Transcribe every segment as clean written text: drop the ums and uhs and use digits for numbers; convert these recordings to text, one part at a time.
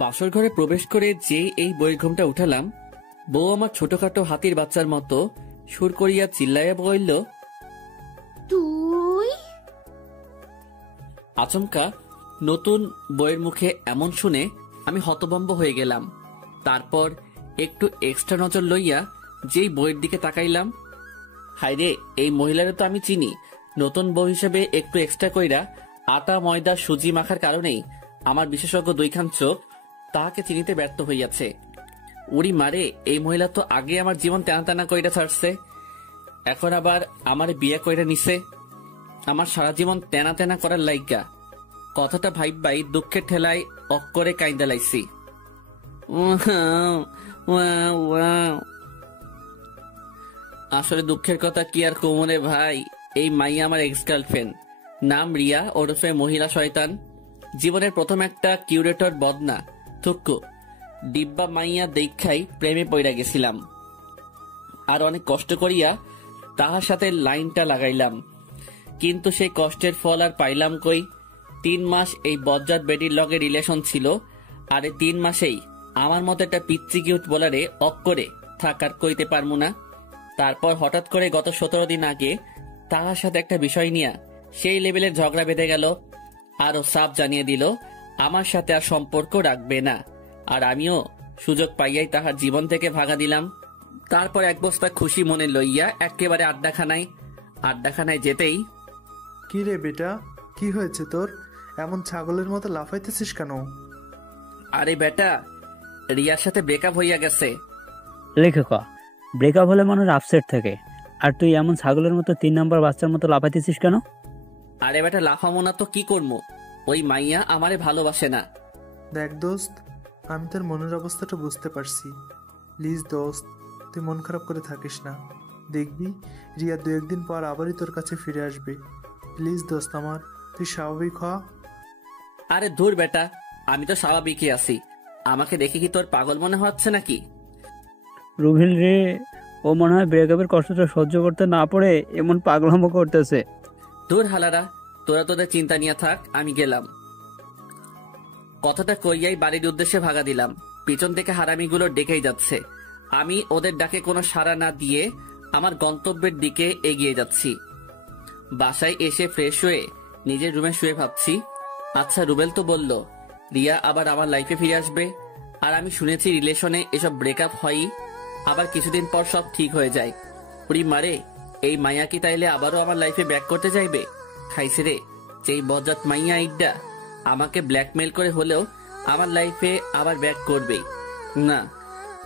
বাসর ঘরে প্রবেশ করে যে এই বইয়ের ঘুমটা উঠালাম, বউ আমার ছোটখাটো হাতির বাচ্চার মতো সুর করিয়া চিল্লাইয়া বলল, তুই? আচমকা নতুন বইয়ের মুখে এমন শুনে আমি হতভম্ব হয়ে গেলাম। তারপর একটু এক্সট্রা নজর লইয়া যেই বইয়ের দিকে তাকাইলাম, হায়রে, এই মহিলারে তো আমি চিনি। নতুন বউ হিসেবে একটু এক্সট্রা কইরা আটা ময়দা সুজি মাখার কারণেই আমার বিশেষজ্ঞ দুইখান চোখ তাহাকে চিনিতে ব্যর্থ হইয়াছে। উড়ি মারে, এই মহিলা তো আগে আমার জীবন টানা টানা কইরা ছাড়ছে, এখন আবার আমার বিয়ে কইরা নিছে আমার সারা জীবন তেনা তেনা করার লাইগা। কথাটা ভাইবাই দুঃখের ঠেলায় অক্করে কাইন্দা লাইছি। আসলে দুঃখের কথা কি আর কোমরে ভাই, এই মাইয়া আমার এক্স গার্লফ্রেন্ড, নাম রিয়া ওরফে মহিলা শয়তান। জীবনের প্রথম একটা কিউরেটর বদনা থুক্কু ডিব্বা মাইয়া দেখাই প্রেমে পইরা গেছিলাম। আর অনেক কষ্ট করিয়া তাহার সাথে লাইনটা লাগাইলাম, কিন্তু সেই কষ্টের ফল আর পাইলাম কই। 3 মাস এই বজ্জাত বেডির লগে রিলেশন ছিল, আর এই 3 মাসেই আমার মতো একটা পিচ্চি কিউট বলারে অক্করে থাকার কইতে পারমু না। তারপর হঠাৎ করে গত 17 দিন আগে তাহার সাথে একটা বিষয় নিয়ে সেই লেভেলের ঝগড়া বেঁধে গেল। আরো সাফ জানিয়ে দিল আমার সাথে আর সম্পর্ক রাখবে না, আর আমিও সুযোগ পাইয়াই তাহার জীবন থেকে ভাগা দিলাম। তারপর এক বস্তা খুশি মনে লইয়া একেবারে আড্ডাখানায় যেতেই, কি রে বেটা, কি হয়েছে তোর? এমন ছাগলের মতো লাফাইতেছিস কেন? আরে বেটা, রিয়ার সাথে ব্রেকআপ হইয়া গেছে। লেখক, ব্রেকআপ হলে মানুষ আপসেট থাকে, আর তুই এমন ছাগলের মতো 3 নম্বর বাচ্চার মতো লাফাইতেছিস কেন? আরে বেটা, লাফামো না তো কি করবো, ওই মাইয়া আমারে ভালোবাসে না। দেখ দোস্ত, আমি তোর মনের অবস্থাটা বুঝতে পারছি। প্লিজ দোস্ত, তুই মন খারাপ করে থাকিস না। দেখবি রিয়া 2-1 দিন পর আবারই তোর কাছে ফিরে আসবে। প্লিজ দোস্ত আমার, তুই স্বাভাবিক হ। আরে দূর বেটা, আমি তো স্বাভাবিকই আছি, আমাকে দেখে কি তোর পাগল মনে হচ্ছে নাকি? রুবিল রে, ও মনে হয় ব্রেকআপের কষ্টটা সহ্য করতে না পারে এমন পাগলামো করতেছে। দূর হালারা, তোরা তোদের চিন্তা নিয়ে থাক, আমি গেলাম। কথাটা কইয়াই বাড়ির উদ্দেশ্যে ভাগা দিলাম। পিছন থেকে হারামিগুলো ডেকেই যাচ্ছে, আমি ওদের ডাকে কোনো সাড়া না দিয়ে আমার গন্তব্যের দিকে এগিয়ে যাচ্ছি। বাসায় এসে ফ্রেশ হয়ে নিজের রুমে শুয়ে ভাবছি, আচ্ছা রুবেল তো বলল রিয়া আবার আমার লাইফে ফিরে আসবে, আর আমি শুনেছি রিলেশনে এসব ব্রেকআপ হয়ই, আবার কিছুদিন পর সব ঠিক হয়ে যায়। উড়ি মারে, এই মাইয়া কি তাইলে আবারও আমার লাইফে ব্যাক করতে যাইবে? খাইছে রে, যেই বজ্জাত মাইয়া ইডা আমাকে ব্ল্যাকমেল করে হলেও আমার লাইফে আবার ব্যাক করবেই। না,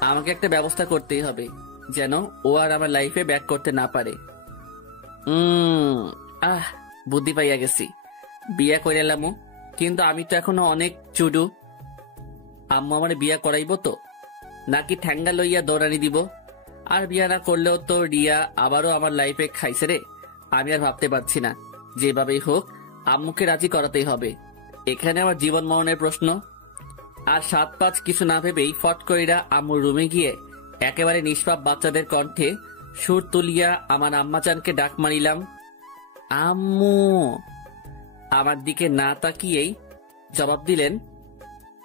আমাকে একটা ব্যবস্থা করতেই হবে যেন ও আর আমার লাইফে ব্যাক করতে না পারে। বুদ্ধি পাইয়া গেছি, বিয়া করে এলামও, কিন্তু আমি তো এখনো অনেক চুডু। আম্মু আমার বিয়া করাইব তো, নাকি ঠ্যাঙ্গা লইয়া দৌড়ানি দিব? আর বিয়া না করলেও তো রিয়া আবারও আমার লাইফে খাইছে রে। আমি আর ভাবতে পারছি না, যেভাবেই হোক আম্মুকে রাজি করাতেই হবে। এখানে আমার জীবন মরণের প্রশ্ন। আর 7-5 কিছু না ভেবেই ফট কইরা আম্মুর রুমে গিয়ে একেবারে নিষ্পাপ বাচ্চাদের কণ্ঠে সুর তুলিয়া আমার আম্মাজানকে ডাক মারিলাম, আম্মু। আমার দিকে না তাকিয়েই জবাব দিলেন,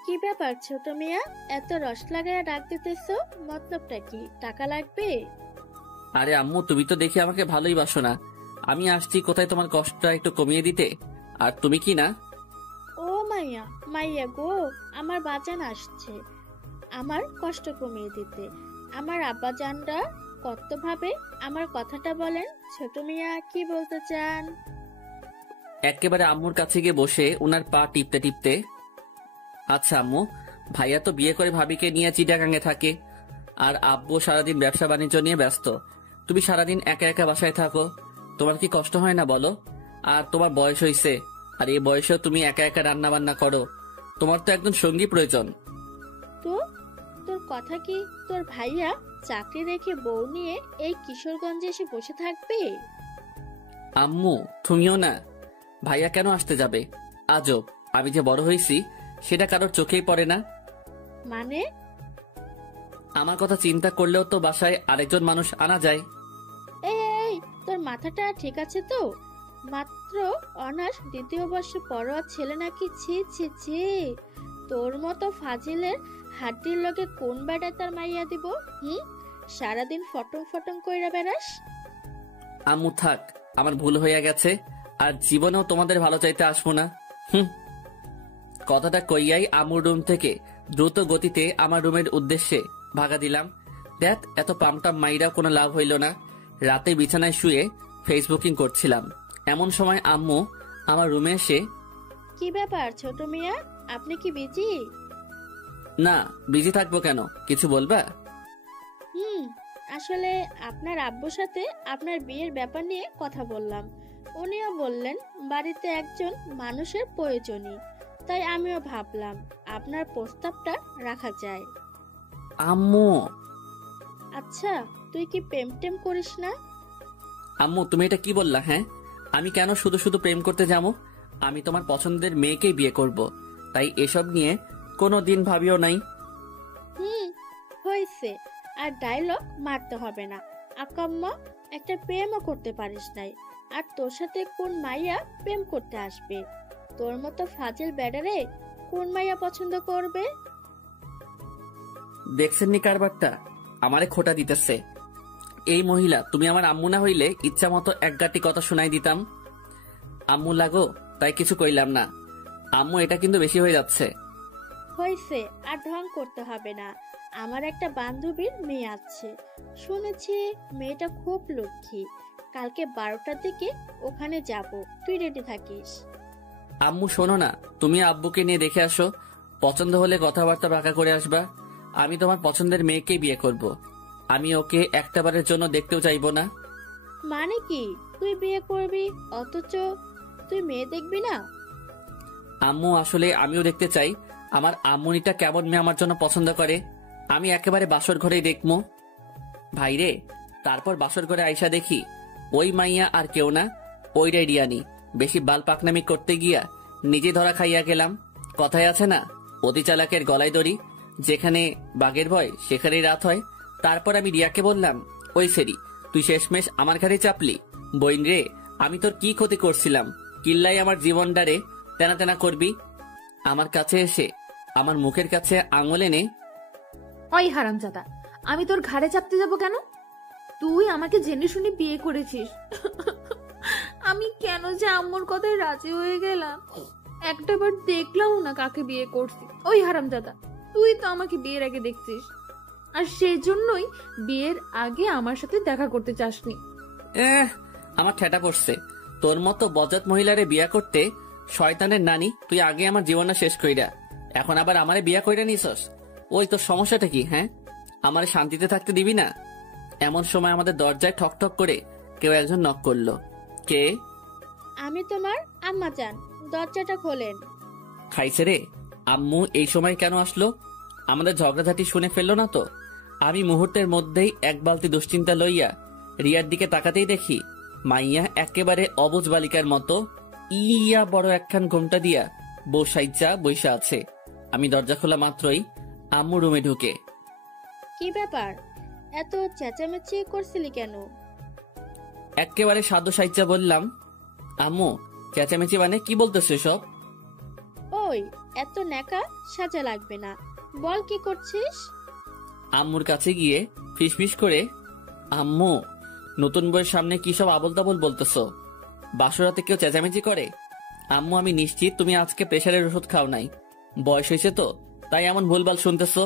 কি ব্যাপার ছোট মিয়া, এত রস লাগাইয়া ডাক দিতেছো? মতলবটা কি? টাকা লাগবে? আরে আম্মু, তুমি তো দেখি আমাকে ভালোই বাসো না। আমি আসছি কোথায় তোমার কষ্টটা একটু কমিয়ে দিতে, আর তুমি কি না। ও মাইয়া, মাইয়া গো, আমার বাজান আসছে আমার কষ্ট কমিয়ে দিতে। আমার আব্বাজানরা কত ভাবে আমার কথাটা বলেন। ছোট মিয়া কি বলতে চান? একেবারে আম্মুর কাছে গিয়ে বসে উনার পা টিপতে টিপতে, আচ্ছা আম্মু, ভাইয়া তো বিয়ে করে ভাবিকে নিয়ে চিটাগাঙ্গে থাকে, আর আব্বু সারাদিন ব্যবসা বাণিজ্য নিয়ে ব্যস্ত। তুমি সারাদিন একা একা বাসায় থাকো, তোমার কি কষ্ট হয় না বলো? আর তোমার বয়স হয়েছে, আর এই বয়সেও তুমি একা একা রান্না বান্না করো, তোমার তো একজন সঙ্গী প্রয়োজন। তো তোর কথা কি তোর ভাইয়া চাকরি রেখে বউ নিয়ে এই কিশোরগঞ্জে এসে বসে থাকবে? আম্মু তুমিও না, ভাইয়া কেন আসতে যাবে? আজব, আমি যে বড় হয়েছি সেটা কারোর চোখেই পড়ে না। মানে? আমার কথা চিন্তা করলেও তো বাসায় আরেকজন মানুষ আনা যায়। এই তোর মাথাটা ঠিক আছে তো? মাত্র অনার্স দ্বিতীয় বর্ষে পড়ুয়া ছেলে নাকি? ছি ছি ছি, তোর মতো ফাজিলের হাড্ডির লগে কোন বেটায় তার মাইয়া দিব? সারাদিন ফটং ফটং কইরা বেড়াস। আম্মু থাক, আমার ভুল হইয়া গেছে, আর জীবনেও তোমাদের ভালো চাইতে আসবো না। কথাটা কইয়াই আম্মুর রুম থেকে দ্রুত গতিতে আমার রুমের উদ্দেশ্যে ভাগা দিলাম। দেখ, এত পামটাম মাইরা কোনো লাভ হইল না। রাতে বিছানায় শুয়ে ফেসবুকিং করছিলাম, এমন সময় আম্মু আমার রুমে এসে, কি ব্যাপার ছোট মিয়া, আপনি কি বিজি? না, বিজি থাকবো কেন, কিছু বলবা? আসলে আপনার আব্বুর সাথে আপনার বিয়ের ব্যাপার নিয়ে কথা বললাম। উনিও বললেন বাড়িতে একজন মানুষের প্রয়োজনই, তাই আমিও ভাবলাম আপনার প্রস্তাবটা রাখা যায়। আম্মু। আচ্ছা, তুই কি প্রেম টেম করিস না? আম্মু, তুমি এটা কি বললা? হ্যাঁ, আমি কেন শুধু শুধু প্রেম করতে যাবো? আমি তোমার পছন্দের মেয়েকেই বিয়ে করব, তাই এসব নিয়ে কোনো দিন ভাবিও নাই। হয়েছে, আর ডায়লগ মারতে হবে না। আকাম্মা, একটা প্রেমও করতে পারিস নাই, আর তোর সাথে কোন মাইয়া প্রেম করতে আসবে? তোর মতো ফাজিল ব্যাডারে কোন মাইয়া পছন্দ করবে? দেখছেন নি কারবারটা, আমারে খোটা দিতেছে। এই মহিলা, তুমি আমার আম্মু না হইলে ইচ্ছা মতো এক গাঁটি কথা শোনাই দিতাম। আম্মু লাগো, তাই কিছু কইলাম না। আম্মু, এটা কিন্তু বেশি হয়ে যাচ্ছে। হয়েছে, আর ঢং করতে হবে না। আমার একটা বান্ধবীর মেয়ে আছে, শুনেছি মেয়েটা খুব লক্ষ্মী। কালকে 12টার দিকে ওখানে যাব, তুই রেডি থাকিস। আম্মু শোনো না, তুমি আব্বুকে নিয়ে দেখে আসো, পছন্দ হলে কথাবার্তা বাঁকা করে আসবা। আমি তোমার পছন্দের মেয়েকেই বিয়ে করব, আমি ওকে একটাবারের জন্য দেখতেও চাইবো না। মানে কি, তুই বিয়ে করবি অথচ তুই মেয়ে দেখবি না? আম্মু, আসলে আমিও দেখতে চাই আমার আম্মুনিটা কেমন মেয়ে আমার জন্য পছন্দ করে। আমি একেবারে বাসর ঘরেই দেখবো। ভাইরে, তারপর বাসর ঘরে আইসা দেখি ওই মাইয়া আর কেউ না, ওইটাই রিয়ানি। বেশি বাল পাকনামি করতে গিয়া নিজে ধরা খাইয়া গেলাম। কথায় আছে না, অতি চালাকের গলায় দড়ি, যেখানে বাঘের ভয় সেখানেই রাত হয়। তারপর আমি রিয়াকে বললাম, ওই সেরি, তুই শেষমেশ আমার ঘাড়ে চাপলি। বইন রে, আমি তোর কি ক্ষতি করছিলাম? কিল্লাই আমার জীবনটারে তেনা তেনা করবি? আমার কাছে এসে আমার মুখের কাছে আঙুল এনে, ওই হারামজাদা, আমি তোর ঘাড়ে চাপতে যাব কেন? তুই আমাকে জেনে শুনে বিয়ে করেছিস। আমি কেন যে আম্মুর কথায় রাজি হয়ে গেলাম, একটাবার দেখলাম না কাকে বিয়ে করছি। ওই হারামজাদা, তুই তো আমাকে বিয়ের আগে দেখছিস, আর সেই জন্যই বিয়ের আগে আমার সাথে দেখা করতে চাসনি। আমার ঠেটা পড়ছে। তোর মতো বজাত মহিলারে বিয়া করতে শয়তানের নানি, তুই আগে আমার জীবনটা শেষ কইরা এখন আবার আমারে বিয়া কইরা নিছস। ওই তোর সমস্যাটা কি? হ্যাঁ, আমারে শান্তিতে থাকতে দিবি না? এমন সময় আমাদের দরজায় ঠক ঠক করে কেউ একজন নক করলো। কে? আমি তোমার আম্মা জান, দরজাটা খোলেন। খাইছে রে, আম্মু এই সময় কেন আসলো? আমাদের ঝগড়াঝাটি শুনে ফেললো না তো? আমি মুহূর্তের মধ্যেই এক বালতি দুশ্চিন্তা লইয়া রিয়ার দিকে তাকাতেই দেখি মাইয়া একেবারে অবুঝ বালিকার মতো ইয়া বড় একখান ঘোমটা দিয়া বসাইচা বৈশা আছে। আমি দরজা খোলা মাত্রই আম্মু রুমে ঢুকে, কি ব্যাপার, এত চেঁচামেচি করছিলি কেন? একেবারে সাধু সাইচা বললাম, আম্মু চেঁচামেচি মানে কি বলতেছে সব? ওই, এত ন্যাকা সাজা লাগবে না, বল কি করছিস? আম্মুর কাছে গিয়ে ফিসফিস করে, আম্মু নতুন বইয়ের সামনে কি সব আবল তাবল বলতেছো? বাসরাতে কেউ চেঁচামেচি করে? আম্মু, আমি নিশ্চিত তুমি আজকে প্রেশারের ওষুধ খাও নাই, বয়স হয়েছে তো তাই এমন ভুলভাল শুনতেছো।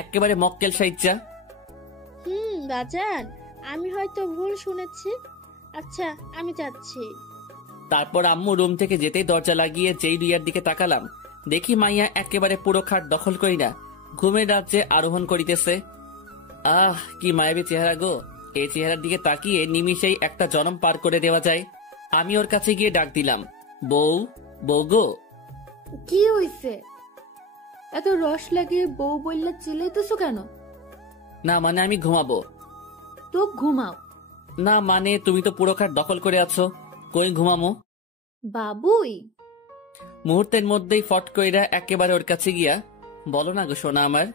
একেবারে মক্কেল সাইচ্চা। বাজান, আমি হয়তো ভুল শুনেছি। আচ্ছা, আমি যাচ্ছি। তারপর আম্মু রুম থেকে যেতেই দরজা লাগিয়ে যেই রিয়ার দিকে তাকালাম, দেখি মাইয়া একেবারে পুরো খাট দখল কইরা ঘুমের রাজ্যে আরোহণ করিতেছে। আহ, কি মায়াবী চেহারা গো! এই চেহারার দিকে তাকিয়ে নিমিষেই একটা জনম পার করে দেওয়া যায়। আমি ওর কাছে গিয়ে ডাক দিলাম, বউ, বউ গো। কি হইছে? এত রস লাগিয়ে বউ বললা চিল্লাইতেছো কেন? না মানে আমি ঘুমাবো। তো ঘুমাও। না মানে তুমি তো পুরো খাট দখল করে আছো, কই ঘুমামো? বাবুই। মুহূর্তের মধ্যেই ফট কইরা একেবারে ওর কাছে গিয়া, বলো না গো সোনা আমার।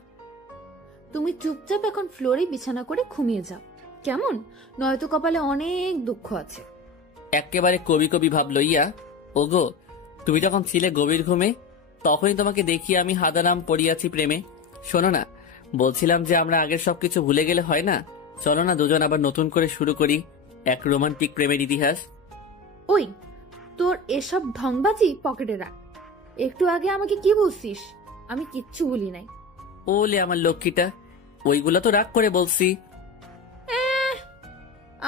তুমি চুপচাপ এখন ফ্লোরে বিছানা করে ঘুমিয়ে যাও, কেমন? নয়তো কপালে অনেক দুঃখ আছে। একেবারে কবি কবি ভাব লইয়া, ওগো তুমি যখন ছিলে গভীর ঘুমে, তখনই তোমাকে দেখিয়ে আমি হাদারাম পড়িয়াছি প্রেমে। শোনো না, বলছিলাম যে আমরা আগের সবকিছু ভুলে গেলে হয় না, চলো না দুজন আবার নতুন করে শুরু করি এক রোমান্টিক প্রেমের ইতিহাস। ওই, তোর এসব ঢংবাজি পকেটে রাখ। একটু আগে আমাকে কি বলছিস? আমি কিচ্ছু বলি নাই। ওলে আমার লক্ষ্মীটা, ওইগুলো তো রাগ করে বলছি।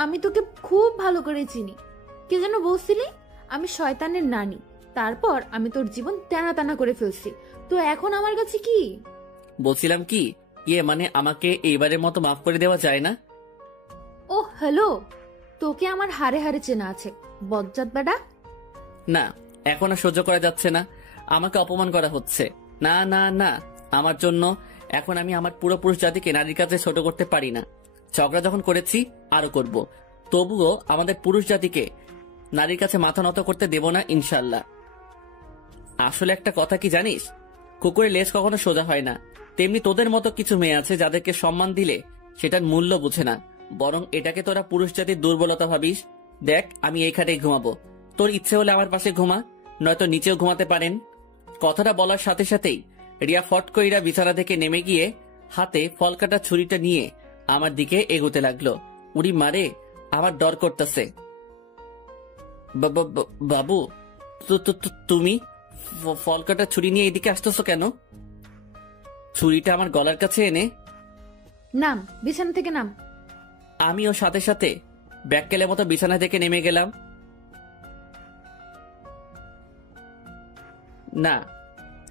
আমি তোকে খুব ভালো করে চিনি। কে যেন বলছিলি আমি শয়তানের নানি, তারপর আমি তোর জীবন টানা টানা করে ফেলছি, তো এখন আমার কাছে কি? বলছিলাম কি, মানে আমাকে এইবারের মতো মাফ করে দেওয়া যায় না? ও হ্যালো, তোকে আমার হারে হারে চেনা আছে বজ্জাত বেটা। না, এখন আর সহ্য করা যাচ্ছে না, আমাকে অপমান করা হচ্ছে। না না না, আমার জন্য এখন আমি আমার পুরো পুরুষ জাতিকে নারীর কাছে ছোট করতে পারি না। ঝগড়া যখন করেছি আরো করব, তবুও আমাদের পুরুষ জাতিকে নারীর কাছে মাথা নত করতে দেব না ইনশাল্লাহ। আসলে একটা কথা কি জানিস, কুকুরের লেজ কখনো সোজা হয় না, তেমনি তোদের মতো কিছু মেয়ে আছে যাদেরকে সম্মান দিলে সেটার মূল্য বুঝে না, বরং এটাকে তোরা পুরুষ জাতির দুর্বলতা ভাবিস। দেখ, আমি এই খাটেই ঘুমাবো, তোর ইচ্ছে হলে আমার পাশে ঘুমা, নয়তো নিচেও ঘুমাতে পারেন। কথাটা বলার সাথে সাথেই রিয়া ফট কইরা বিছানা থেকে নেমে গিয়ে হাতে ফল কাটা ছুরিটা নিয়ে আমার দিকে এগোতে লাগলো। উড়ি মারে, আমার ডর করতেছে। বাবু, তুমি ফল কাটা ছুরি নিয়ে এদিকে আসতেছো কেন? ছুরিটা আমার গলার কাছে এনে নাম, বিছানা থেকে নাম। আমিও সাথে সাথে ব্যাককেলের মতো বিছানা থেকে নেমে গেলাম। না,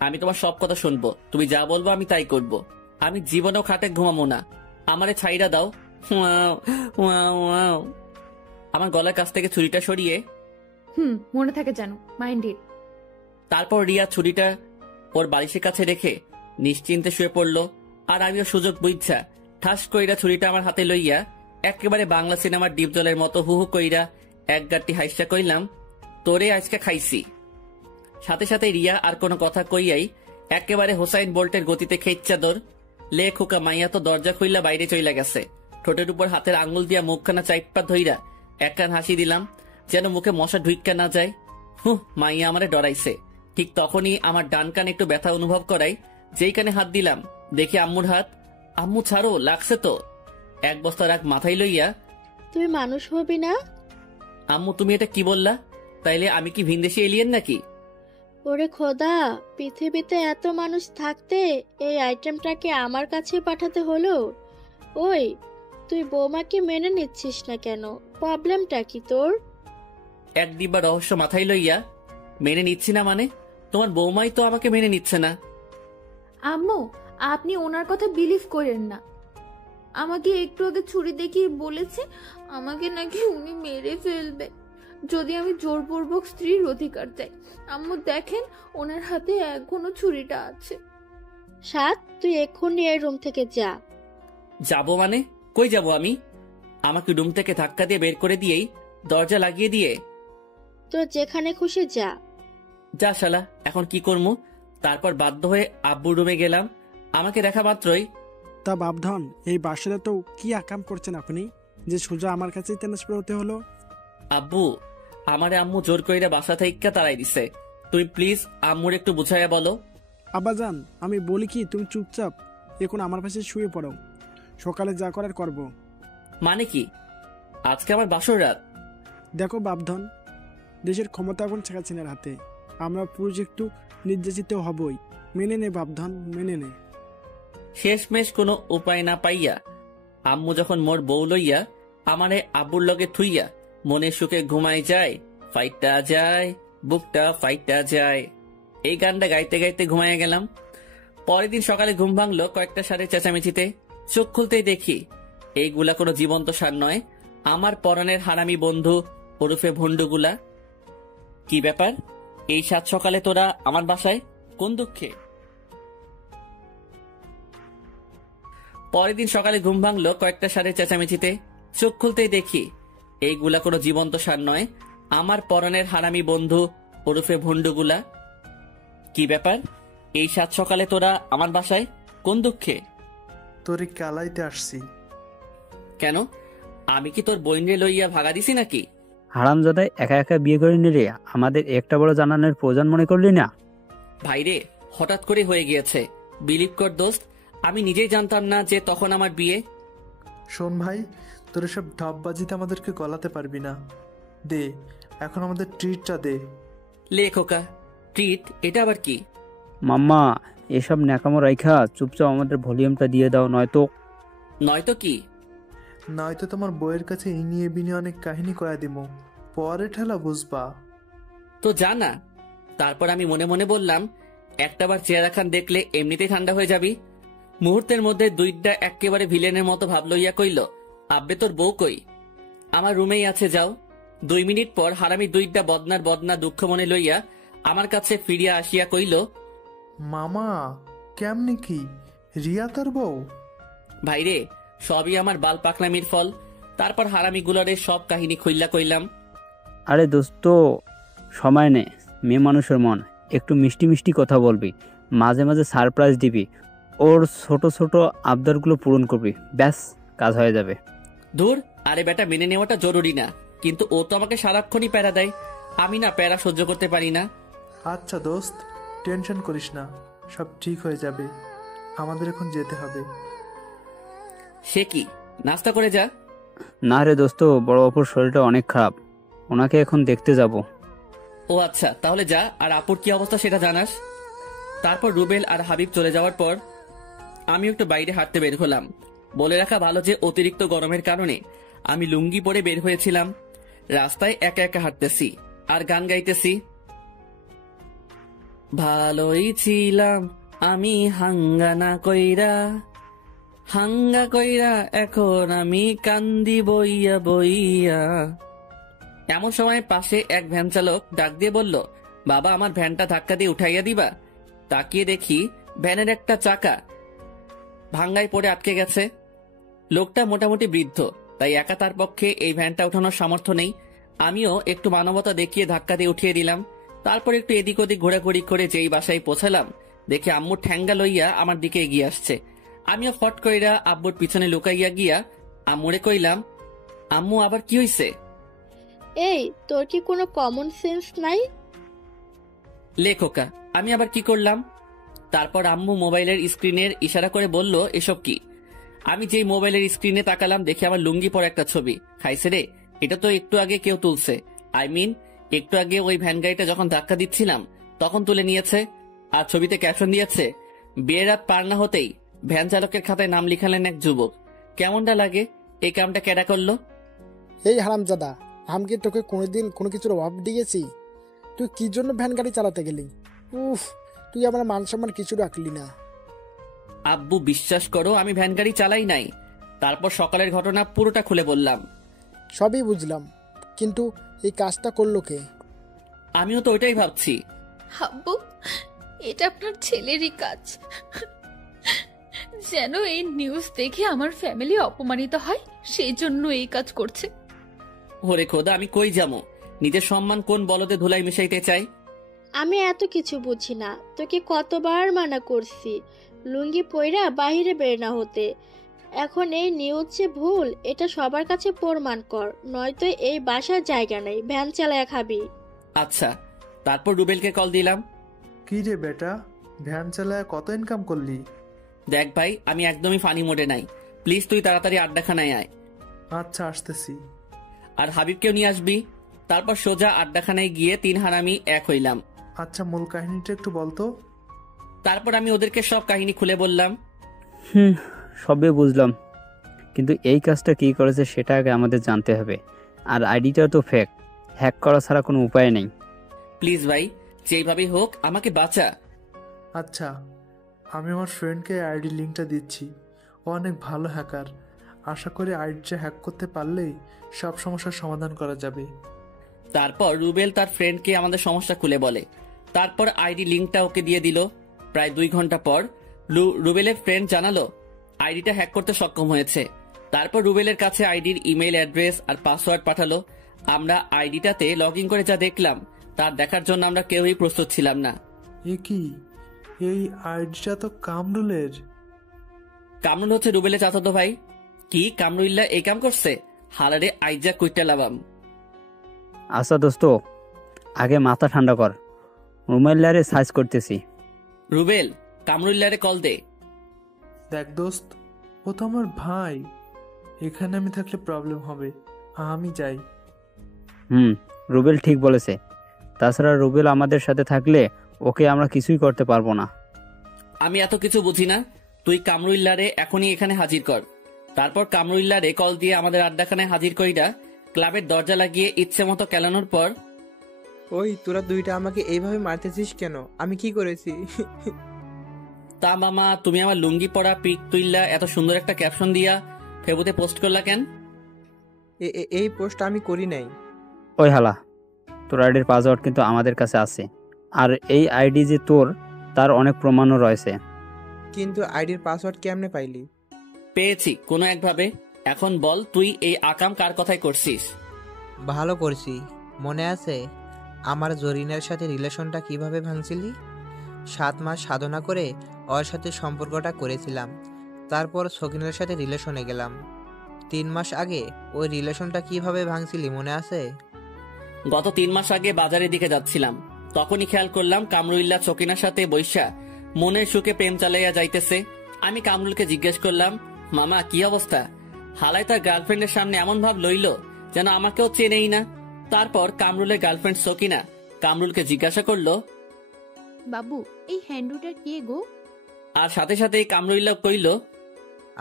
আমি তোমার সব কথা শুনবো, তুমি যা বলবো আমি তাই করব। আমি জীবনেও খাটে ঘুমাবো না, আমারে ছাইরা দাও। আমার গলার কাছ থেকে ছুরিটা সরিয়ে মনে থাকে যেন, মাইন্ড ইট। তারপর রিয়া ছুরিটা ওর বালিশের কাছে রেখে নিশ্চিন্তে শুয়ে পড়লো, আর আমিও সুযোগ বুঝছা ঠাস কইরা ছুরিটা আমার হাতে লইয়া একেবারে বাংলা সিনেমার ডিপ জলের মতো হু হু কইরা এক গাঁটটি হাইসা কইলাম, তোরে আজকে খাইছি। সাথে সাথে রিয়া আর কোনো কথা কইয়াই একেবারে হোসাইন বোল্টের গতিতে খেইচ্ছা দৌড়। লে খোকা মাইয়া তো দরজা খুইলা বাইরে চইলা গেছে। ঠোঁটের উপর হাতের আঙ্গুল দিয়া মুখখানা চাইপা ধইরা একখান হাসি দিলাম, যেন মুখে মশা ঢুইক্কা না যায়। মাইয়া আমারে ডরাইছে। ঠিক তখনই আমার ডান কান একটু ব্যথা অনুভব করাই, যেই কানে হাত দিলাম দেখি আম্মুর হাত। আম্মু ছাড়ো, লাগছে তো। এক বস্তা রাগ মাথায় লইয়া, তুই মানুষ হবি না? আম্মু তুমি এটা কি বললা? তাইলে আমি কি ভিনদেশি এলিয়েন নাকি? ওরে খোদা, পৃথিবীতে এত মানুষ থাকতে এই আইটেমটাকে আমার কাছে পাঠাতে হলো। ওই, তুই বৌমাকে মেনে নিচ্ছিস না কেন? প্রবলেমটা কি তোর? এক দিব্যা রহস্য মাথায় লইয়া, মেনে নিচ্ছি না মানে? তোমার বৌমাই তো আমাকে মেনে নিচ্ছে না। আম্মু, আপনি ওনার কথা বিলিভ করেন না। আমাকে একটু আগে ছুরি দেখিয়ে বলেছে আমাকে নাকি উনি মেরে ফেলবে যদি আমি জোরপূর্বক স্ত্রীর অধিকার চাই। আম্মু দেখেন, ওনার হাতে এখনো ছুরিটা আছে। সাত, তুই এক্ষুনি এই রুম থেকে যা। যাবো মানে? কই যাব আমি? আমাকে রুম থেকে ধাক্কা দিয়ে বের করে দিয়েই দরজা লাগিয়ে দিয়ে, তোর যেখানে খুশি যা। যা শালা, এখন কি করবো? তারপর বাধ্য হয়ে আব্বুর রুমে গেলাম। আমাকে দেখা মাত্রই, তা বাপধন, এই বাসাটা তো কি আকাম করছেন আপনি যে সোজা আমার কাছেই ট্রান্সফার হতে হলো? আব্বু, আমারে আম্মু জোর কইরা বাসা থেকে তাড়াই দিছে। তুমি প্লিজ আম্মুর একটু বুঝাইয়া বলো। আব্বাজান, আমি বলি কি, তুমি চুপচাপ এখন আমার পাশে শুয়ে পড়ো, সকালে যা করার করবো। মানে কি? আজকে আমার বাসর রাত। দেখো বাপধন, দেশের ক্ষমতা এখন শেখ হাসিনার হাতে, আমরা পুরুষ একটু নির্যাতিত হবই। মেনে নে বাপধন, মেনে নে। শেষমেশ কোনো উপায় না পাইয়া আম্মু যখন মোর বউ লইয়া আমারে আব্বুর লগে থুইয়া মনের সুখে ঘুমাই যায়, ফাইটটা যায়, বুকটা ফাইটটা যায়, এই গানটা গাইতে গাইতে ঘুমাইয়া গেলাম। পরের দিন সকালে ঘুম ভাঙলো কয়েকটা সারের চেঁচামেচিতে। চোখ খুলতেই দেখি এইগুলা কোনো জীবন্ত সার নয়, আমার পরাণের হারামি বন্ধু ওরফে ভন্ডুগুলা। কি ব্যাপার? এই সাত সকালে তোরা আমার বাসায় কোন দুঃখে? পরের দিন সকালে ঘুম ভাঙলো কয়েকটা সারের চেঁচামেচিতে। চোখ খুলতেই দেখি এইগুলা কোনো জীবন্ত সার নয়, আমার পরাণের হারামি বন্ধু ওরফে ভন্ডুগুলা। কি ব্যাপার? এই সাত সকালে তোরা আমার বাসায় কোন দুঃখে? তোরে কালাইতে আসছি। কেন? আমি কি তোর বইনরে লইয়া ভাগা দিছি নাকি? হারামজাদাই একা একা বিয়ে করে নিলে আমাদের একটা বড় জানানোর প্রয়োজন মনে করলি না? ভাইরে, হঠাৎ করে হয়ে গিয়েছে। বিলিভ কর দোস্ত, আমি নিজেই জানতাম না যে তখন আমার বিয়ে। শোন ভাই, তোর এসব ঢপবাজিতে আমাদেরকে গলাতে পারবি না। দে, এখন আমাদের ট্রিটটা দে। লে খোকা, ট্রিট? এটা আবার কি? মাম্মা, এসব ন্যাকামো রাইখা চুপচাপ আমাদের ভলিউমটা দিয়ে দাও, নয়তো কি? নয়তো তোমার বইয়ের কাছে ইনিয়ে বিনিয়ে অনেক কাহিনী কয়া দিমু, পরে ঠেলা বুঝবা। তো জানা। তারপর আমি মনে মনে বললাম, একটাবার চেহারা খান দেখলে এমনিতেই ঠান্ডা হয়ে যাবি। মুহূর্তের মধ্যে দুইটা একেবারে ভিলেনের মতো ভাব লইয়া কইল, আব্বে তোর বউ কই? আমার রুমেই আছে, যাও। 2 মিনিট পর হারামি দুইটা বদনা দুঃখ মনে লইয়া আমার কাছে ফিরিয়া আসিয়া কইল, মামা কেমনি কি রিয়া তার বউ? ভাইরে, সবই আমার বাল পাকনামির ফল। তারপর হারামিগুলোরে সব কাহিনী খুইল্লা কইলাম। আরে দোস্ত, সময় নে, মেয়ে মানুষের মন, একটু মিষ্টি মিষ্টি কথা বলবি, মাঝে মাঝে সারপ্রাইজ দিবি, ওর ছোট ছোট আবদারগুলো পূরণ করবি, ব্যাস কাজ হয়ে যাবে। ধুর, আরে বেটা, মেনে নেওয়াটা জরুরি না, কিন্তু ও তো আমাকে সারাক্ষণই প্যারা দেয়। আমি না প্যারা সহ্য করতে পারি না। আচ্ছা দোস্ত, টেনশন করিস না, সব ঠিক হয়ে যাবে। আমাদের এখন যেতে হবে। সে কি, নাস্তা করে যা। না রে দোস্ত, বড় অপুর শরীরটা অনেক খারাপ, ওনাকে এখন দেখতে যাব। ও আচ্ছা, তাহলে যা, আর আপুর কি অবস্থা সেটা জানাস। তারপর রুবেল আর হাবিব চলে যাওয়ার পর আমি একটু বাইরে হাঁটতে বের হলাম। বলে রাখা ভালো যে অতিরিক্ত গরমের কারণে আমি লুঙ্গি পরে বের হয়েছিলাম। রাস্তায় একা একা হাঁটতেছি আর গান গাইতেছি। ভালোই ছিলাম আমি হাঙ্গা কইরা, এখন আমি কান্দি বইয়া বইয়া। এমন সময় পাশে এক ভ্যান চালক ডাক দিয়ে বলল, বাবা, আমার ভ্যানটা ধাক্কা দিয়ে উঠাইয়া দিবা। তাকিয়ে দেখি ভ্যানের একটা চাকা ভাঙ্গায় পড়ে আটকে গেছে। লোকটা মোটামুটি বৃদ্ধ, তাই একা তার পক্ষে এই ভ্যানটা ওঠানোর সামর্থ্য নেই। আমিও একটু মানবতা দেখিয়ে ধাক্কা দিয়ে উঠিয়ে দিলাম। তারপর একটু এদিক ওদিক ঘোরাঘুরি করে যেই বাসায় পৌঁছালাম, দেখে আম্মু ঠ্যাঙ্গা লইয়া আমার দিকে এগিয়ে আসছে। আমিও ফট কইরা আব্বুর পিছনে লুকাইয়া গিয়া আম্মুরে কইলাম, আম্মু আবার কি হইছে? এই, তোর কি কোনো কমন সেন্স নাই? লেখোকা, আমি আবার কি করলাম? তারপর আম্মু মোবাইলের স্ক্রিনের ইশারা করে বলল, এসব কি? আমি যেই মোবাইলের স্ক্রিনে তাকালাম, দেখে আমার লুঙ্গি পরে একটা ছবি। খাইছে রে, এটা তো একটু আগে কেউ তুলছে। একটু আগে ওই ভ্যান গাড়িটা যখন ধাক্কা দিচ্ছিলাম তখন তুলে নিয়েছে। আর ছবিতে ক্যাপশন দিয়েছে, বিয়ের রাত পার না হতেই ভ্যান চালকের খাতায় নাম লিখালেন এক যুবক। কেমনটা লাগে? এই কামটা কেডা করলো? এই হারামজাদা, আমি কি তোকে কোনোদিন কোনো কিছুর অভাব দিয়েছি? তুই কি জন্য ভ্যান গাড়ি চালাতে গেলি? উফ, তুই আমার মান সম্মান কিছু রাখলি না। আব্বু, বিশ্বাস করো, আমি ভ্যান গাড়ি চালাই নাই। তারপর সকালের ঘটনা পুরোটা খুলে বললাম। সবই বুঝলাম, কিন্তু এই কাজটা করলো কে? আমিও তো ওইটাই ভাবছি। আব্বু, এটা আপনার ছেলেরই কাজ। যেন এই নিউজ দেখে আমার ফ্যামিলি অপমানিত হয়, সেই জন্য এই কাজ করছে। ওরে খোদা, আমি কই যাবো? নিজের সম্মান কোন বলদে ধুলাই মিশাইতে চাই? আমি এত কিছু বুঝি না, তোকে কতবার মানা করছি লুঙ্গি পইরা বাইরে বের না হতে। এখন এই নিউজ যে ভুল, এটা সবার কাছে প্রমাণ কর, নয়তো এই বাসার জায়গা নেই, ভ্যান চালায়া খাবি। আচ্ছা। তারপর রুবেলকে কল দিলাম। কি রে বেটা, ভ্যান চালায় কত ইনকাম করলি? দেখ ভাই, আমি একদমই ফানি মোডে নাই, প্লিজ তুই তাড়াতাড়ি আড্ডাখানায় আয়। আচ্ছা, আসতেছি। আর হাবিবকেও নিয়ে আসবি। তারপর সোজা আড্ডাখানায় গিয়ে 3 হারামি এক হইলাম। আচ্ছা, মূল কাহিনীটা একটু বলতো। তারপর আমি ওদেরকে সব কাহিনী খুলে বললাম। সবে বুঝলাম, কিন্তু এই কাজটা কি করেছে সেটা আগে আমাদের জানতে হবে। আর আইডিটা তো ফেক, হ্যাক করা ছাড়া কোনো উপায় নেই। প্লিজ ভাই, যেইভাবেই হোক আমাকে বাঁচা। আচ্ছা, আমি আমার ফ্রেন্ডকে আইডি লিঙ্কটা দিচ্ছি, ও অনেক ভালো হ্যাকার। আশা করি আইডিটা হ্যাক করতে পারলেই সব সমস্যার সমাধান করা যাবে। তারপর রুবেল তার ফ্রেন্ডকে আমাদের সমস্যা খুলে বলে। তারপর আইডি লিঙ্কটা ওকে দিয়ে দিল। প্রায় 2 ঘন্টা পর রুবেলের ফ্রেন্ড জানালো আইডিটা হ্যাক করতে সক্ষম হয়েছে। তারপর রুবেলের কাছে আইডির ইমেল অ্যাড্রেস আর পাসওয়ার্ড পাঠালো। আমরা আইডিটাতে লগ ইন করে যা দেখলাম, তার দেখার জন্য আমরা কেউই প্রস্তুত ছিলাম না। এ কি, এই আইডিটা তো কামরুলের। কামরুল হচ্ছে রুবেলের চাচাতো ভাই। কি কামরুল্লাহ এই কাম করছে? হালারে আইজা কুইটা লাবাম। আচ্ছা দোস্ত, আগে মাথা ঠান্ডা কর, রুমাইলারে সাইজ করতেছি। রুবেল, কামরুল্লারে কল দে। দেখ দোস্ত, ও তো আমার ভাই, এখানে আমি থাকলে প্রবলেম হবে, আমি যাই। রুবেল ঠিক বলেছে। তাছাড়া রুবেল আমাদের সাথে থাকলে ওকে আমরা কিছুই করতে পারবো না। আমি এত কিছু বুঝি না, তুই কামরুল্লারে এখনই এখানে হাজির কর। তারপর কামরুল্লারে কল দিয়ে আমাদের আড্ডাখানায় হাজির কইরা ক্লাবের দরজা লাগিয়ে ইচ্ছে মতো কেলানোর পর, ওই তোরা দুইটা আমাকে এইভাবে মারতেছিস কেন? আমি কি করেছি? তা মামা, তুমি আমার লুঙ্গি পরা পিক তুইল্লা এত সুন্দর একটা ক্যাপশন দিয়া ফেবুতে পোস্ট করলা কেন? এই পোস্ট আমি করি নাই। ওই হালা, তোর আইডির পাসওয়ার্ড কিন্তু আমাদের কাছে আছে, আর এই আইডি যে তোর তার অনেক প্রমাণও রয়েছে। কিন্তু আইডির পাসওয়ার্ড কেমনে পাইলি? পেয়েছি কোনো একভাবে। এখন বল, তুই এই আকাম কার কথাই করছিস? ভালো করছি। মনে আছে আমার জরিনার সাথে রিলেশনটা কিভাবে ভাঙছিলি? 7 মাস সাধনা করে ওর সাথে সম্পর্কটা করেছিলাম, তারপর সকিনের সাথে রিলেশনে গেলাম। 3 মাস আগে ওই রিলেশনটা কিভাবে ভাঙছিলি মনে আছে? গত 3 মাস আগে বাজারের দিকে যাচ্ছিলাম, তখনই খেয়াল করলাম কামরুল্লাহ সকিনার সাথে বৈশা মনের সুখে প্রেম চালাইয়া যাইতেছে। আমি কামরুলকে জিজ্ঞেস করলাম, মামা কি অবস্থা? হালাই তার গার্লফ্রেন্ডের সামনে এমন ভাব লইল যেন আমাকেও চেনেই না। তারপর কামরুলের গার্লফ্রেন্ড সকিনা কামরুলকে জিজ্ঞাসা করলো, বাবু এই হ্যান্ডুটা কে গো? আর সাথে সাথে কামরুল্লাহ কইল,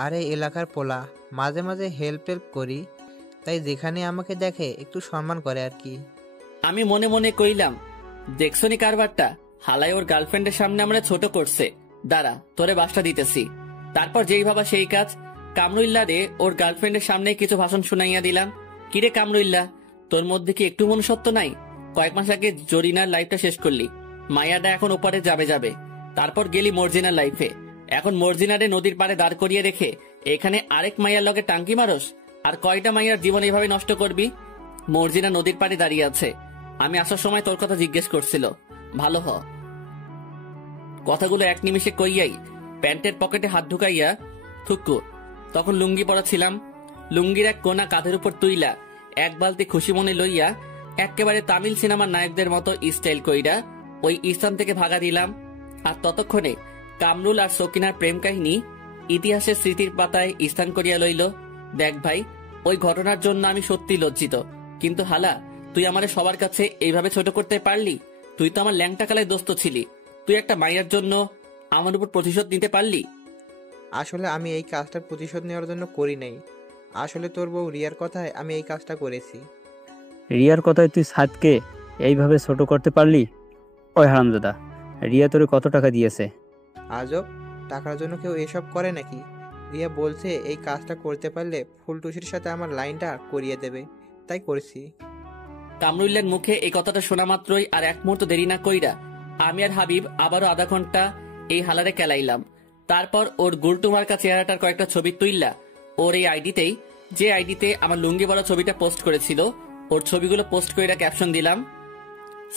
আরে এলাকার পোলা, মাঝে মাঝে হেল্প করি, তাই যেখানে আমাকে দেখে একটু সম্মান করে আর কি। আমি মনে মনে কইলাম, দেখছনি কারবারটা, হালাই ওর গার্লফ্রেন্ডের সামনে আমরা ছোট করছে, দাঁড়া তোরে বাসটা দিতেছি। তারপর যেই ভাবা সেই কাজ, কামরুল্লাহ রে ওর গার্লফ্রেন্ডের সামনে কিছু ভাষণ শুনাইয়া দিলাম। কিরে কামরুল্লাহ, তোর মধ্যে কি একটু মনুষ্যত্ব নাই? কয়েক মাস আগে জরিনার লাইফটা শেষ করলি, মায়াটা এখন ওপারে যাবে। তারপর গেলি মর্জিনার লাইফে, এখন মর্জিনারে নদীর পাড়ে দাঁড় করিয়ে রেখে এখানে আরেক মাইয়ার লগে টাঙ্কি মারস। আর কয়টা মাইয়ার জীবন এইভাবে নষ্ট করবি? মর্জিনা নদীর পাড়ে দাঁড়িয়ে আছে, আমি আসার সময় তোর কথা জিজ্ঞেস করছিল, ভালো হ। কথাগুলো এক নিমিষে কইয়াই প্যান্টের পকেটে হাত ঢুকাইয়া থুক্কু। তখন লুঙ্গি পরা ছিলাম, লুঙ্গির এক কোনা কাঁধের উপর তুইলা এক বালতি খুশি মনে লইয়া একেবারে তামিল সিনেমার নায়কদের মতো স্টাইল কইরা ওই স্থান থেকে ভাগা দিলাম। আর ততক্ষণে কামরুল আর সকিনার প্রেম কাহিনী ইতিহাসের স্মৃতির পাতায় স্থান করিয়া লইল। দেখ ভাই, ওই ঘটনার জন্য আমি সত্যি লজ্জিত, কিন্তু হালা তুই আমারে সবার কাছে এইভাবে ছোট করতে পারলি? তুই তো আমার ল্যাংটা কালায় দোস্ত ছিলি, তুই একটা মাইয়ার জন্য আমার উপর প্রতিশোধ নিতে পারলি? আসলে আমি এই কাজটার প্রতিশোধ নেওয়ার জন্য করি নাই, আসলে তোর বউ রিয়ার কথায় আমি এই কাজটা করেছি। রিয়ার কথায় তুই সাদকে এইভাবে ছোট করতে পারলি? ওই হারামজাদা, রিয়া তোরে কত টাকা দিয়েছে? আজব, টাকার জন্য কেউ এসব করে নাকি? রিয়া বলছে এই কাজটা করতে পারলে ফুলটুসির সাথে আমার লাইনটা করিয়ে দেবে, তাই করেছি। কামরুল্লার মুখে এই কথাটা শোনা মাত্রই আর এক মুহূর্ত দেরি না কইরা আমি আর হাবিব আবারও আধা ঘন্টা এই হালারে কেলাইলাম। তারপর ওর গুলটুমার্কা চেহারাটার কয়েকটা ছবি তুইলা ওর এই আইডিতেই, যে আইডিতে আমার লুঙ্গি বড় ছবিটা পোস্ট করেছিল, ওর ছবিগুলো পোস্ট কইরা ক্যাপশন দিলাম,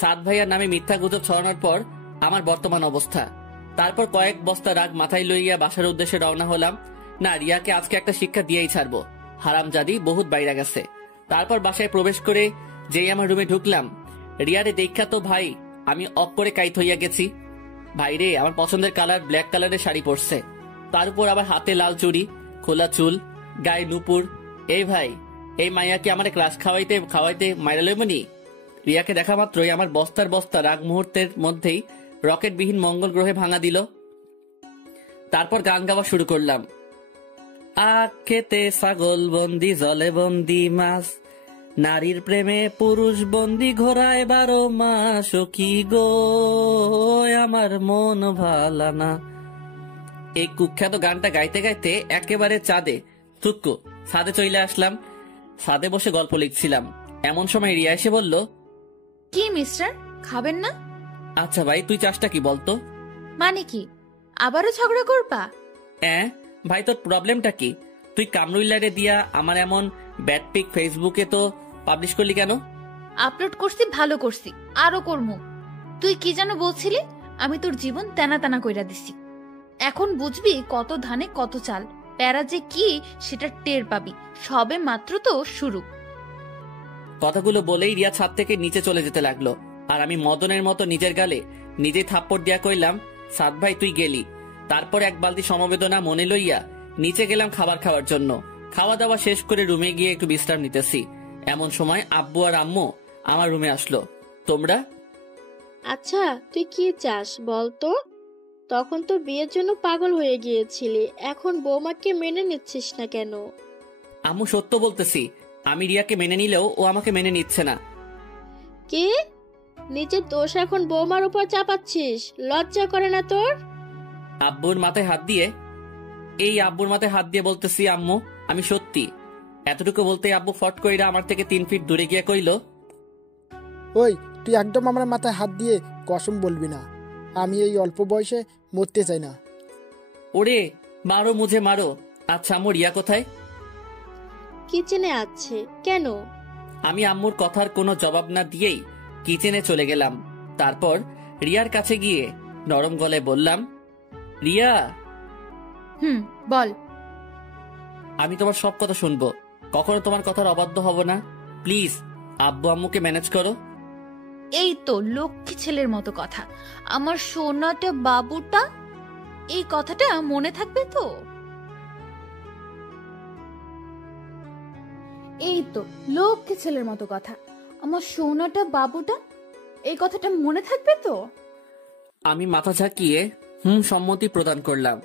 সাদ ভাইয়ার নামে মিথ্যা গুজব ছড়ানোর পর আমার বর্তমান অবস্থা। তারপর কয়েক বস্তা রাগ মাথায় লইয়া বাসার উদ্দেশ্যে রওনা হলাম। না, রিয়াকে আজকে একটা শিক্ষা দিয়েই ছাড়বো, হারামজাদি বহুত বাইরে গেছে। তারপর বাসায় প্রবেশ করে যেই আমার রুমে ঢুকলাম, রিয়ারে দেখা তো ভাই আমি অফ করে কাইত হইয়া গেছি। ভাইরে, আমার পছন্দের কালার ব্ল্যাক কালারের শাড়ি পরছে, তার উপর আবার হাতে লাল চুড়ি, খোলা চুল, গায়ে নুপুর। এই ভাই, এই মাইয়াকে আমার ক্লাস খাওয়াইতে মাইরা লইবনি? রিয়াকে দেখা মাত্রই আমার বস্তার বস্তা রাগ মুহূর্তের মধ্যেই রকেটবিহীন মঙ্গল গ্রহে ভাঙা দিল। তারপর গান গাওয়া শুরু করলাম, আখ খেতে ছাগল বন্দি, জলে বন্দি মাছ, নারীর প্রেমে পুরুষ বন্দি, ঘোড়ায় 12 মাস। ও কি গো আমার মন ভালা না। এই কুখ্যাত গানটা গাইতে গাইতে একেবারে ছাদে চলে আসলাম। ছাদে বসে গল্প লিখছিলাম, এমন সময় রিয়া এসে বলল, কি মিস্টার, খাবেন না? আচ্ছা ভাই, তুই চাষটা কি বলতো? মানে কি, আবারও ঝগড়া করবা? ভাই, তোর প্রবলেমটা কি? তুই কামরুল্লারে দিয়া আমার এমন ব্যাড পিক ফেসবুকে তো পাবলিশ করলি কেন? আপলোড করছি, ভালো করছি, আরো করমু। তুই কি যেন বলছিলি, আমি তোর জীবন তেনা তেনা কইরা দিছি। এখন বুঝবি কত ধানে কত চাল, প্যারা যে কি সেটা টের পাবি, সবে মাত্র তো শুরু। কথাগুলো বলেই রিয়া ছাদ থেকে নিচে চলে যেতে লাগলো, আর আমি মদনের মতো নিজের গালে নিজেই থাপ্পড় দিয়া কইলাম, সাদ ভাই তুই গেলি। তারপর এক বালতি সমবেদনা মনে লইয়া নিচে গেলাম খাবার খাওয়ার জন্য। খাওয়া দাওয়া শেষ করে রুমে গিয়ে একটু বিশ্রাম নিতেছি, এমন সময় আব্বু আর আম্মু আমার রুমে আসলো। তোমরা? আচ্ছা তুই কি চাস বলতো? তখন তো বিয়ের জন্য পাগল হয়ে গিয়েছিলি, এখন বৌমাকে মেনে নিচ্ছিস না কেন? আম্মু সত্য বলতেছি, আমি রিয়াকে মেনে নিলেও ও আমাকে মেনে নিচ্ছে না। কি? নিজের দোষ এখন বৌমার উপর চাপাচ্ছিস? লজ্জা করে না তোর? আব্বুর মাথায় হাত দিয়ে বলতেছি, আম্মু আমি সত্যি। এতটুকু বলতে আব্বু ফট কইরা আমার থেকে 3 ফিট দূরে গিয়ে কইল, ওই তুই একদম আমার মাথায় হাত দিয়ে কসম বলবি না, আমি এই অল্প বয়সে মরতে চাই না। ওরে মারো মুঝে মারো। আচ্ছা আম্মু রিয়া কোথায়? কিচেনে আছে। কেন? আমি আম্মুর কথার কোনো জবাব না দিয়েই কিচেনে চলে গেলাম। তারপর রিয়ার কাছে গিয়ে নরম গলায় বললাম, রিয়া বল। আমি তোমার সব কথা শুনবো, কখনো তোমার কথার অবাধ্য হব না। প্লিজ আব্বু আম্মুকে ম্যানেজ করো। এই তো লক্ষ্মী ছেলের মতো কথা, আমার সোনাটা বাবুটা, এই কথাটা মনে থাকবে তো? এই তো লক্ষ্মী ছেলের মতো কথা, আমার সোনাটা বাবুটা, এই কথাটা মনে থাকবে তো? আমি মাথা ঝাঁকিয়ে সম্মতি প্রদান করলাম।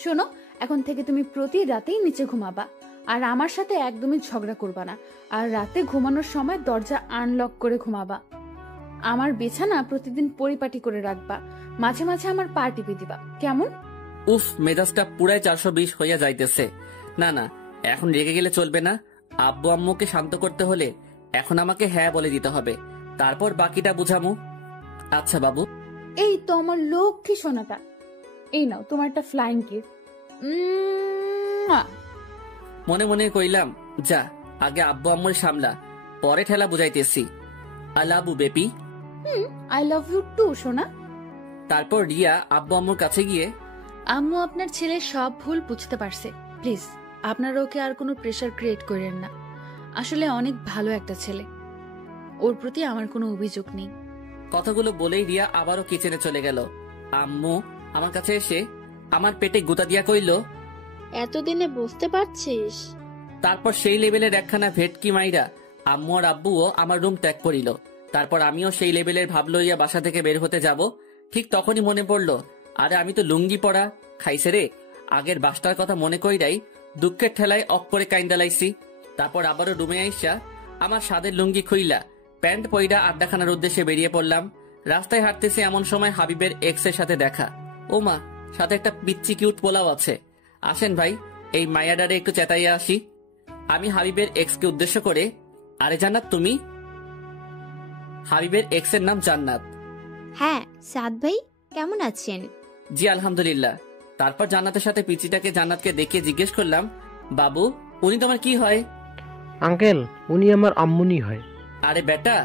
শোনো, এখন থেকে তুমি প্রতি রাতেই নিচে ঘুমাবা, আর আমার সাথে একদমই ঝগড়া করবা না, আর রাতে ঘুমানোর সময় দরজা আনলক করে ঘুমাবা। আমার বিছানা প্রতিদিন পরিপাটি করে রাখবা, মাঝে মাঝে আমার পা টিপে দিবা, কেমন? উফ, মেজাজটা পুরাই 420 হইয়া যাইতেছে। না না, এখন রেগে গেলে চলবে না। আব্বু আম্মুকে শান্ত করতে হলে এখন আমাকে হ্যাঁ বলে দিতে হবে, তারপর বাকিটা বুঝামু। আচ্ছা বাবু। এই তো আমার লক্ষ্মী সোনাটা, এই নাও তোমার একটা ফ্লাইং কিস। মনে মনে কইলাম, যা আগে আব্বু আম্মুর সামলা, পরে ঠেলা বুঝাইতেছি। I love you baby. I love you too সোনা। তারপর রিয়া আব্বু আম্মুর কাছে গিয়ে, আম্মু আপনার ছেলে সব ভুল বুঝতে পারছে, প্লিজ আপনারা ওকে আর কোনো প্রেশার ক্রিয়েট করেন না। আসলে অনেক ভালো একটা ছেলে, ওর প্রতি আমার কোনো অভিযোগ নেই। কথাগুলো বলেই রিয়া আবারও কিচেনে চলে গেল। আম্মু আমার কাছে এসে আমার পেটে গুতা দিয়া কইল, এতদিনে বুঝতে পারছিস? তারপর সেই লেভেলের একখানা ভেটকি মাইরা আম্মু আর আব্বুও আমার রুম ত্যাগ করিল। তারপর আমিও সেই লেভেলের ভাব লইয়া বাসা থেকে বের হতে যাব, ঠিক তখনই মনে পড়ল, আরে আমি তো লুঙ্গি পরা খাইছে রে। আগের বাসটার কথা মনে কইরাই দুঃখের ঠেলায় অক করে কাইন্দা লাইছি। তারপর আবারও রুমে আইসা আমার সাদের লুঙ্গি খুইলা প্যান্ট পইরা আড্ডাখানার উদ্দেশ্যে বেরিয়ে পড়লাম। রাস্তায় হাঁটতেছে এমন সময় হাবিবের এক্সের সাথে দেখা। ও মা, সাথে একটা পিচ্চি কিউট পোলাও আছে। আসেন ভাই, এই মায়াডারে একটু চেতাইয়া আসি। আমি হাবিবের এক্সকে উদ্দেশ্য করে, আরে জান্নাত তুমি? হাবিবের এক্সের নাম জান্নাত। হ্যাঁ সাদ ভাই, কেমন আছেন? জি আলহামদুলিল্লাহ। তারপর জান্নাতের সাথে পিচিটাকে জান্নাতকে দেখে জিজ্ঞেস করলাম, বাবু উনি তোমার কি হয়? আঙ্কেল, উনি আমার আম্মুনি হয়। আরে বেটা,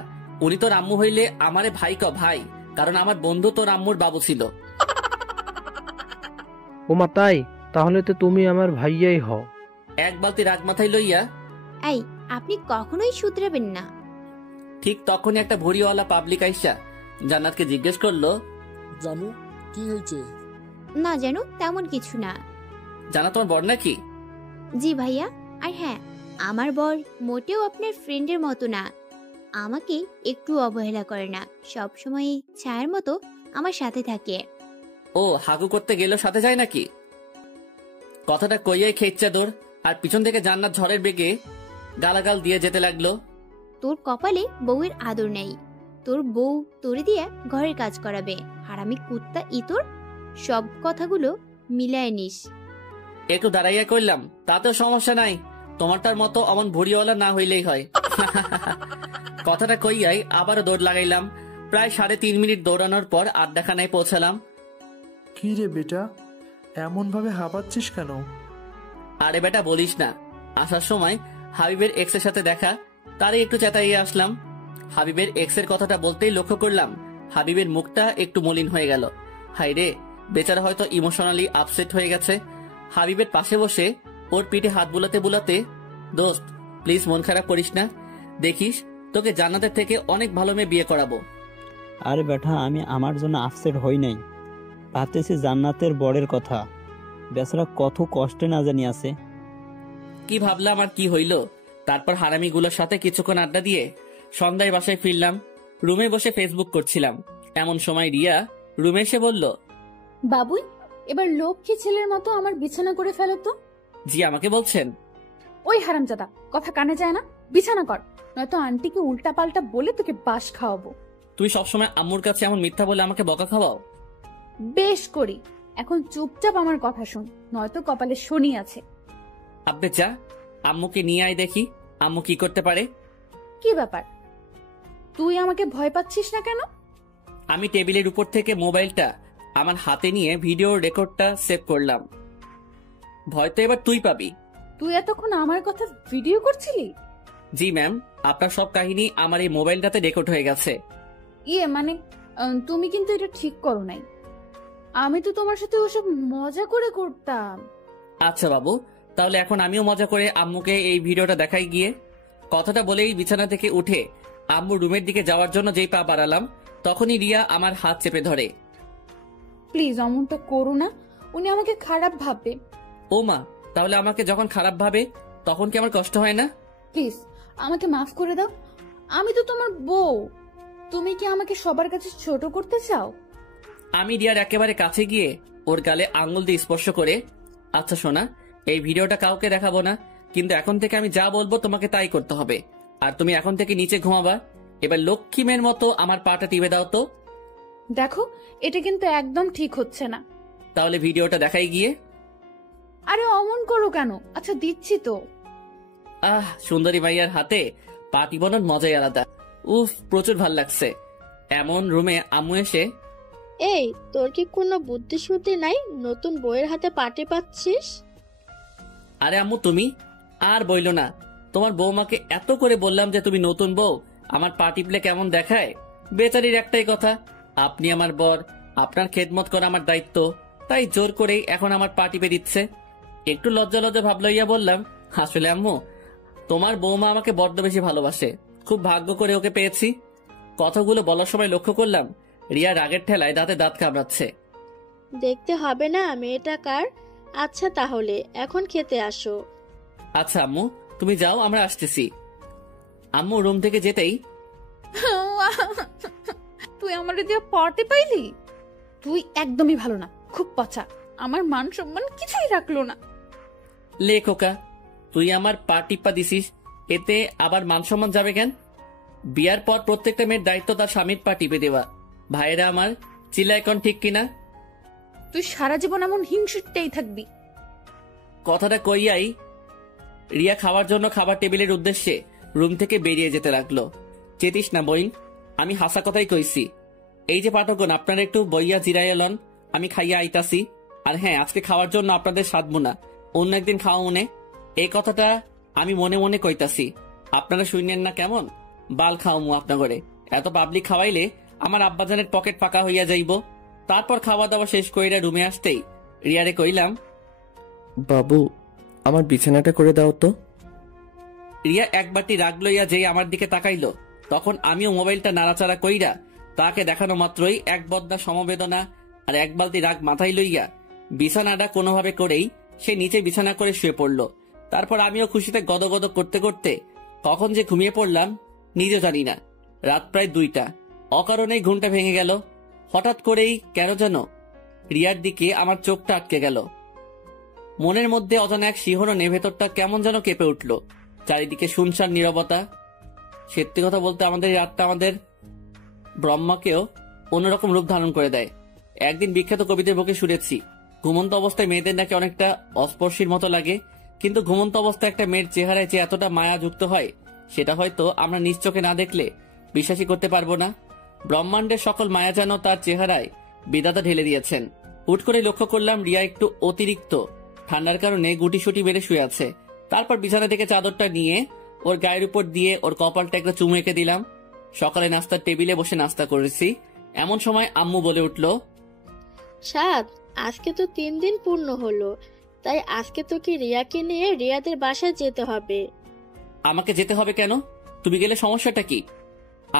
উনি তোর আম্মু হইলে আমারে ভাই ক ভাই, কারণ আমার বন্ধু তোর আম্মুর বাবু ছিল। ওমা তাই? তাহলে তো তুমি আমার ভাইয়াই হও। এক বালতি রাগ মাথায় লইয়া, এই আপনি কখনোই শুধরাবেন না। ঠিক তখনই একটা ভুড়িওয়ালা পাবলিক আইসা জান্নাতকে জিজ্ঞেস করলো, জানু কি হয়েছে? না জানু, তেমন কিছু না। জান্নাত তোমার বর নাকি? জি ভাইয়া, আর হ্যাঁ আমার বর মোটেও আপনার ফ্রেন্ডের মতো না, আমাকে একটু অবহেলা করে না, সবসময় ছায়ার মতো আমার সাথে থাকে। ও হাগু করতে গেলেও সাথে যায় নাকি? কথাটা কইয়াই খেচ্চা দৌড়, আর পিছন থেকে জান্নাত ঝড়ের বেগে গালাগাল দিয়ে যেতে লাগলো। তোর কপালে বউয়ের আদর নেই, তোর বউ তোরে দিয়া ঘরের কাজ করাবে, হারামি কুত্তা ইতর, সব কথাগুলো মিলায় নিস। একটু দাঁড়াইয়া কইলাম, তাতেও সমস্যা নাই, তোমারটার মতো অমন ভুড়িওয়ালা না হইলেই হয়। কথাটা কইয়াই আবারও দৌড় লাগাইলাম। প্রায় 3.5 মিনিট দৌড়ানোর পর আড্ডাখানায় পৌঁছালাম। কি রে বেটা, এমন ভাবে হাঁপাচ্ছিস কেন? আরে বেটা বলিস না, আসার সময় হাবিবের এক্সের সাথে দেখা, তারই একটু চেতাইয়ে আসলাম। হাবিবের এক্সের কথাটা বলতেই লক্ষ্য করলাম হাবিবের মুখটা একটু মলিন হয়ে গেল। হাই রে, বেচারা হয়তো ইমোশনালি আপসেট হয়ে গেছে। হাবিবের পাশে বসে ওর পিঠে হাত বুলাতে বুলাতে, দোস্ত প্লিজ মন খারাপ করিস না, দেখিস তোকে জান্নাতের থেকে অনেক ভালো মেয়ে বিয়ে করাবো। আরে বেটা, আমি আমার জন্য আপসেট হই নাই, ভাবতেছি জান্নাতের বরের কথা। বেচারা কত কষ্টে না জানি আছে। কি ভাবলাম আর কি হইল। তারপর হারামিগুলোর সাথে কিছুক্ষণ আড্ডা দিয়ে সন্ধ্যায় বাসায় ফিরলাম। রুমে বসে ফেসবুক করছিলাম, এমন সময় রিয়া রুমে এসে বলল, বাবুই, এবার লক্ষ্মী ছেলের মতো আমার বিছানা করে ফেলো তো। জি আমাকে বলছেন? ওই হারামজাদা, কথা কানে যায় না, বিছানা কর, নয়তো আন্টিকে উল্টা পাল্টা বলে তোকে বাস খাওয়াবো। তুই সবসময় আম্মুর কাছে এমন মিথ্যা বলে আমাকে বকা খাওয়াও? বেশ করি, এখন চুপচাপ আমার কথা শোন, নয়তো কপালে শনি আছে। আব্বে যা, আম্মুকে নিয়ে আয় দেখি আম্মু কি করতে পারে। কি ব্যাপার, তুই আমাকে ভয় পাচ্ছিস না কেন? আমি টেবিলের উপর থেকে মোবাইলটা আমার হাতে নিয়ে ভিডিও রেকর্ডটা সেভ করলাম। ভয় তো এবার তুই পাবি। তুই এতক্ষণ আমার কথা ভিডিও করছিলি? জি ম্যাম, আপনার সব কাহিনী আমার এই মোবাইলটাতে রেকর্ড হয়ে গেছে। ইয়ে মানে, তুমি কিন্তু এটা ঠিক করো নাই। আমি তো তোমার সাথে ওসব মজা করে করতাম। আচ্ছা বাবু, তাহলে এখন আমিও মজা করে আম্মুকে এই ভিডিওটা দেখাই গিয়ে। কথাটা বলেই বিছানা থেকে উঠে আম্মু রুমের দিকে যাওয়ার জন্য যেই পা বাড়ালাম, তখনই রিয়া আমার হাত চেপে ধরে। প্লিজ অমনটা করো না, উনি আমাকে খারাপ ভাববে। ও মা, তাহলে আমাকে যখন খারাপ ভাবে তখন কি আমার কষ্ট হয় না? প্লিজ আমাকে মাফ করে দাও, আমি তো তোমার বউ। তুমি কি আমাকে সবার কাছে ছোট করতে চাও? আমি রিয়ার একেবারে কাছে গিয়ে ওর গালে আঙুল দিয়ে স্পর্শ করে, আচ্ছা সোনা, এই ভিডিওটা কাউকে দেখাবো না, কিন্তু এখন থেকে আমি যা বলবো তোমাকে তাই করতে হবে। আর তুমি এখন থেকে নিচে ঘুমাবা। এবার লক্ষ্মী মেয়ের মতো আমার পাটা টিপে দাও তো। দেখো, এটা কিন্তু একদম ঠিক হচ্ছে না। তাহলে ভিডিওটা দেখাই গিয়ে। আরে অমন করো কেন? আচ্ছা দিচ্ছি তো। সুন্দরী মাইয়ার হাতে পা টিপানোর মজাই আলাদা। উফ, প্রচুর ভাল লাগছে। এমন রুমে আম্মু এসে, এই তোর কি কোনো বুদ্ধি শুদ্ধি নাই? নতুন বইয়ের হাতে পাটি পাচ্ছিস? আরে আম্মু তুমি আর বইলো না। তোমার বৌমাকে এত করে বললাম যে তুমি নতুন বউ, আমার পা টিপলে কেমন দেখায়। বেচারির একটাই কথা, আপনি আমার বর, আপনার খেদমত করা আমার দায়িত্ব, তাই জোর করেই এখন আমার পা টিপে দিচ্ছে। একটু লজ্জা লজ্জা ভাব লইয়া বললাম, আসলে আম্মু, তোমার বৌমা আমাকে বড্ড বেশি ভালোবাসে, খুব ভাগ্য করে ওকে পেয়েছি। কথাগুলো বলার সময় লক্ষ্য করলাম রিয়া রাগের ঠেলায় দাঁতে দাঁত কামড়াচ্ছে। দেখতে হবে না মেয়েটা কার? আচ্ছা তাহলে এখন খেতে আসো। আচ্ছা আম্মু, তুমি যাও, আমরা আসতেছি। আম্মু রুম থেকে যেতেই, তুই আমার দিয়ে পড়তে পাইলি? তুই একদমই ভালো না, খুব পচা, আমার মান সম্মান কিছুই রাখলো না। লে খোকা, তুই আমার পা টিপ্পা দিছিস, এতে আবার মান সম্মান যাবে কেন? বিয়ার পর প্রত্যেকটা মেয়ের দায়িত্ব তার স্বামীর পা টিপে দেওয়া। ভাইরা আমার, চিল্লা এখন ঠিক কিনা? তুই সারা জীবন এমন হিংসুটটাই থাকবি। কথাটা কইয়াই রিয়া খাওয়ার জন্য খাবার টেবিলের উদ্দেশ্যে রুম থেকে বেরিয়ে যেতে লাগলো। চেতিস না বইন, আমি হাসা কথাই কইছি। এই যে পাঠকগণ, আপনারা একটু বইয়া জিরাইয়া লন, আমি খাইয়া আইতাছি। আর হ্যাঁ, আজকে খাওয়ার জন্য আপনাদের সাধবো না, অন্য একদিন খাওয়া মনে। এই কথাটা আমি মনে মনে কইতাছি, আপনারা শুনেন না কেমন? বাল খাওয়ামু আপনা করে। এত পাবলিক খাওয়াইলে আমার আব্বাজানের পকেট ফাঁকা হইয়া যাইব। তারপর খাওয়া দাওয়া শেষ কইরা রুমে আসতেই রিয়ারে কইলাম, বাবু আমার বিছানাটা করে দাও তো। রিয়া এক বাটি রাগ লইয়া যেই আমার দিকে তাকাইলো, তখন আমিও মোবাইলটা নাড়াচাড়া কইরা তাকে দেখানো মাত্রই এক বদনা সমবেদনা আর এক বালতি রাগ মাথায় লইয়া বিছানাটা কোনোভাবে করেই সে নিচে বিছানা করে শুয়ে পড়ল। তারপর আমিও খুশিতে গদগদ করতে করতে কখন যে ঘুমিয়ে পড়লাম নিজে জানি না। রাত প্রায় 2টা, অকারণেই ঘুমটা ভেঙে গেল। হঠাৎ করেই কেন যেন রিয়ার দিকে আমার চোখটা আটকে গেল। মনের মধ্যে অজানা এক শিহরণে ভেতরটা কেমন যেন কেঁপে উঠল। চারিদিকে শুনশান নীরবতা। সত্যি কথা বলতে আমাদের এই রাতটা আমাদের ব্রহ্মাকেও অন্যরকম রূপ ধারণ করে দেয়। একদিন বিখ্যাত কবিদের বকে শুনেছি, ঘুমন্ত অবস্থায় মেয়েদের নাকি অনেকটা অস্পর্শীর মতো লাগে, কিন্তু ঘুমন্ত অবস্থায় একটা মেয়ের চেহারায় যে এতটা মায়া যুক্ত হয় সেটা হয়তো আমরা নিজ চোখে না দেখলে বিশ্বাসই করতে পারবো না। ব্রহ্মাণ্ডের সকল মায়া যেন তার চেহারায় বিধাতা ঢেলে দিয়েছেন। হুট করে লক্ষ্য করলাম রিয়া একটু অতিরিক্ত ঠান্ডার কারণে গুটিসুটি বেড়ে শুয়ে আছে। তারপর বিছানা থেকে চাদরটা নিয়ে ওর গায়ের উপর দিয়ে ওর কপালটা একটা চুমু এঁকে দিলাম। সকালে নাস্তার টেবিলে বসে নাস্তা করেছি, এমন সময় আম্মু বলে উঠল, সাদ, আজকে তো 3 দিন পূর্ণ হলো, তাই আজকে তোকে রিয়াকে নিয়ে রিয়াদের বাসায় যেতে হবে। আমাকে যেতে হবে কেন? তুমি গেলে সমস্যাটা কি?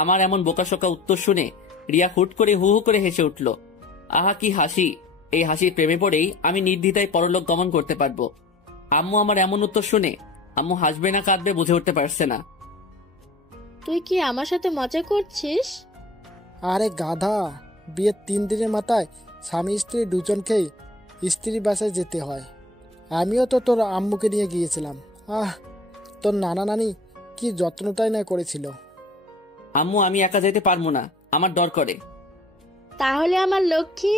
আমার এমন বোকাশোকা উত্তর শুনে রিয়া হুট করে হু হু করে হেসে উঠল। আহা কি হাসি! এই হাসির প্রেমে পড়েই আমি নির্দ্বিধায় পরলোক গমন করতে পারবো। আম্মু আমার এমন উত্তর শুনে আম্মু হাসবে না কাঁদবে বুঝে উঠতে পারছে না। তুই কি আমার সাথে মজা করছিস? আরে গাধা, বিয়ের 3 দিনের মাথায় স্বামী স্ত্রী দুজনকেই স্ত্রীর বাসায় যেতে হয়। আমিও তো তোর আম্মুকে নিয়ে গিয়েছিলাম। তোর নানা নানি কি যত্নটাই না করেছিল। আম্মু আমি একা যেতে পারবো না, আমার ডর করে। তাহলে আমার লক্ষ্মী,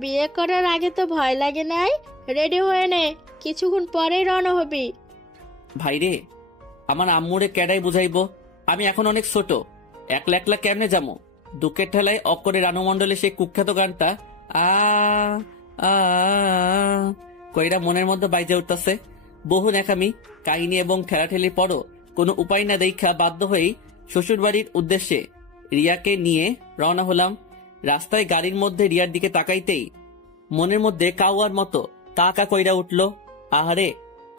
বিয়ে করার আগে তো ভয় লাগে নাই? রেডি হয়ে নে, কিছুক্ষণ পরেই রওনা হবি। ভাইরে, আমার আম্মুরে কেডাই বুঝাইবো? আমি এখন অনেক ছোট, একলা একলা কেমনে যাবো? দুঃখের ঠেলায় অক্ষরে রানু মণ্ডলের সেই কুখ্যাত গানটা আ আ কইরা মনের মধ্যে বাইজে উঠতেছে। বহু নেকামি কাহিনী এবং ঠেলাঠেলির পরও কোনো উপায় না দেখা বাধ্য হয়েই শ্বশুর বাড়ির উদ্দেশ্যে রিয়াকে নিয়ে রওনা হলাম। রাস্তায় গাড়ির মধ্যে রিয়ার দিকে তাকাইতেই মনের মধ্যে কাউয়ার মতো কাকা কইরা উঠল। আহারে,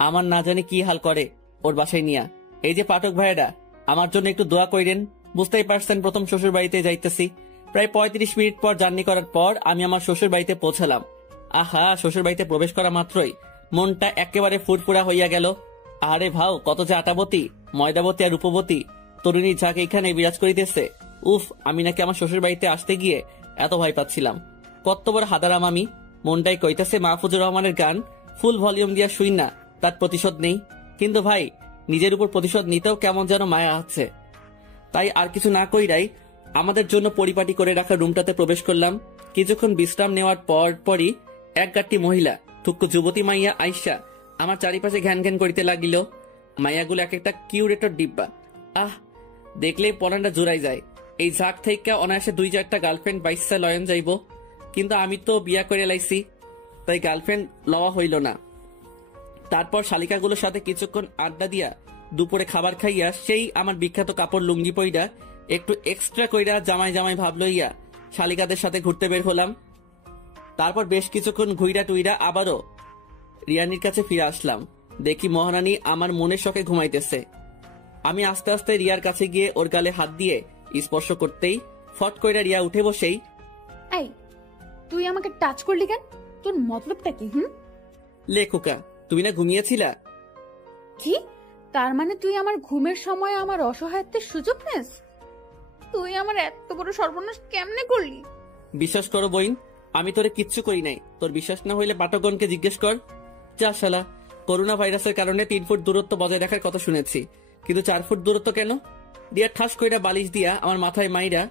আমার না জানি কি হাল করে ওর বাসায় নিয়া। এই যে পাঠক ভাইয়েরা, আমার জন্য একটু দোয়া কইরেন। বুঝতেই পারছেন, প্রথম শ্বশুর বাড়িতে যাইতেছি। প্রায় 35 মিনিট পর জার্নি করার পর আমি আমার শ্বশুর বাড়িতে পৌঁছালাম। আহা, শ্বশুর বাড়িতে প্রবেশ করা মাত্রই মনটা একেবারে ফুরফুরা হইয়া গেল। আরে ভাও, কত যে আটাবতী, ময়দাবতী আর রূপবতী তরুণী ঝাঁক এখানে বিরাজ করিতেছে। উফ, আমি নাকি আমার শ্বশুর বাড়িতে আসতে গিয়ে এত ভয় পাচ্ছিলাম। কত বড় হাদারাম আমি। মনটাই কইতেছে মাহফুজুর রহমানের গান ফুল ভলিউম দিয়া শুই না, তার প্রতিশোধ নেই। কিন্তু ভাই, নিজের উপর প্রতিশোধ নিতেও কেমন যেন মায়া আছে। তাই আর কিছু না কইরাই আমাদের জন্য পরিপাটি করে রাখা রুমটাতে প্রবেশ করলাম। কিছুক্ষণ বিশ্রাম নেওয়ার পরই এক গাঁটটি মহিলা থুক্কু যুবতী মাইয়া আইসা আমার চারিপাশে ঘ্যান ঘ্যান করিতে লাগিল। মাইয়াগুলো এক একটা কিউরেটর ডিব্বা। দেখলেই পরানটা জোড়াই যায়। এই ঝাঁক থেকে অনায়াসে 2-4টা গার্লফ্রেন্ড বাইসা লয়ন যাইব, কিন্তু আমি তো বিয়া করে লাইছি, তাই গার্লফ্রেন্ড লওয়া হইল না। তারপর শালিকাগুলোর সাথে কিছুক্ষণ আড্ডা দিয়া দুপুরে খাবার খাইয়া সেই আমার বিখ্যাত কাপড় লুঙ্গি পইরা একটু এক্সট্রা কইরা জামাই জামাই ভাব লইয়া শালিকাদের সাথে ঘুরতে বের হলাম। তারপর বেশ কিছুক্ষণ ঘুইরা টুইরা আবারও রিয়ানির কাছে ফিরে আসলাম। দেখি মহারানী আমার মনের শখে ঘুমাইতেছে। আমি আস্তে আস্তে রিয়ার কাছে গিয়ে ওর গালে হাত দিয়ে স্পর্শ করতেই ফট কইরা রিয়া উঠে বসেই, এই তুই আমাকে টাচ করলি কেন? তোর মতলবটা কি? লেখুকা, তুমি না ঘুমিয়েছিলা? কি? তার মানে তুই আমার ঘুমের সময় আমার অসহায়ত্বের সুযোগ নেস? তুই আমার এত বড় সর্বনাশ কেমনে করলি? বিশ্বাস করো বইন, আমি তোরে কিচ্ছু করি নাই। তোর বিশ্বাস না হইলে পাঠকগণকে জিজ্ঞেস কর। যা শালা, করোনা ভাইরাসের কারণে 3 ফুট দূরত্ব বজায় রাখার কথা শুনেছি, কিন্তু 4 ফুট দূরত্ব কেন? রিয়া ঠাস কইরা বালিশ দিয়া আমার মাথায় মাইরা,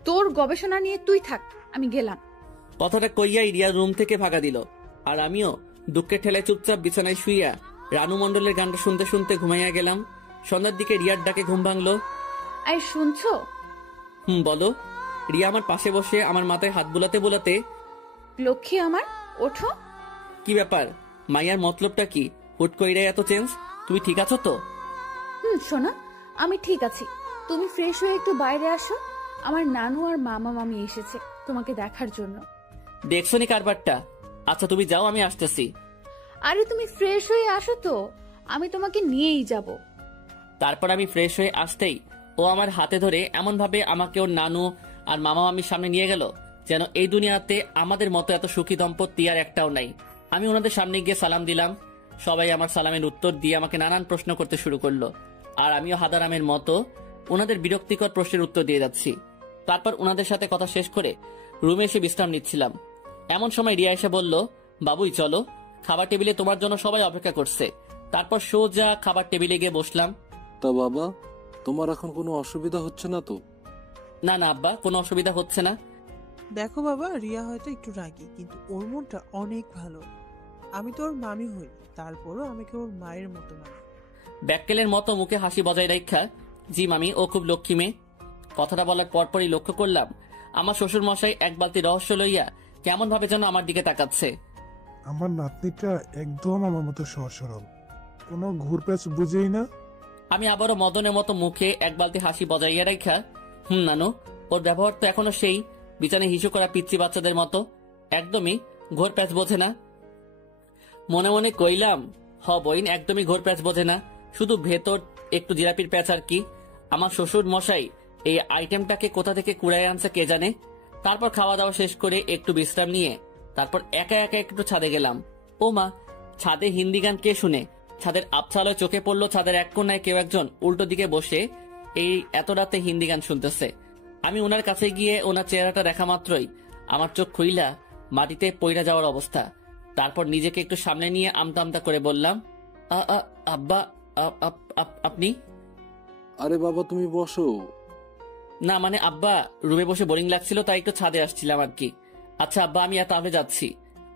তোর গবেষণা নিয়ে তুই থাক, আমি গেলাম। কথাটা কইয়াই রিয়া রুম থেকে ভাগা দিল। আর আমিও দুঃখের ঠেলায় চুপচাপ বিছানায় শুইয়া রানু মণ্ডলের গানটা শুনতে শুনতে ঘুমাইয়া গেলাম। সন্ধ্যার দিকে রিয়ার ডাকে ঘুম ভাঙলো। আই শুনছো? বলো। রিয়া আমার পাশে বসে আমার মাথায় হাত বুলাতে বুলাতে, লক্ষ্মী আমার, ওঠো। কি ব্যাপার? মাইয়ার মতলবটা কি? হুট কইরাই এত চেঞ্জ? তুমি ঠিক আছো তো? শোনা, আমি ঠিক আছি। তুমি ফ্রেশ হয়ে একটু বাইরে আসো। আমার নানু আর মামা মামি এসেছে তোমাকে দেখার জন্য। দেখছো নি কারবারটা? আচ্ছা তুমি যাও, আমি আসতেছি। আরে তুমি ফ্রেশ হয়ে আসো তো, আমি তোমাকে নিয়েই যাব। তারপর আমি ফ্রেশ হয়ে আসতেই ও আমার হাতে ধরে এমন ভাবে আমাকে ওর নানু আর মামা মামির সামনে নিয়ে গেল যেন এই দুনিয়াতে আমাদের মতো এত সুখী দম্পতি আর একটাও নাই। আমি ওনাদের সামনে গিয়ে সালাম দিলাম। সবাই আমার সালামের উত্তর দিয়ে আমাকে নানান প্রশ্ন করতে শুরু করলো, আর আমিও হাদারামের মতো ওনাদের বিরক্তিকর প্রশ্নের উত্তর দিয়ে যাচ্ছি। তারপর ওনাদের সাথে কথা শেষ করে রুমে এসে বিশ্রাম নিচ্ছিলাম। এমন সময় রিয়া এসে বলল, বাবুই চলো, খাবার টেবিলে তোমার জন্য সবাই অপেক্ষা করছে। তারপর সোজা খাবার টেবিলে গিয়ে বসলাম। তা বাবা, তোমার এখন কোনো অসুবিধা হচ্ছে না তো? না না আব্বা, কোনো অসুবিধা হচ্ছে না। দেখো বাবা, রিয়া হয়তো একটু রাগী, কিন্তু ওর মনটা অনেক ভালো। আমি তো ওর মামি হই, তারপরও আমাকে ওর মায়ের মতো মানে। ব্যাককেলের মতো মুখে হাসি বজায় রাখা, জি মামি, ও খুব লক্ষ্মী মেয়ে। কথাটা বলার পরপরই লক্ষ্য করলাম আমার শ্বশুর মশাই এক বালতি রহস্য লইয়া কেমন ভাবে যেন আমার দিকে তাকাচ্ছে। আমার নাতনিটা একদম আমার মতো সহজ সরল, কোনো ঘুরপ্যাচ বুঝেই না। আমি আবারও মদনের মতো মুখে এক বালতি হাসি বজাইয়া রাখা, নানু, ওর ব্যবহার তো এখনো সেই বিছানে হিসু করা পিচ্ছি বাচ্চাদের মতো, একদমই ঘোর প্যাচ বোঝে না। মনে মনে কইলাম, হ বইন, একদমই ঘোর প্যাচ বোঝে না, শুধু ভেতর একটু জিলাপির প্যাচ আর কি। আমার শ্বশুর মশাই এই আইটেমটাকে কোথা থেকে কুড়ায় আনছে কে জানে। তারপর খাওয়া দাওয়া শেষ করে একটু বিশ্রাম নিয়ে তারপর একা একা একটু ছাদে গেলাম। ও মা, ছাদে হিন্দি গান কে শুনে? ছাদের আবছালোয় চোখে পড়লো ছাদের এক কোনায় কেউ একজন উল্টো দিকে বসে এই এত রাতে হিন্দি গান শুনতেছে। আমি ওনার কাছে গিয়ে ওনার চেহারাটা দেখা মাত্রই আমার চোখ খুইলা মাটিতে পইড়া যাওয়ার অবস্থা। তারপর নিজেকে একটু সামনে নিয়ে আমতা আমতা করে বললাম, আব্বা, আপনি? আরে বাবা, তুমি বসো। না মানে আব্বা, রুমে বসে বোরিং লাগছিল তাই একটু ছাদে আসছিলাম আর কি। আচ্ছা আব্বা, আমি তাহলে যাচ্ছি।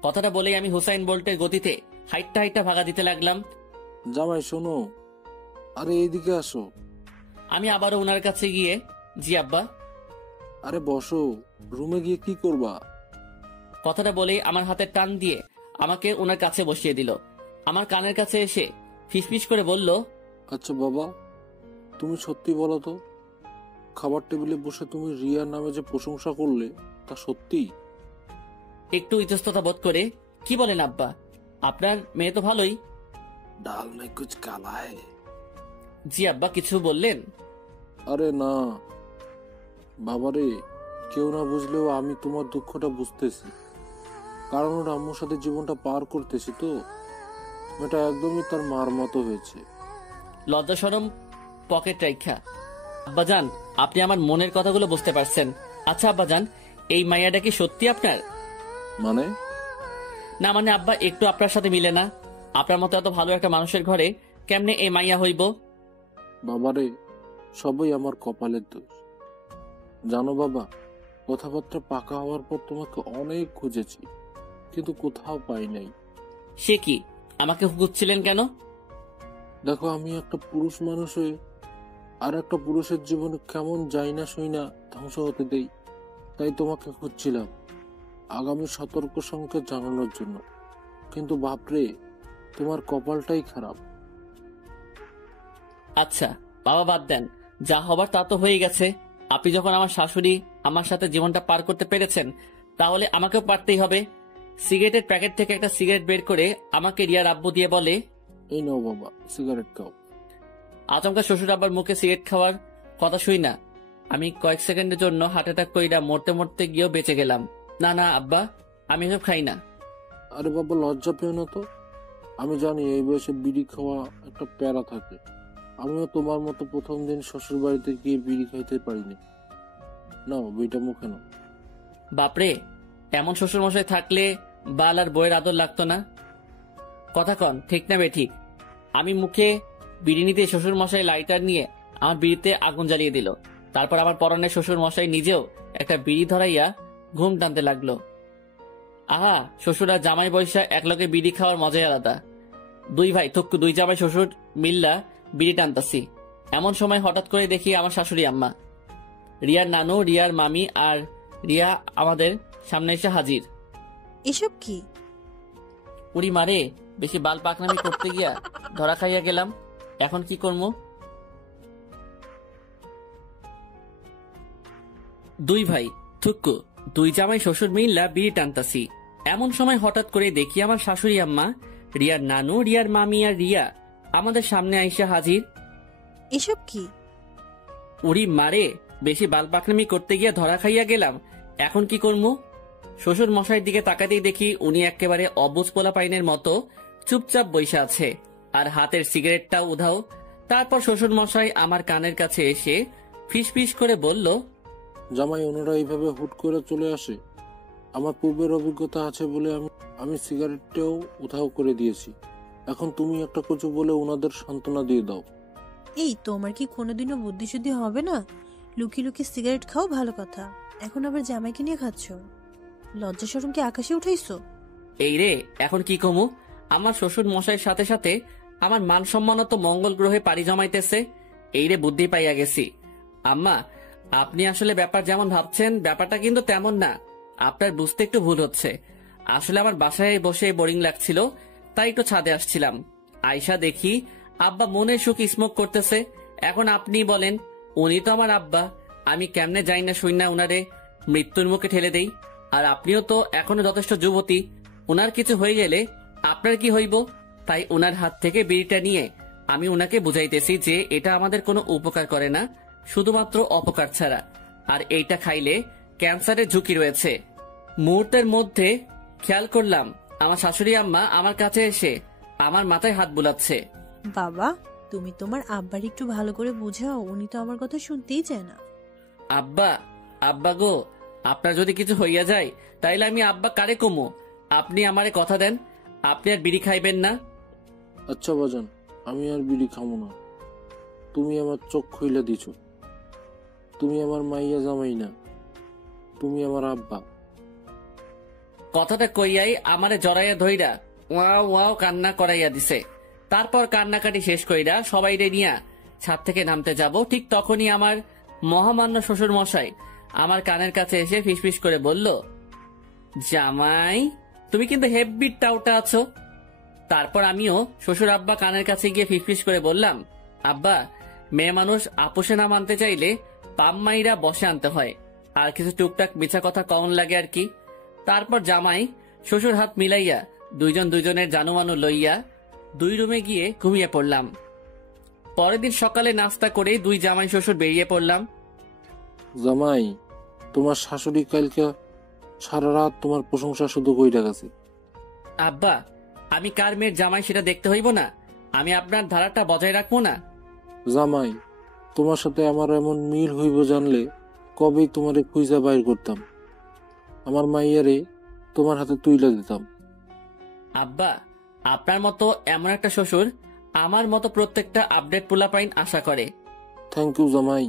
কথাটা বলেই আমি হুসাইন বোল্টের গতিতে হাইটটা ভাগা দিতে লাগলাম। জামাই শোনো, আরে এইদিকে আসো। আমি আবারও ওনার কাছে গিয়ে, জি আব্বা। আরে বসো, রুমে গিয়ে কি করবা? কথাটা বলেই আমার হাতে টান দিয়ে আমাকে ওনার কাছে বসিয়ে দিল। আমার কানের কাছে এসে ফিসফিস করে বলল, আচ্ছা বাবা, তুমি সত্যি বলো তো, খাবার টেবিলে বসে তুমি রিয়ার নামে যে প্রশংসা করলে তা সত্যি? একটু ইতস্ততা বোধ করে, কি বলেন আব্বা, আপনার মেয়ে তো ভালোই। ডাল মে কুছ কালা হ্যায়। জি আব্বা, কিছু বললেন? আরে না বাবারে, কেউ না বুঝলেও আমি তোমার দুঃখটা বুঝতেছি, কারণ ওর আম্মুর সাথে জীবনটা পার করতেছি তো। এটা একদমই তার মার মতো হয়েছে। লজ্জা শরম পকেট রাইখা, আব্বাজান আপনি আমার মনের কথাগুলো বুঝতে পারছেন। আচ্ছা আব্বাজান, এই মাইয়াটা কি সত্যি আপনার? মানে? না মানে আব্বা, একটু আপনার সাথে মিলে না। আপনার মতো এত ভালো একটা মানুষের ঘরে কেমনে এই মাইয়া হইব? বাবারে, সবই আমার কপালের দোষ। জানো বাবা, কথাবার্তা পাকা হওয়ার পর তোমাকে অনেক খুঁজেছি, কিন্তু কোথাও পাই নাই। সে কি, আমাকে খুঁজছিলেন কেন? দেখো, আমি একটা পুরুষ মানুষ হয়ে আর একটা পুরুষের জীবনে কেমন যাই না সই না ধ্বংস হতে দেই, তাই তোমাকে খুঁজছিলাম আগামী সতর্ক সংকেত জানানোর জন্য। কিন্তু বাপরে, তোমার কপালটাই খারাপ। আচ্ছা বাবা, বাদ দেন, যা হবার তা তো হয়ে গেছে। আপনি যখন আমার শাশুড়ি আমার সাথে জীবনটা পার করতে পেরেছেন, তাহলে আমাকেও পারতেই হবে। সিগারেটের প্যাকেট থেকে একটা সিগারেট বের করে আমাকে রিয়ার আব্বু দিয়ে বলে, এই নাও বাবা, সিগারেট খাও। আচমকা শ্বশুর আব্বার মুখে সিগারেট খাওয়ার কথা শুই না আমি কয়েক সেকেন্ডের জন্য হার্ট অ্যাটাক কইরা মরতে মরতে গিয়েও বেঁচে গেলাম। না না আব্বা, আমি এসব খাই না। আরে বাবা, লজ্জা পেও না তো। আমি জানি এই বয়সে বিড়ি খাওয়া একটা প্যারা থাকে। আমিও তোমার মতো প্রথম দিন শ্বশুর বাড়িতে গিয়ে বিড়ি খাইতে পারিনি। নাও, বিড়িটা মুখে নাও। বাপরে, এমন শ্বশুর মশাই থাকলে বাল আর বইয়ের আদর লাগতো না। কথা কন, ঠিক না বে ঠিক? আমি মুখে বিড়ি নিতে শ্বশুর মশাই লাইটার নিয়ে আমার বিড়িতে আগুন জ্বালিয়ে দিল। তারপর আমার পরনে শ্বশুর মশাই নিজেও একটা বিড়ি ধরাইয়া ঘুম টানতে লাগলো। আহা, শ্বশুর আর জামাই বৈশা একলগে বিড়ি খাওয়ার মজাই আলাদা। দুই ভাই থুক্কু, দুই জামাই শ্বশুর মিল্লা বিড়ি টানতাছি। এমন সময় হঠাৎ করে দেখি আমার শাশুড়ি আম্মা, রিয়ার নানু, রিয়ার মামি আর রিয়া আমাদের সামনে এসে হাজির। এসব কি? উড়ি মারে, বেশি বাল পাকনামি করতে গিয়া ধরা খাইয়া গেলাম। এখন কি করবো? দুই ভাই থুক্কু, দুই জামাই শ্বশুর মিল্লা বিড়ি টানতাছি। এমন সময় হঠাৎ করে দেখি আমার শাশুড়ি আম্মা, রিয়ার নানু, রিয়ার মামি আর রিয়া আমাদের সামনে আইসা হাজির। এসব কি? উড়ি মারে, বেশি বাল পাকনামি করতে গিয়া ধরা খাইয়া গেলাম। এখন কি করবো? শ্বশুর মশাইয়ের দিকে তাকাতেই দেখি উনি একেবারে অবুজ পোলা পাইনের মতো চুপচাপ বইসা আছে, আর হাতের সিগারেটটাও উধাও। তারপর শ্বশুর মশাই আমার কানের কাছে এসে ফিস করে বলল, জামাই, ওনারা এইভাবে হুট করে চলে আসে? আমার পূর্বের অভিজ্ঞতা আছে বলে আমি সিগারেটটাও উধাও করে দিয়েছি। এখন তুমি একটা কিছু বলে ওনাদের সান্ত্বনা দিয়ে দাও। এই, তোমার কি কোনোদিনও বুদ্ধিশুদ্ধি হবে না? লুকিয়ে লুকিয়ে সিগারেট খাও ভালো কথা, এখন আবার জামাইকে নিয়ে খাচ্ছ। লজ্জা শরম কি আকাশে উঠাইছো? এই রে, এখন কি কমু? আমার শ্বশুর মশাইয়ের সাথে সাথে আমার মান সম্মান তো মঙ্গল গ্রহে পাড়ি জমাইতেছে। এই রে, বুদ্ধি পাইয়া গেছি। আম্মা, আপনি আসলে ব্যাপার যেমন ভাবছেন ব্যাপারটা কিন্তু তেমন না। আপনার বুঝতে একটু ভুল হচ্ছে। আসলে আমার বাসায় বসে বোরিং লাগছিল, তাই একটু ছাদে আসছিলাম। আয়শা দেখি আব্বা মনের সুখ স্মোক করতেছে। এখন আপনি বলেন, উনি তো আমার আব্বা, আমি কেমনে যাই না শুই না উনারে মৃত্যুর মুখে ঠেলে দেই? আর আপনিও তো এখনো যথেষ্ট যুবতী, উনার কিছু হয়ে গেলে আপনার কি হইব? তাই উনার হাত থেকে বিড়িটা নিয়ে আমি ওনাকে বুঝাইতেছি যে এটা আমাদের কোনো উপকার করে না, শুধুমাত্র অপকার ছাড়া, আর এইটা খাইলে ক্যান্সারের ঝুঁকি রয়েছে। মুহূর্তের মধ্যে খেয়াল করলাম আমার শাশুড়ি আম্মা আমার কাছে এসে আমার মাথায় হাত বুলাচ্ছে। বাবা, তুমি তোমার আব্বার একটু ভালো করে বুঝাও, উনি তো আমার কথা শুনতেই চায় না। আব্বা, আব্বা গো, আপনার যদি কিছু হইয়া যায় তাইলে আমি আব্বা কারে কমু? আপনি আমারে কথা দেন, আপনি আর বিড়ি খাইবেন না। আচ্ছা বাজান, আমি আর বিড়ি খামো না। তুমি আমার চোখ খুইলা দিছ। তুমি আমার মাইয়া জামাই না, তুমি আমার আব্বা। কথাটা কইয়াই আমারে জড়াইয়া ধইরা ওয়াও ওয়াও কান্না করাইয়া দিছে। তারপর কান্নাকাটি শেষ কইরা সবাইরে নিয়া ছাদ থেকে নামতে যাব, ঠিক তখনই আমার মহামান্য শ্বশুর মশাই আমার কানের কাছে এসে ফিসফিস করে বলল, জামাই তুমি কিন্তু হেব্বি টাউটা আছো। তারপর আমিও শ্বশুর আব্বা কানের কাছে গিয়ে ফিসফিস করে বললাম, আব্বা, মেয়ে মানুষ আপোষে না মানতে চাইলে পাম্মাইরা বসে আনতে হয়, আর কিছু টুকটাক মিছা কথা কমন লাগে আর কি। তারপর জামাই শ্বশুর হাত মিলাইয়া দুইজন দুইজনের জানুমানু লইয়া 2 রুমে গিয়ে ঘুমিয়ে পড়লাম। পরের দিন সকালে নাস্তা করে 2 জামাই শ্বশুর বেরিয়ে পড়লাম। জামাই, তোমার শাশুড়ি কালকে সারা রাত তোমার প্রশংসা শুধু কইরা গেছে। আব্বা, আমি কার মেয়ের জামাই সেটা দেখতে হইব না? আমি আপনার ধারাটা বজায় রাখবো না? জামাই, তোমার সাথে আমার এমন মিল হইব জানলে কবেই তোমারে খুঁজা বাইর করতাম, আমার মাইয়ারে তোমার হাতে তুইলা দিতাম। আব্বা, আপনার মতো এমন একটা শ্বশুর আমার মতো প্রত্যেকটা আপডেট পোলাপাইন আশা করে। থ্যাংক ইউ জামাই।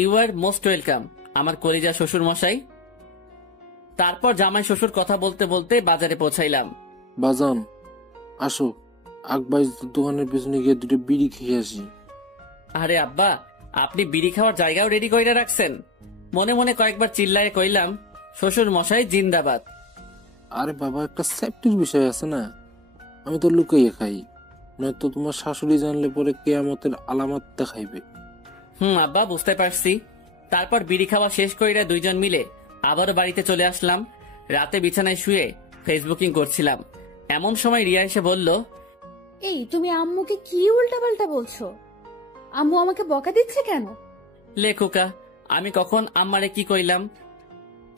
ইউ আর মোস্ট ওয়েলকাম আমার কলিজা শ্বশুর মশাই। তারপর জামাই শ্বশুর কথা বলতে বলতে বাজারে পৌঁছাইলাম। বাজান, আসো আকবাইজ দোকানের পিছনে গিয়ে 2টা বিড়ি খেয়ে আসি। আরে আব্বা, আপনি বিড়ি খাওয়ার জায়গাও রেডি কইরা রাখছেন? মনে মনে কয়েকবার চিল্লায় কইলাম, শ্বশুর মশাই জিন্দাবাদ। আরে বাবা, একটা সেফটির বিষয় আছে না, আমি তো লুকাইয়া খাই, নয়তো তোমার শাশুড়ি জানলে পরে কিয়ামতের আলামত দেখাইবে। আব্বা, বুঝতে পারছি। তারপর বিড়ি খাওয়া শেষ কইরা 2 জন মিলে আবারও বাড়িতে চলে আসলাম। রাতে বিছানায় শুয়ে ফেসবুকিং করছিলাম, এমন সময় রিয়া এসে বলল, এই তুমি আম্মুকে কি উল্টাপাল্টা বলছো? আম্মু আমাকে বকা দিচ্ছে কেন? লেখুকা, আমি কখন আম্মারে কি কইলাম?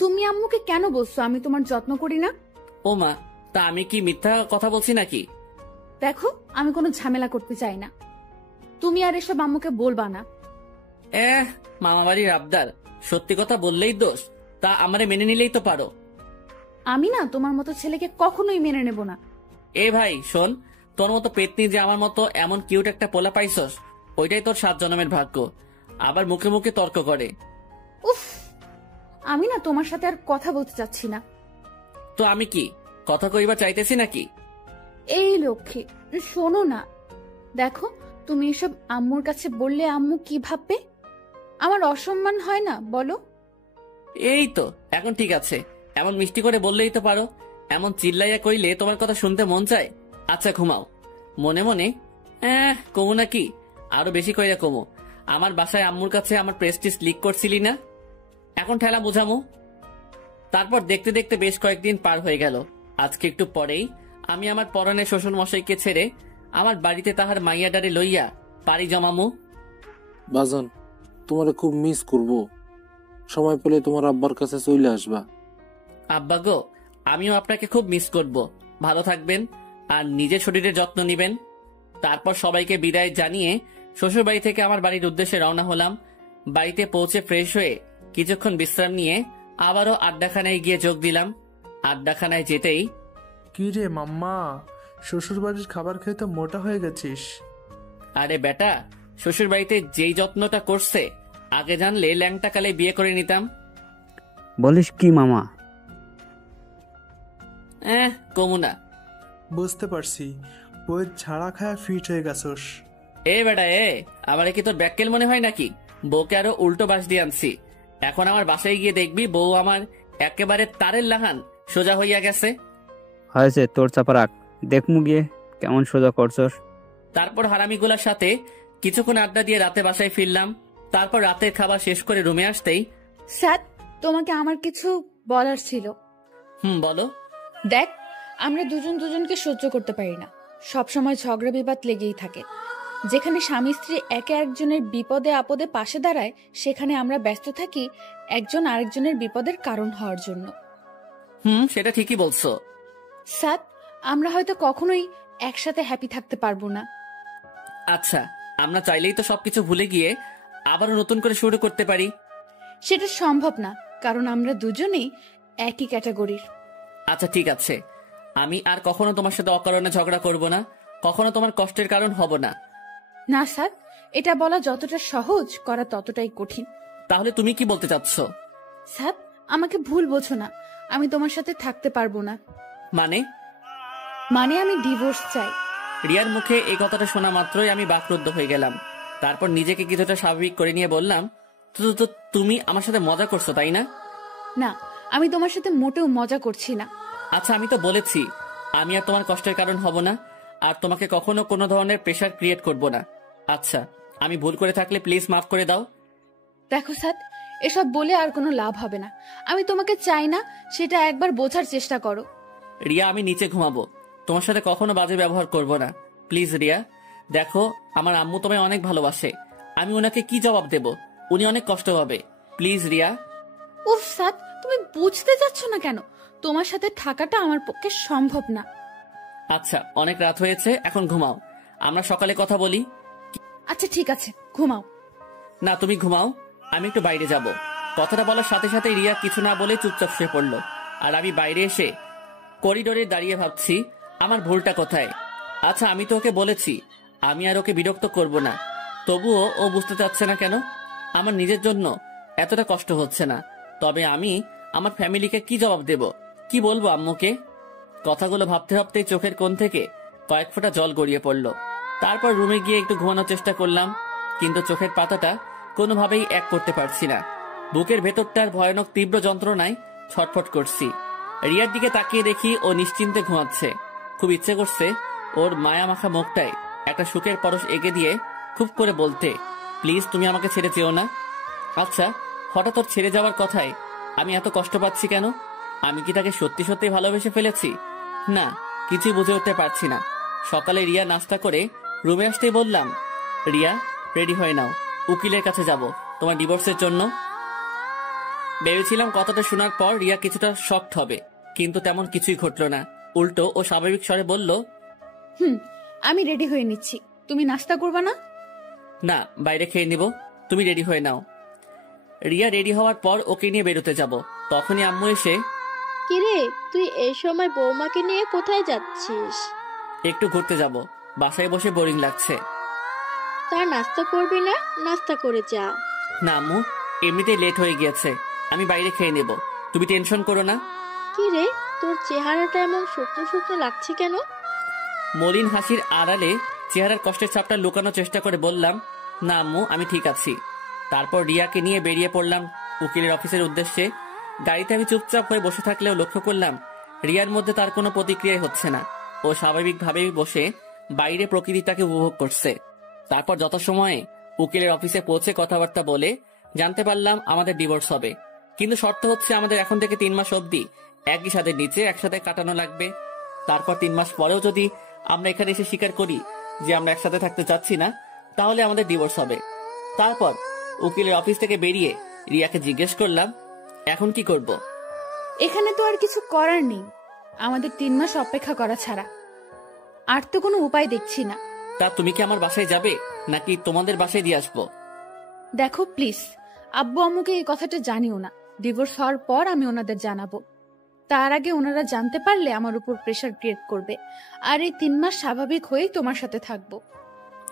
তুমি আম্মুকে কেন বলছো আমি তোমার যত্ন করি না? ও মা, তা আমি কি মিথ্যা কথা বলছি নাকি? দেখো, আমি কোনো ঝামেলা করতে চাই না, তুমি আর এসব আম্মুকে বলবা না। মামা বাড়ির আবদার, সত্যি কথা বললেই দোষ, তা আমারে মেনে নিলেই তো পারো। আমি না তোমার মতো ছেলেকে কখনোই মেনে নেব না। এ ভাই শোন, তোর মতো পেতনি যে আমার মতো এমন কিউট একটা পোলা পাইছস, ওইটাই তোর 7 জন্মের ভাগ্য। আবার মুখে মুখে তর্ক করে। উফ, আমি না তোমার সাথে আর কথা বলতে চাচ্ছি না। তো আমি কি কথা কইবা চাইতেছি নাকি? এই লক্ষ্মী, শোনো না, দেখো তুমি এসব আম্মুর কাছে বললে আম্মু কি ভাববে? আমার অসম্মান হয় না বলো? এই তো এখন ঠিক আছে, এমন মিষ্টি করে বললেই তো পারো। এমন চিল্লাইয়া কইলে তোমার কথা শুনতে মন চায়। আচ্ছা ঘুমাও। মনে মনে কমু নাকি, আরো বেশি কইরা কমু। আমার বাসায় আম্মুর কাছে আমার প্রেস্টিজ লিক করছিলি না, এখন ঠেলা বুঝামু। তারপর দেখতে দেখতে বেশ কয়েকদিন পার হয়ে গেল। আজকে একটু পরেই আমি আমার পরনের শ্বশুর মশাইকে ছেড়ে আমার বাড়িতে তাহার মাইয়াডারে লইয়া পাড়ি জমামু। বাজান, তোমারে খুব মিস করব, সময় পেলে তোমার আব্বার কাছে চলে আসবা। আব্বা গো, আমিও আপনাকে খুব মিস করব। ভালো থাকবেন আর নিজের শরীরের যত্ন নিবেন। তারপর সবাইকে বিদায় জানিয়ে শ্বশুর বাড়ি থেকে আমার বাড়ির উদ্দেশ্যে রওনা হলাম। বাড়িতে পৌঁছে ফ্রেশ হয়ে কিছুক্ষণ বিশ্রাম নিয়ে আবারও আড্ডাখানায় গিয়ে যোগ দিলাম। আড্ডাখানায় যেতেই, কি রে মাম্মা, শ্বশুর বাড়ির খাবার খেয়ে তো মোটা হয়ে গেছিস। আরে বেটা, শ্বশুর বাড়িতে যেই যত্নটা করছে, আগে জানলে ল্যাংটা কালে বিয়ে করে নিতাম। বলিস কি মামা? কমুনা। বুঝতে পারছি, বইয়ের ছাড়া খায়া ফিট হয়ে গেছস। এ বেটা, আমারে কি তোর ব্যাককেল মনে হয় নাকি? বউকে আরো উল্টো বাস দিয়ে আনছি। এখন আমার বাসায় গিয়ে দেখবি বউ আমার একেবারে তারের লাহান সোজা হইয়া গেছে। হয়েছে, তোর চাপা রাখ, দেখমু গিয়ে কেমন সোজা করছস। তারপর হারামিগুলার সাথে কিছুক্ষণ আড্ডা দিয়ে রাতে বাসায় ফিরলাম। তারপর রাতের খাবার শেষ করে রুমে আসতেই, স্যার, তোমাকে আমার কিছু বলার ছিল। বলো। দেখ, আমরা দুজন দুজনকে সহ্য করতে পারি না, সবসময় ঝগড়া বিবাদ লেগেই থাকে। যেখানে স্বামী স্ত্রী একে একজনের বিপদে আপদে পাশে দাঁড়ায়, সেখানে আমরা ব্যস্ত থাকি একজন আরেকজনের বিপদের কারণ হওয়ার জন্য। সেটা ঠিকই বলছো। সাদ, আমরা হয়তো কখনোই একসাথে হ্যাপি থাকতে পারবো না। আচ্ছা, আমরা চাইলেই তো সবকিছু ভুলে গিয়ে আবারও নতুন করে শুরু করতে পারি। সেটা সম্ভব না, কারণ আমরা দুজনেই একই ক্যাটাগরির। আচ্ছা ঠিক আছে, আমি আর কখনো তোমার সাথে অকারণে ঝগড়া করব না, কখনো তোমার কষ্টের কারণ হব না। না স্যার, এটা বলা যতটা সহজ, করা ততটাই কঠিন। তাহলে তুমি কি বলতে চাচ্ছ? স্যার, আমাকে ভুল বোঝো না, আমি তোমার সাথে থাকতে পারবো না। মানে আমি ডিভোর্স চাই। রিয়ার মুখে এই কথাটা শোনা মাত্রই আমি বাকরুদ্ধ হয়ে গেলাম। তারপর নিজেকে কিছুটা স্বাভাবিক করে নিয়ে বললাম, তো তুমি আমার সাথে মজা করছো তাই না? না, আমি তোমার সাথে মোটেও মজা করছি না। আচ্ছা, আমি তো বলেছি আমি আর তোমার কষ্টের কারণ হব না, আর তোমাকে কখনো কোনো ধরনের প্রেশার ক্রিয়েট করব না। আচ্ছা, আমি ভুল করে থাকলে প্লিজ মাফ করে দাও। দেখো সাদ, এসব বলে আর কোনো লাভ হবে না। আমি তোমাকে চাই না, সেটা একবার বোঝার চেষ্টা করো। রিয়া, আমি নিচে ঘুমাবো, তোমার সাথে কখনো বাজে ব্যবহার করব না, প্লিজ রিয়া। দেখো, আমার আম্মু তোমায় অনেক ভালোবাসে, আমি ওনাকে কি জবাব দেব? উনি অনেক কষ্ট পাবে, প্লিজ রিয়া। উফ সাদ, তুমি বুঝতে যাচ্ছ না কেন? তোমার সাথে থাকাটা আমার পক্ষে সম্ভব না। আচ্ছা, অনেক রাত হয়েছে, এখন ঘুমাও, আমরা সকালে কথা বলি। আচ্ছা ঠিক আছে, ঘুমাও। না, তুমি ঘুমাও, আমি একটু বাইরে যাব। কথাটা বলার সাথে সাথে রিয়া কিছু না বলে চুপচাপ শুয়ে পড়ল। আর আমি বাইরে এসে করিডোরে দাঁড়িয়ে ভাবছি আমার ভুলটা কোথায়। আচ্ছা, আমি তো ওকে বলেছি আমি আর ওকে বিরক্ত করব না, তবুও ও বুঝতে চাচ্ছে না কেন? আমার নিজের জন্য এতটা কষ্ট হচ্ছে না, তবে আমি আমার ফ্যামিলিকে কি জবাব দেব? কি বলবো আম্মুকে? কথাগুলো ভাবতে ভাবতে চোখের কোণ থেকে কয়েক ফোঁটা জল গড়িয়ে পড়ল। তারপর রুমে গিয়ে একটু ঘুমানোর চেষ্টা করলাম, কিন্তু চোখের পাতাটা কোনোভাবেই এক করতে পারছি না। বুকের ভেতরটার ভয়ানক তীব্র যন্ত্রণায় ছটফট করছি। রিয়ার দিকে তাকিয়ে দেখি ও নিশ্চিন্তে ঘুমাচ্ছে। খুব ইচ্ছে করছে ওর মায়া মাখা মুখটায় একটা সুখের পরশ এঁকে দিয়ে খুব করে বলতে, প্লিজ তুমি আমাকে ছেড়ে যেও না। আচ্ছা, হঠাৎ ওর ছেড়ে যাওয়ার কথায় আমি এত কষ্ট পাচ্ছি কেন? আমি কি তাকে সত্যি সত্যি ভালোবেসে ফেলেছি? না, কিছুই বুঝে উঠতে পারছি না। সকালে রিয়া নাস্তা করে রুমে আসতেই বললাম, রিয়া রেডি হয়ে নাও, উকিলের কাছে যাব তোমার ডিভোর্সের জন্য। ভেবেছিলাম কথাটা শোনার পর রিয়া কিছুটা শকড হবে, কিন্তু তেমন কিছুই ঘটল না। উল্টো ও স্বাভাবিক স্বরে বলল, আমি রেডি হয়ে নিচ্ছি, তুমি নাস্তা করবা না? না, বাইরে খেয়ে নিব, তুমি রেডি হয়ে নাও। রিয়া রেডি হওয়ার পর ওকে নিয়ে বেরোতে যাব, তখনই আম্মু এসে, কিরে তুই এই সময় বৌমাকে নিয়ে কোথায় যাচ্ছিস? একটু ঘুরতে যাব, বাসায় বসে বোরিং লাগছে। তা নাস্তা করবি না? নাস্তা করে যা। না আম্মু, এমনিতেই লেট হয়ে গিয়েছে, আমি বাইরে খেয়ে নেব, তুমি টেনশন করো না। কিরে তোর চেহারাটা এমন শুকনো শুকনো লাগছে কেন? মলিন হাসির আড়ালে চেহারার কষ্টের ছাপটা লুকানোর চেষ্টা করে বললাম, না আম্মু, আমি ঠিক আছি। তারপর রিয়াকে নিয়ে বেরিয়ে পড়লাম উকিলের অফিসের উদ্দেশ্যে। গাড়িতে আমি চুপচাপ হয়ে বসে থাকলেও লক্ষ্য করলাম রিয়ার মধ্যে তার কোনো প্রতিক্রিয়াই হচ্ছে না। ও স্বাভাবিকভাবেই বসে বাইরে প্রকৃতিটাকে উপভোগ করছে। তারপর যথাসময়ে উকিলের অফিসে পৌঁছে কথাবার্তা বলে জানতে পারলাম আমাদের ডিভোর্স হবে, কিন্তু শর্ত হচ্ছে আমাদের এখন থেকে 3 মাস অবধি একই ছাদের নিচে একসাথে কাটানো লাগবে। তারপর 3 মাস পরেও যদি আমরা এখানে এসে স্বীকার করি যে আমরা একসাথে থাকতে চাচ্ছি না, তাহলে আমাদের ডিভোর্স হবে। তারপর উকিলের অফিস থেকে বেরিয়ে রিয়াকে জিজ্ঞেস করলাম, এখন কি করব? এখানে তো আর কিছু করার নেই, আমাদের 3 মাস অপেক্ষা করা ছাড়া আর তো কোনো উপায় দেখছি না। তা তুমি কি আমার বাসায় যাবে নাকি তোমাদের বাসায় দিয়ে আসবো? দেখো প্লিজ, আব্বু আম্মুকে এই কথাটা জানিও না। ডিভোর্স হওয়ার পর আমি ওনাদের জানাবো, তার আগে ওনারা জানতে পারলে আমার উপর প্রেশার ক্রিয়েট করবে। আর এই 3 মাস স্বাভাবিক হয়েই তোমার সাথে থাকবো।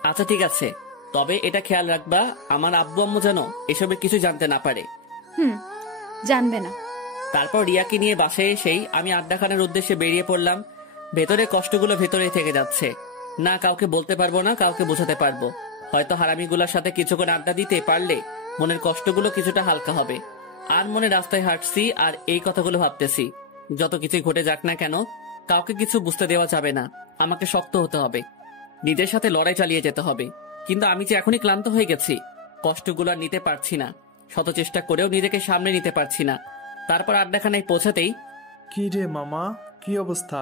আচ্ছা ঠিক আছে, তবে এটা খেয়াল রাখবা আমার আব্বু আম্মু যেন এসবের কিছু জানতে না পারে। জানবে না। তারপর রিয়াকে নিয়ে বাসায় এসেই আমি আড্ডাখানার উদ্দেশ্যে বেরিয়ে পড়লাম। ভেতরে কষ্টগুলো ভেতরে থেকে যাচ্ছে, না কাউকে বলতে পারবো না কাউকে বোঝাতে পারবো। হয়তো হারামিগুলোর সাথে কিছুক্ষণ আড্ডা দিতে পারলে মনের কষ্টগুলো কিছুটা হালকা হবে। আর মনে রাস্তায় হাঁটছি আর এই কথাগুলো ভাবতেছি, যত কিছু ঘটে যাক না কেন কাউকে কিছু বুঝতে দেওয়া যাবে না। আমাকে শক্ত হতে হবে, নিজের সাথে লড়াই চালিয়ে যেতে হবে। কিন্তু আমি যে এখনই ক্লান্ত হয়ে গেছি, কষ্টগুলো আর নিতে পারছি না, শত চেষ্টা করেও নিজেকে সামনে নিতে পারছি না। তারপর আড্ডাখানায় পৌঁছাতেই, কি রে মামা, কি অবস্থা?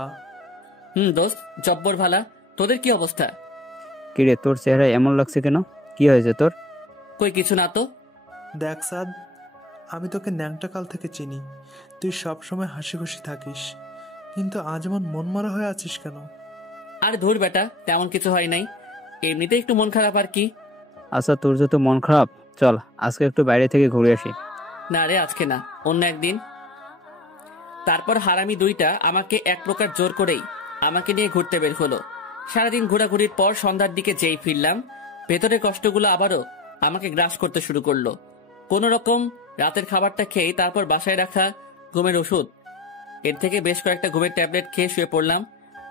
দোস্ত জব্বর ভালা, তোদের কি অবস্থা? কিরে, তোর চেহারা এমন লাগছে কেন? কি হয়েছে তোর? কই কিছু না তো। দেখ সাদ, আমি তোকে ন্যাংটা কাল থেকে চিনি। তুই সব সময় হাসি খুশি থাকিস, কিন্তু আজ এমন মন মারা হয়ে আছিস কেন? আরে ধুর বেটা, তেমন কিছু হয় নাই, এমনিতে একটু মন খারাপ আর কি। আচ্ছা, তোর যত মন খারাপ, চল আজকে একটু বাইরে থেকে ঘুরে আসি। না রে, আজকে না, অন্য একদিন। তারপর হারামি দুইটা আমাকে এক প্রকার জোর করেই আমাকে নিয়ে ঘুরতে বের হলো। সারাদিন ঘোরাঘুরির পর সন্ধ্যার দিকে যেই ফিরলাম, ভেতরের কষ্টগুলো আবারও আমাকে গ্রাস করতে শুরু করলো। কোনো রকম রাতের খাবারটা খেয়ে তারপর বাসায় রাখা ঘুমের ওষুধ, এর থেকে বেশ কয়েকটা ঘুমের ট্যাবলেট খেয়ে শুয়ে পড়লাম।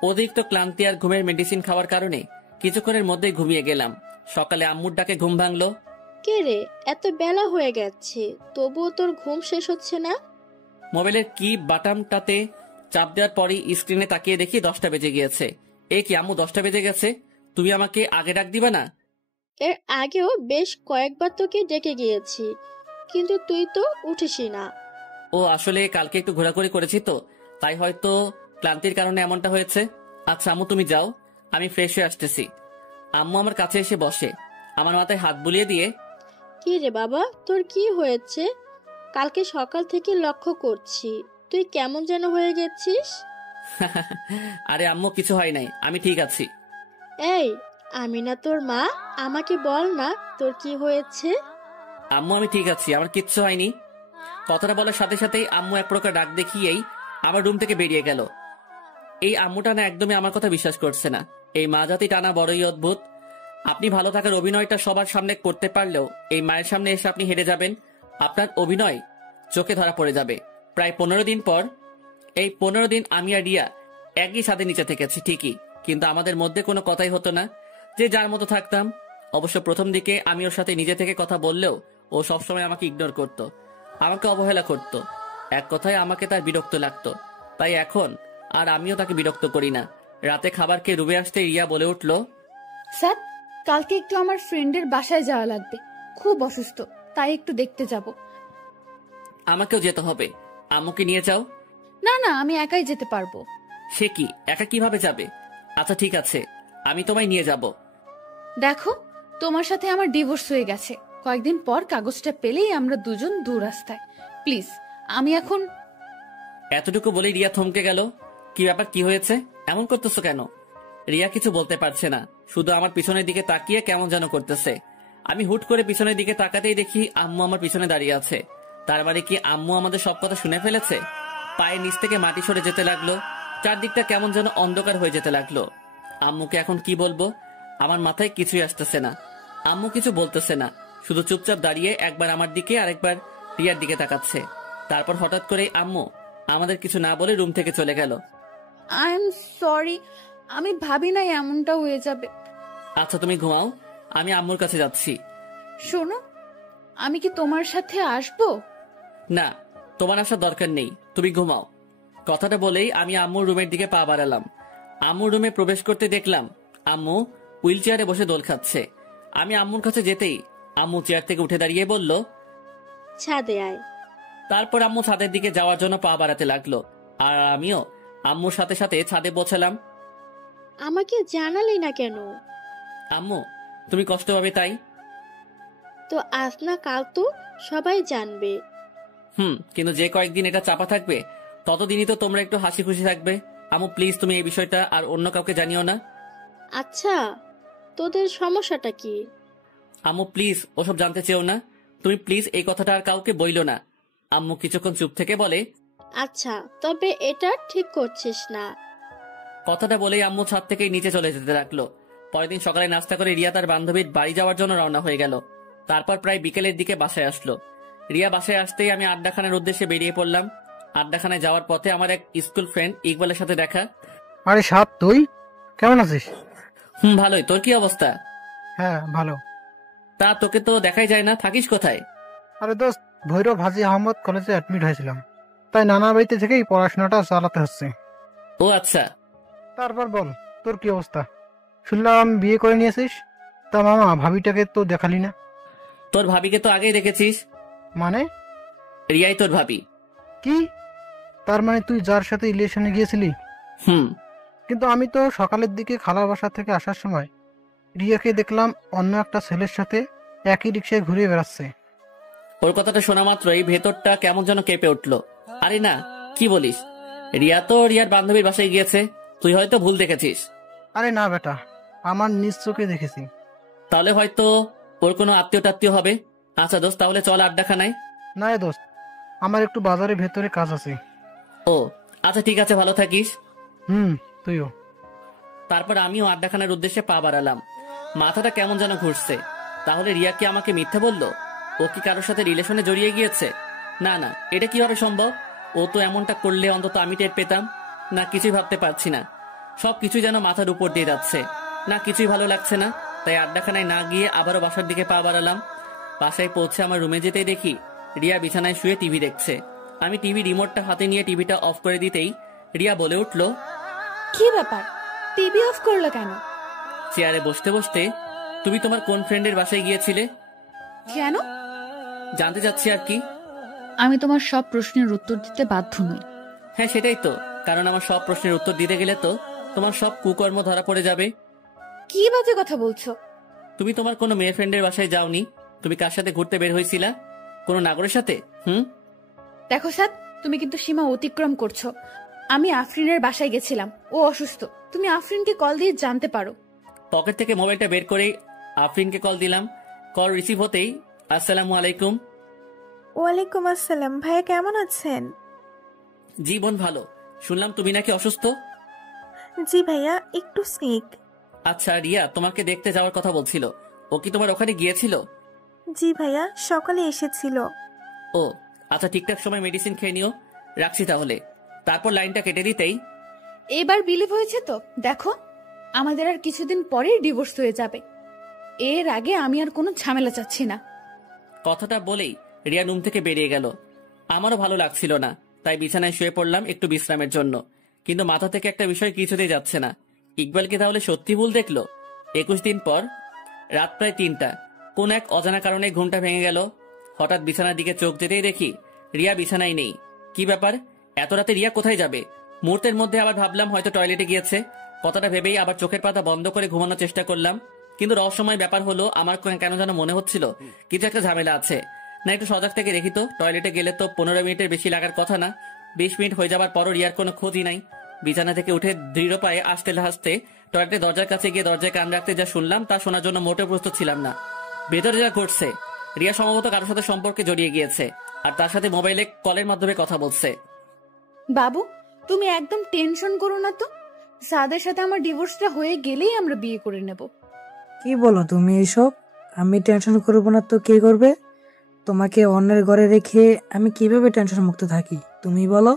অতিরিক্ত ক্লান্তি আর ঘুমের মেডিসিন খাওয়ার কারণে কিছুক্ষণের মধ্যেই ঘুমিয়ে গেলাম। সকালে আম্মুর ডাকে ঘুম ভাঙলো। কে রে, এত বেলা হয়ে গেছে, তবুও তোর ঘুম শেষ হচ্ছে না? মোবাইলের কি বাটামটাতে চাপ দেওয়ার পরই স্ক্রিনে তাকিয়ে দেখি 10টা বেজে গিয়েছে। এ কি আম্মু, 10টা বেজে গেছে? তুমি আমাকে আগে ডাক দিবা না? এর আগেও বেশ কয়েকবার তোকে ডেকে গিয়েছি, কিন্তু তুই তো উঠিসই না। ও আসলে কালকে একটু ঘোরাঘুরি করেছি তো, তাই হয়তো ক্লান্তির কারণে এমনটা হয়েছে। আচ্ছা আম্মু, তুমি যাও, আমি ফ্রেশ হয়ে আসতেছি। আম্মু আমার কাছে এসে বসে, আমার মাথায় হাত বুলিয়ে দিয়ে, কি রে বাবা, তোর কি হয়েছে? কালকে সকাল থেকে লক্ষ্য করছি তুই কেমন যেন হয়ে গেছিস। আরে আম্মু, কিছু হয় নাই, আমি ঠিক আছি। এই, আমি না তোর মা, আমাকে বল না তোর কি হয়েছে। আম্মু আমি ঠিক আছি, আমার কিচ্ছু হয়নি। কথাটা বলার সাথে সাথেই আম্মু এক প্রকার ডাক দেখিয়েই আমার রুম থেকে বেরিয়ে গেল। এই আম্মুটা না একদমই আমার কথা বিশ্বাস করছে না। এই মা জাতি টানা বড়ই অদ্ভুত। আপনি ভালো থাকার অভিনয়টা সবার সামনে করতে পারলেও এই মায়ের সামনে এসে আপনি হেরে যাবেন, আপনার অভিনয় চোখে ধরা পড়ে যাবে। প্রায় 15 দিন পর, এই 15 দিন আমি আর রিয়া একই সাথে নিচে থেকেছি ঠিকই, কিন্তু আমাদের মধ্যে কোনো কথাই হতো না, যে যার মতো থাকতাম। অবশ্য প্রথম দিকে আমি ওর সাথে নিজে থেকে কথা বললেও ও সবসময় আমাকে ইগনোর করত, আমাকে অবহেলা করত, এক কথায় আমাকে তার বিরক্ত লাগতো। তাই এখন আর আমিও তাকে বিরক্ত করি না। রাতে খাবার খেয়ে রুমে আসতে রিয়া বলে উঠল, স্যার, কালকে একটু আমার ফ্রেন্ডের বাসায় যাওয়া লাগবে, খুব অসুস্থ, তাই একটু দেখতে যাব। আমাকেও যেতে হবে, আম্মুকে নিয়ে যাও। না না, আমি একাই যেতে পারবো। সে কি, একা কিভাবে যাবে? আচ্ছা ঠিক আছে, আমি তোমায় নিয়ে যাব। দেখো, তোমার সাথে আমার ডিভোর্স হয়ে গেছে, কয়েকদিন পর কাগজটা পেলেই আমরা দুজন দু রাস্তায়। প্লিজ, আমি এখন। এতটুকু বলে রিয়া থমকে গেল। কি ব্যাপার, কি হয়েছে, এমন করতেছো কেন? রিয়া কিছু বলতে পারছে না, শুধু আমার পিছনের দিকে তাকিয়ে কেমন যেন করতেছে। আমি হুট করে পিছনের দিকে তাকাতেই দেখি আম্মু আমার পিছনে দাঁড়িয়ে আছে। তার মানে কি আম্মু আমাদের সব কথা শুনে ফেলেছে? পায়ের নিচ থেকে মাটি সরে যেতে লাগলো, চারদিকটা কেমন যেন অন্ধকার হয়ে যেতে লাগলো। আম্মুকে এখন কি বলবো, আমার মাথায় কিছুই আসতেছে না। আম্মু কিছু বলতেছে না, শুধু চুপচাপ দাঁড়িয়ে একবার আমার দিকে আরেকবার রিয়ার দিকে তাকাচ্ছে। তারপর হঠাৎ করে আম্মু আমাদের কিছু না বলে রুম থেকে চলে গেল। আই এম সরি, আমি ভাবি নাই এমনটা হয়ে যাবে। আচ্ছা তুমি ঘুমাও, আমি আম্মুর কাছে যাচ্ছি। শোনো, আমি কি তোমার সাথে আসবো? না, তোমার আসার দরকার নেই, তুমি ঘুমাও। কথাটা বলেই আমি আম্মুর রুমের দিকে পা বাড়ালাম। আম্মুর রুমে প্রবেশ করতে দেখলাম আম্মু হুইল চেয়ারে বসে দোল খাচ্ছে। আমি আম্মুর কাছে যেতেই আম্মু চেয়ার থেকে উঠে দাঁড়িয়ে বলল, ছাদে আয়। তারপর আম্মু ছাদের দিকে যাওয়ার জন্য পা বাড়াতে লাগলো, আর আমিও আম্মুর সাথে সাথে ছাদে পৌঁছালাম। আমাকে জানালি না কেন? আম্মু তুমি কষ্ট পাবে তাই। তো আজ না কাল তো সবাই জানবে। কিন্তু যে কয়েকদিন এটা চাপা থাকবে ততদিনই তো তোমরা একটু হাসি খুশি থাকবে। আম্মু প্লিজ, তুমি এই বিষয়টা আর অন্য কাউকে জানিও না। আচ্ছা, তোদের সমস্যাটা কি? আম্মু প্লিজ, ওসব জানতে চেও না। তুমি প্লিজ এই কথাটা আর কাউকে বইলো না। আম্মু কিছুক্ষণ চুপ থেকে বলে, আচ্ছা, তবে এটা ঠিক করছিস না। কথাটা বলেই আম্মু ছাদ থেকে নিচে চলে যেতে লাগলো। পরের দিন সকালে নাস্তা করে রিয়া তার বান্ধবীর বাড়ি যাওয়ার জন্য রওনা হয়ে গেল। তারপর প্রায় বিকেলের দিকে বাসায় আসলো। রিয়া বাসায় আসতেই আমি আড্ডাখানার উদ্দেশ্যে বেরিয়ে পড়লাম। আড্ডাখানায় যাওয়ার পথে আমার এক স্কুল ফ্রেন্ড ইকবালের সাথে দেখা। আরে সাত, তুই কেমন আছিস? ভালোই, তোর কি অবস্থা? হ্যাঁ ভালো। তা তোকে তো দেখাই যায় না, থাকিস কোথায়? আরে দোস্ত, ভৈরব হাজী আহমদ কলেজে অ্যাডমিট হয়েছিলাম, তাই নানা বাড়িতে থেকেই পড়াশোনাটা চালাতে হচ্ছে। ও আচ্ছা। তারপর বল, তোর কি অবস্থা? শুনলাম বিয়ে করে নিয়েছিস। তা মামা, ভাবিটাকে তো দেখালি না। তোর ভাবিকে তো আগেই দেখেছিস। মানে? রিয়াই তোর ভাবি। কি? তার মানে তুই যার সাথে রিলেশনে গিয়েছিলি? কিন্তু আমি তো সকালের দিকে খালার বাসা থেকে আসার সময় রিয়াকে দেখলাম অন্য একটা ছেলের সাথে একই রিক্সায় ঘুরে বেড়াচ্ছে। ওর কথাটা শোনা মাত্রই ভেতরটা কেমন যেন কেঁপে উঠলো। আরে না, কি বলিস? রিয়া তো রিয়ার বান্ধবীর বাসায় গিয়েছে, তুই হয়তো ভুল দেখেছিস। আরে না বেটা, আমার নিজ চোখে দেখেছি। তাহলে হয়তো ওর কোনো আত্মীয় হবে। আচ্ছা দোস্ত, তাহলে চল আড্ডাখানায়। না রে দোস্ত, আমার একটু বাজারে ভেতরে কাজ আছে। ও আচ্ছা ঠিক আছে, ভালো থাকিস। তুইও। তারপর আমিও আড্ডাখানার উদ্দেশ্যে পা বাড়ালাম। মাথাটা কেমন যেন ঘুরছে। তাহলে রিয়া কি আমাকে মিথ্যে বললো? ও কি কারোর সাথে রিলেশনে জড়িয়ে গিয়েছে? না না, এটা কিভাবে সম্ভব? ও তো এমনটা করলে অন্তত আমি টের পেতাম না। কিছুই ভাবতে পারছি না, সবকিছুই যেন মাথার উপর দিয়ে যাচ্ছে না। কিছুই ভালো লাগছে না। তাই আড্ডাখানায় না গিয়ে আবারও বাসার দিকে পা বাড়ালাম। বাসায় পৌঁছে আমার রুমে যেতেই দেখি রিয়া বিছানায় শুয়ে টিভি দেখছে। আমি টিভি রিমোটটা হাতে নিয়ে টিভিটা অফ করে দিতেই রিয়া বলে উঠলো, কি ব্যাপার, টিভি অফ করলো কেন? চেয়ারে বসতে বসতে, তুমি তোমার কোন ফ্রেন্ডের বাসায় গিয়েছিলে? কেন জানতে চাচ্ছি আর কি। আমি তোমার সব প্রশ্নের উত্তর দিতে বাধ্য নই। হ্যাঁ সেটাই তো, কারণ আমার সব প্রশ্নের উত্তর দিতে গেলে তো তোমার সব কুকর্ম ধরা পড়ে যাবে। কি বাজে কথা বলছো? তুমি তোমার কোনো মেয়ে ফ্রেন্ডের বাসায় যাওনি। তুমি কার সাথে ঘুরতে বের হয়েছিলা? কোনো নাগরের সাথে? দেখো সাদ, তুমি কিন্তু সীমা অতিক্রম করছো। আমি আফরিনের বাসায় গেছিলাম, ও অসুস্থ। তুমি আফরিনকে কল দিয়ে জানতে পারো। পকেট থেকে মোবাইলটা বের করে আফরিনকে কল দিলাম। কল রিসিভ হতেই, আসসালামু আলাইকুম। ওয়ালাইকুম আসসালাম। ভাইয়া কেমন আছেন? জি বোন, ভালো। শুনলাম তুমি নাকি অসুস্থ। জি ভাইয়া, একটু সিক। আচ্ছা, রিয়া তোমাকে দেখতে যাওয়ার কথা বলছিল, ও কি তোমার ওখানে গিয়েছিল? জি ভাইয়া, সকালে এসেছিল। ও আচ্ছা, ঠিকঠাক সময় মেডিসিন খেয়ে নিও। রাখছি তাহলে। তারপর লাইনটা কেটে দিতেই, এবার বিলিভ হয়েছে তো? দেখো, আমাদের আর কিছুদিন পরেই ডিভোর্স হয়ে যাবে। এর আগে আমি আর কোনো ঝামেলা চাচ্ছি না। কথাটা বলেই রিয়া রুম থেকে বেরিয়ে গেল। আমারও ভালো লাগছিল না, তাই বিছানায় শুয়ে পড়লাম একটু বিশ্রামের জন্য। কিন্তু মাথা থেকে একটা বিষয় কিছুতেই যাচ্ছে না। ইকবাল কি তাহলে সত্যি ভুল দেখলো? 21 দিন পর রাত প্রায় 3টা, কোন এক অজানা কারণে ঘুমটা ভেঙে গেল। হঠাৎ বিছানার দিকে চোখ যেতেই দেখি রিয়া বিছানায় নেই। কি ব্যাপার, এত রাতে রিয়া কোথায় যাবে? মুহূর্তের মধ্যে আবার ভাবলাম হয়তো টয়লেটে গিয়েছে। কথাটা ভেবেই আবার চোখের পাতা বন্ধ করে ঘুমানোর চেষ্টা করলাম। কিন্তু রহস্যময় ব্যাপার হলো, আমার কেন যেন মনে হচ্ছিল কিছু একটা ঝামেলা আছে। না, একটু সজাগ থেকে দেখি তো। টয়লেটে গেলে তো 15 মিনিটের বেশি লাগার কথা না। 20 মিনিট হয়ে যাবার পরও রিয়ার কোনো খোঁজই নাই। বিছানা থেকে উঠে দৃঢ় পায়ে আসতে হাসতে টয়লেটের দরজার কাছে গিয়ে দরজায় কান রাখতে যা শুনলাম তা শোনার জন্য মোটেও প্রস্তুত ছিলাম না। ভেতরে যা ঘটছে, রিয়া সম্ভবত কারোর সাথে সম্পর্কে জড়িয়ে গিয়েছে, আর তার সাথে মোবাইলে কলের মাধ্যমে কথা বলছে। বাবু, তুমি একদম টেনশন করো না তো। সাদের সাথে আমার ডিভোর্সটা হয়ে গেলেই আমরা বিয়ে করে নেব। কি বলো তুমি এইসব? আমি টেনশন করবো না তো কে করবে? তোমাকে অন্যের ঘরে রেখে আমি কিভাবে টেনশন মুক্ত থাকি তুমি বলো?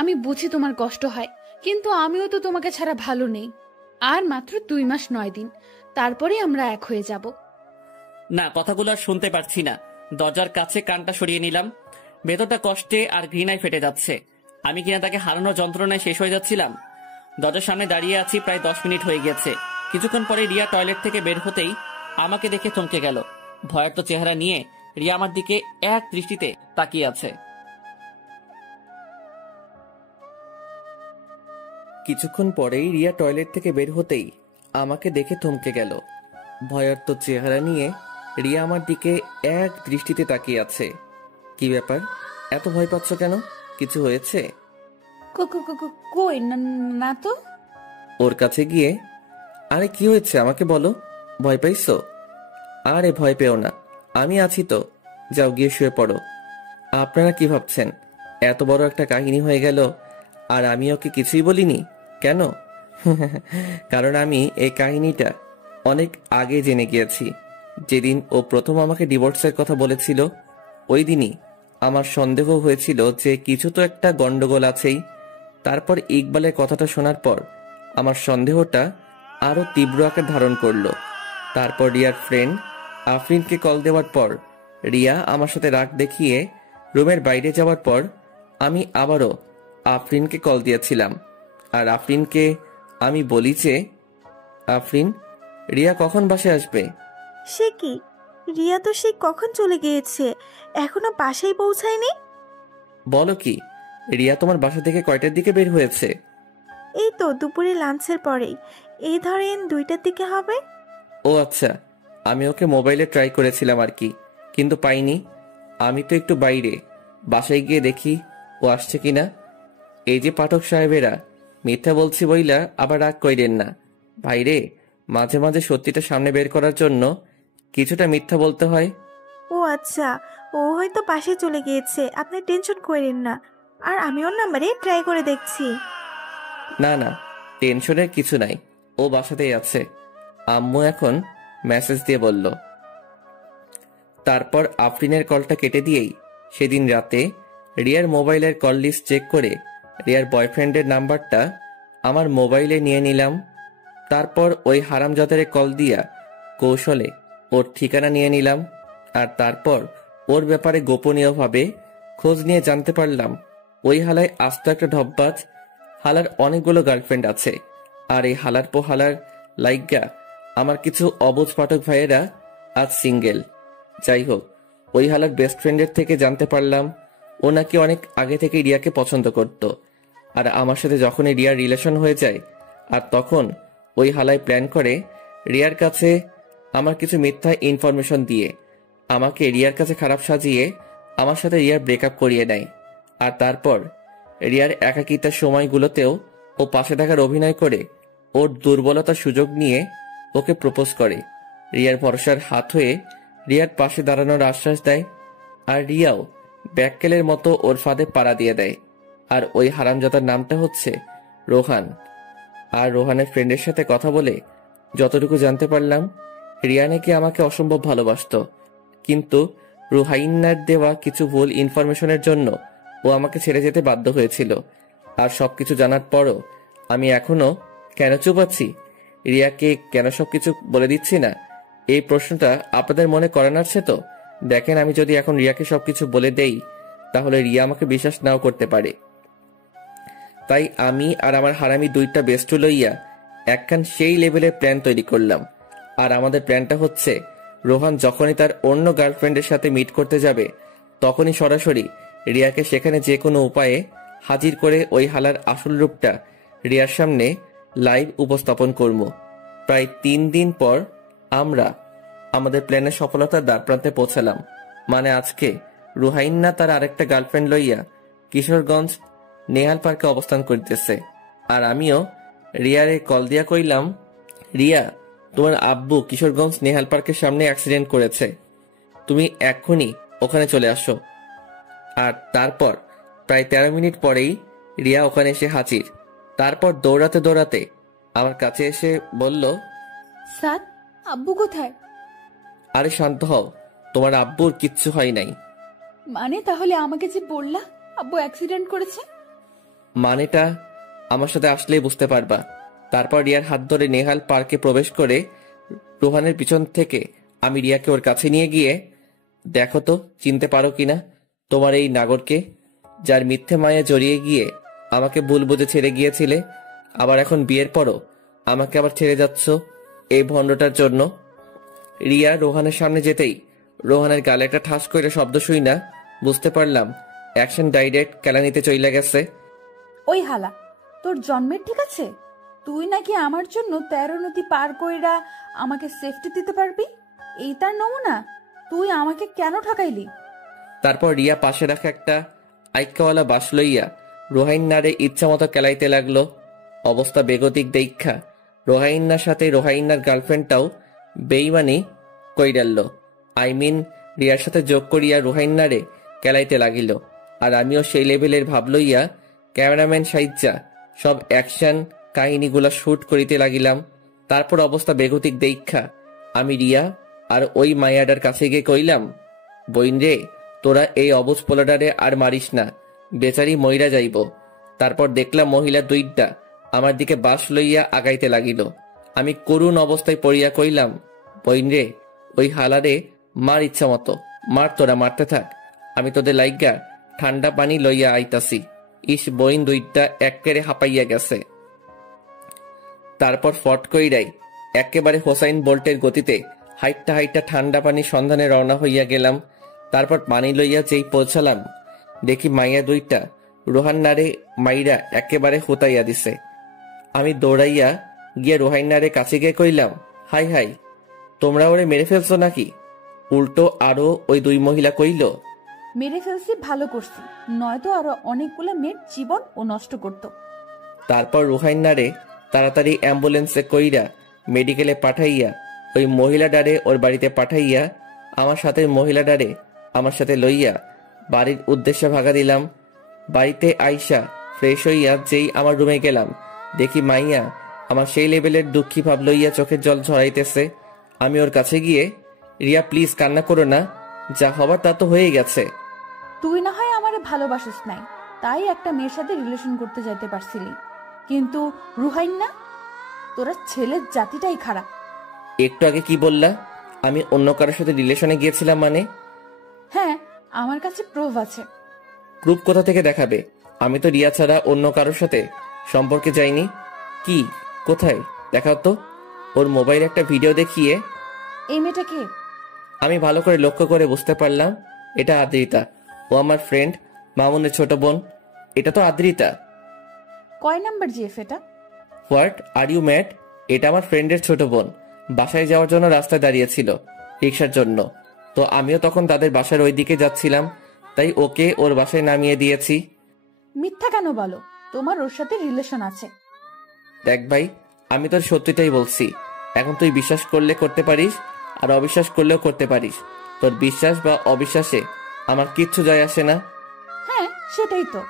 আমি বুঝি তোমার কষ্ট হয়, কিন্তু আমিও তো তোমাকে ছাড়া ভালো নেই। আর মাত্র 2 মাস 9 দিন, তারপরে আমরা এক হয়ে যাব। না, কথাগুলো আর শুনতে পারছি না। দরজার কাছে কানটা সরিয়ে নিলাম। ভেতরটা কষ্টে আর ঘৃণায় ফেটে যাচ্ছে। আমি কিনা তাকে হারানোর যন্ত্রণায় শেষ হয়ে যাচ্ছিলাম। দরজার সামনে দাঁড়িয়ে আছি, প্রায় 10 মিনিট হয়ে গেছে। কিছুক্ষণ পরে রিয়া টয়লেট থেকে বের হতেই আমাকে দেখে থমকে গেল। ভয়ার্ত চেহারা নিয়ে রিয়া আমার দিকে এক দৃষ্টিতে তাকিয়ে আছে। কিছুক্ষণ পরেই রিয়া টয়লেট থেকে বের হতেই আমাকে দেখে থমকে গেল। ভয়ার্ত চেহারা নিয়ে রিয়া আমার দিকে এক দৃষ্টিতে তাকিয়ে আছে। কি ব্যাপার, এত ভয় পাচ্ছ কেন? কিছু হয়েছে? কই না তো। ওর কাছে গিয়ে, আরে কি হয়েছে আমাকে বলো, ভয় পাইছো? আরে ভয় পেও না, আমি আছি তো, যাও গিয়ে শুয়ে পড়ো। আপনারা কি ভাবছেন এত বড় একটা কাহিনী হয়ে গেল আর আমি ওকে কিছুই বলিনি কেন? কারণ আমি এই কাহিনীটা অনেক আগে জেনে গিয়েছি। যেদিন ও প্রথম আমাকে ডিভোর্সের কথা বলেছিল, ওই দিনই আমার সন্দেহ হয়েছিল যে কিছু তো একটা গন্ডগোল আছেই। তারপর ইকবালের কথাটা শোনার পর আমার সন্দেহটা আরো তীব্র আকার ধারণ করলো। তারপর রিয়ার ফ্রেন্ড আফরিনকে কল দেওয়ার পর রিয়া আমার সাথে রাগ দেখিয়ে রুমের বাইরে যাওয়ার পর আমি আবারও আফরিনকে কল দিয়েছিলাম। আর আফরিনকে আমি বলি যে, আফরিন, রিয়া কখন বাসায় আসবে? সে কি, রিয়া তো সে কখন চলে গিয়েছে, এখনো বাসায় পৌঁছায়নি। বলো কি, রিয়া তোমার বাসা থেকে কয়টার দিকে বের হয়েছে? এই তো দুপুরে লাঞ্চের পরেই, এই ধরেন 2টার দিকে হবে। ও আচ্ছা, আমি ওকে মোবাইলে ট্রাই করেছিলাম আর কি, কিন্তু পাইনি। আমি তো একটু বাইরে, বাসায় গিয়ে দেখি ও আসছে কিনা। এই যে পাঠক সাহেবেরা, মিথ্যা বলছি বইলা আবার রাগ কইরেন না। ভাইরে, মাঝে মাঝে সত্যিটা সামনে বের করার জন্য কিছুটা মিথ্যা বলতে হয়। ও আচ্ছা, ও হয়তো পাশে চলে গিয়েছে, আপনি টেনশন করেন না। আর আমি ওর নাম্বারে ট্রাই করে দেখছি। না না, টেনশনের কিছু নাই, ও বাসাতেই আছে। আম্মু এখন মেসেজ দিয়ে বলল। তারপর আফরিনের কলটা কেটে দিয়েই সেদিন রাতে রিয়ার মোবাইলের কল লিস্ট চেক করে রিয়ার বয়ফ্রেন্ডের নাম্বারটা আমার মোবাইলে নিয়ে নিলাম। তারপর ওই হারামজাদারে কল দিয়া কৌশলে ওর ঠিকানা নিয়ে নিলাম। আর তারপর ওর ব্যাপারে গোপনীয়ভাবে খোঁজ নিয়ে জানতে পারলাম ওই হালায় আস্ত একটা ঢপবাজ। হালার অনেকগুলো গার্লফ্রেন্ড আছে, আর এই হালার পো হালার লাইগা আমার কিছু অবুঝ পাঠক ভাইয়েরা আজ সিঙ্গেল। যাই হোক, ওই হালার বেস্ট ফ্রেন্ডের থেকে জানতে পারলাম ও নাকি অনেক আগে থেকে রিয়াকে পছন্দ করত। আর আমার সাথে যখনই রিয়ার রিলেশন হয়ে যায়, আর তখন ওই হালায় প্ল্যান করে রিয়ার কাছে আমার কিছু মিথ্যা ইনফরমেশন দিয়ে আমাকে রিয়ার কাছে খারাপ সাজিয়ে আমার সাথে রিয়ার ব্রেকআপ করিয়ে নেয়। আর তারপর রিয়ার একাকিতার সময়গুলোতেও ও পাশে থাকার অভিনয় করে ওর দুর্বলতার সুযোগ নিয়ে ওকে প্রপোজ করে। রিয়ার ভরসার হাত হয়ে রিয়ার পাশে দাঁড়ানোর আশ্বাস দেয়, আর রিয়াও ব্যাককেলের মতো ওর ফাঁদে পাড়া দিয়ে দেয়। আর ওই হারামজাদার নামটা হচ্ছে রোহান। আর রোহানের ফ্রেন্ডের সাথে কথা বলে যতটুকু জানতে পারলাম, রিয়া নাকি আমাকে অসম্ভব ভালোবাসতো, কিন্তু রুহাইন্নার দেওয়া কিছু ভুল ইনফরমেশনের জন্য ও আমাকে ছেড়ে যেতে বাধ্য হয়েছিল। আর সবকিছু জানার পরও আমি এখনো কেন চুপ আছি, রিয়াকে কেন সবকিছু বলে দিচ্ছি না, এই প্রশ্নটা আপনাদের মনে করান আসছে তো? দেখেন, আমি যদি এখন রিয়াকে সবকিছু বলে দেই তাহলে রিয়া আমাকে বিশ্বাস নাও করতে পারে। তাই আমি আর আমার হারামি দুইটা বেস্ট লইয়া একখান সেই লেভেলের প্ল্যান তৈরি করলাম। আর আমাদের প্ল্যানটা হচ্ছে, রোহান যখনই তার অন্য গার্লফ্রেন্ডের সাথে মিট করতে যাবে তখনই সরাসরি রিয়াকে সেখানে যে কোনো উপায়ে হাজির করে ওই হালার আসল রূপটা রিয়ার সামনে লাইভ উপস্থাপন করব। প্রায় 3 দিন পর আমরা আমাদের প্ল্যানের সফলতার দ্বারপ্রান্তে পৌঁছালাম। মানে আজকে রুহাইন্না তার আরেকটা গার্লফ্রেন্ড লইয়া কিশোরগঞ্জ নেহাল পার্কে অবস্থান করিতেছে। আর আমিও রিয়ারে কল দিয়া কইলাম, রিয়া, তোমার আব্বু কিশোরগঞ্জ নেহাল পার্কের সামনে অ্যাক্সিডেন্ট করেছে, তুমি এক্ষুনি ওখানে চলে আসো। আর তারপর প্রায় 13 মিনিট পরেই রিয়া ওখানে এসে হাজির। তারপর দৌড়াতে দৌড়াতে আমার কাছে এসে বলল, স্যার, আব্বু কোথায়? আরে শান্ত হও, তোমার আব্বুর কিচ্ছু হয় নাই। মানে তাহলে আমাকে যে বললা আব্বু অ্যাক্সিডেন্ট করেছে? মানেটা আমার সাথে আসলেই বুঝতে পারবা। তারপর রিয়ার হাত ধরে নেহাল পার্কে প্রবেশ করে রোহানের পিছন থেকে আমি রিয়াকে ওর কাছে নিয়ে গিয়ে, দেখো তো চিনতে পারো কিনা তোমার এই নাগরকে, যার মিথ্যে মায়া জড়িয়ে গিয়ে আমাকে ভুল বুঝে ছেড়ে গিয়েছিলে, আবার এখন বিয়ের পরও আমাকে আবার ছেড়ে যাচ্ছ এই ভণ্ডটার জন্য। রিয়া রোহানের সামনে যেতেই রোহানের গালে একটা ঠাস করে শব্দ শুই না বুঝতে পারলাম অ্যাকশন ডাইরেক্ট কেলানিতে চইলা গেছে। ওই হালা, তোর জন্মের ঠিক আছে? তুই নাকি আমার জন্য 13 নদী পার কইরা আমাকে সেফটি দিতে পারবি, এই তার নমুনা? তুই আমাকে কেন ঠকাইলি? তারপর রিয়া পাশে রাখা একটা আইক্কাওয়ালা বাস লইয়া রোহাইন্নারে ইচ্ছা মতো কেলাইতে লাগলো। অবস্থা বেগতিক দেখা রোহাইন্নার সাথে রোহাইন্নার গার্লফ্রেন্ডটাও বেইমানি কইরাল্লো। রিয়ার সাথে যোগ করিয়া রোহাইন্নারে কেলাইতে লাগিল। আর আমিও সেই লেভেলের ভাব লইয়া ক্যামেরাম্যান সাইজ্জা সব অ্যাকশন কাহিনীগুলা শুট করিতে লাগিলাম। তারপর অবস্থা বেগতিক দেখা আমি রিয়া আর ওই মায়াডার কাছে গিয়ে কইলাম, বইন রে, তোরা এই অবুজ পোলাডারে আর মারিস না, বেচারি মইরা যাইব। তারপর দেখলাম মহিলা দুইটা আমার দিকে বাস লইয়া আগাইতে লাগিল। আমি করুণ অবস্থায় পড়িয়া কইলাম, বইন রে, ওই হালারে মার ইচ্ছা মতো মার, তোরা মারতে থাক, আমি তোদের লাইগা ঠান্ডা পানি লইয়া আইতাছি। ইস, বইন দুইটা একেবারে হাঁপাইয়া গেছে। তারপর ফট কইরাই একেবারে হোসাইন বোল্টের গতিতে হাইটটা হাইটটা ঠান্ডা পানির সন্ধানে রওনা হইয়া গেলাম। তারপর পানি লইয়া যেই পৌঁছালাম দেখি মাইয়া দুইটা রোহান্নারে মাইরা একেবারে হুতাইয়া দিছে। আমি দৌড়াইয়া গিয়ে রোহাইনারে কাছে গিয়ে কইলাম, হাই হাই, তোমরা ওরে মেরে ফেলছো নাকি? উল্টো আরো ওই দুই মহিলা কইল, মেরে ফেলছি ভালো করছি, নয়তো আরো অনেকগুলো মেয়ের জীবন ও নষ্ট করত। তারপর রোহাইনারে তাড়াতাড়ি অ্যাম্বুলেন্সে কইরা মেডিকেলে পাঠাইয়া ওই মহিলাডারে ওর বাড়িতে পাঠাইয়া আমার সাথে মহিলাডারে আমার সাথে লইয়া বাড়ির উদ্দেশ্যে ভাগা দিলাম। বাড়িতে আইসা ফ্রেশ হইয়া যেই আমার রুমে গেলাম, দেখি মাইয়া আমার সেই লেভেলের দুঃখী ভাব লইয়া চোখের জল ঝরাইতেছে। আমি ওর কাছে গিয়ে, রিয়া প্লিজ কান্না করো না, যা হবার তা তো হয়ে গেছে। তুই না হয় আমারে ভালোবাসিস নাই, তাই একটা মেয়ের সাথে রিলেশন করতে যাইতে পারছিলি, কিন্তু রুহাইন না, তোরা ছেলের জাতিটাই খারাপ। একটু আগে কি বললা? আমি অন্য কারোর সাথে রিলেশনে গিয়েছিলাম মানে? হ্যাঁ, আমার কাছে প্রুফ আছে। প্রুফ কোথা থেকে দেখাবে? আমি তো রিয়া ছাড়া অন্য কারোর সাথে সম্পর্কে যাইনি। কি, কোথায় দেখাও তো। ওর মোবাইলে একটা ভিডিও দেখিয়ে। এই মেয়েটা কে? আমি ভালো করে লক্ষ্য করে বুঝতে পারলাম এটা আদ্রিতা। ও আমার ফ্রেন্ড মামুনের ছোট বোন। এটা তো আদ্রিতা। কয় নাম্বার জিএফ এটা? What are you mad? এটা আমার ফ্রেন্ডের ছোট বোন। বাসায় যাওয়ার জন্য রাস্তায় দাঁড়িয়েছিল রিক্সার জন্য, তো আমিও তখন তাদের বাসার ওই দিকে যাচ্ছিলাম, তাই ওকে ওর বাসায় নামিয়ে দিয়েছি। মিথ্যা কেন বলো? তোমার ওর সাথে রিলেশন আছে। দেখ ভাই, আমি তোর সত্যিটাই বলছি। এখন তুই বিশ্বাস করলে করতে পারিস, আর অবিশ্বাস করলেও করতে পারিস। তোর বিশ্বাস বা অবিশ্বাসে আমার কিচ্ছু যায় আসে না। হ্যাঁ, সেটাই তো।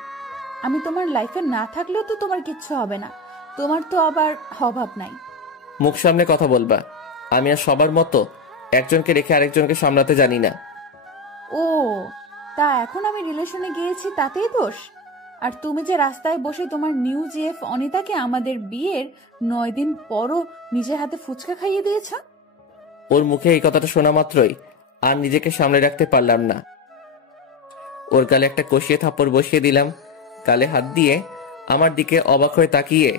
আমি তোমার লাইফে না থাকলেও তো তোমার কিচ্ছু হবে না। তোমার তো আবার অভাব নাই। মুখ সামনে কথা বলবা। আমি আর সবার মতো একজনকে রেখে আরেকজনকে সামলাতে জানি না। ও, তা এখন আমি রিলেশনে গিয়েছি তাতেই দোষ? আর তুমি যে রাস্তায় বসে তোমার নিউ জিএফ অনিতাকে আমাদের বিয়ের 9 দিন পরও নিজের হাতে ফুচকা খাইয়ে দিয়েছ। ওর মুখে এই কথাটা শোনা মাত্রই আর নিজেকে সামলে রাখতে পারলাম না। ওর গালে একটা কষিয়ে থাপ্পড় বসিয়ে দিলাম। গালে হাত দিয়ে আমার দিকে অবাক হয়ে তাকিয়ে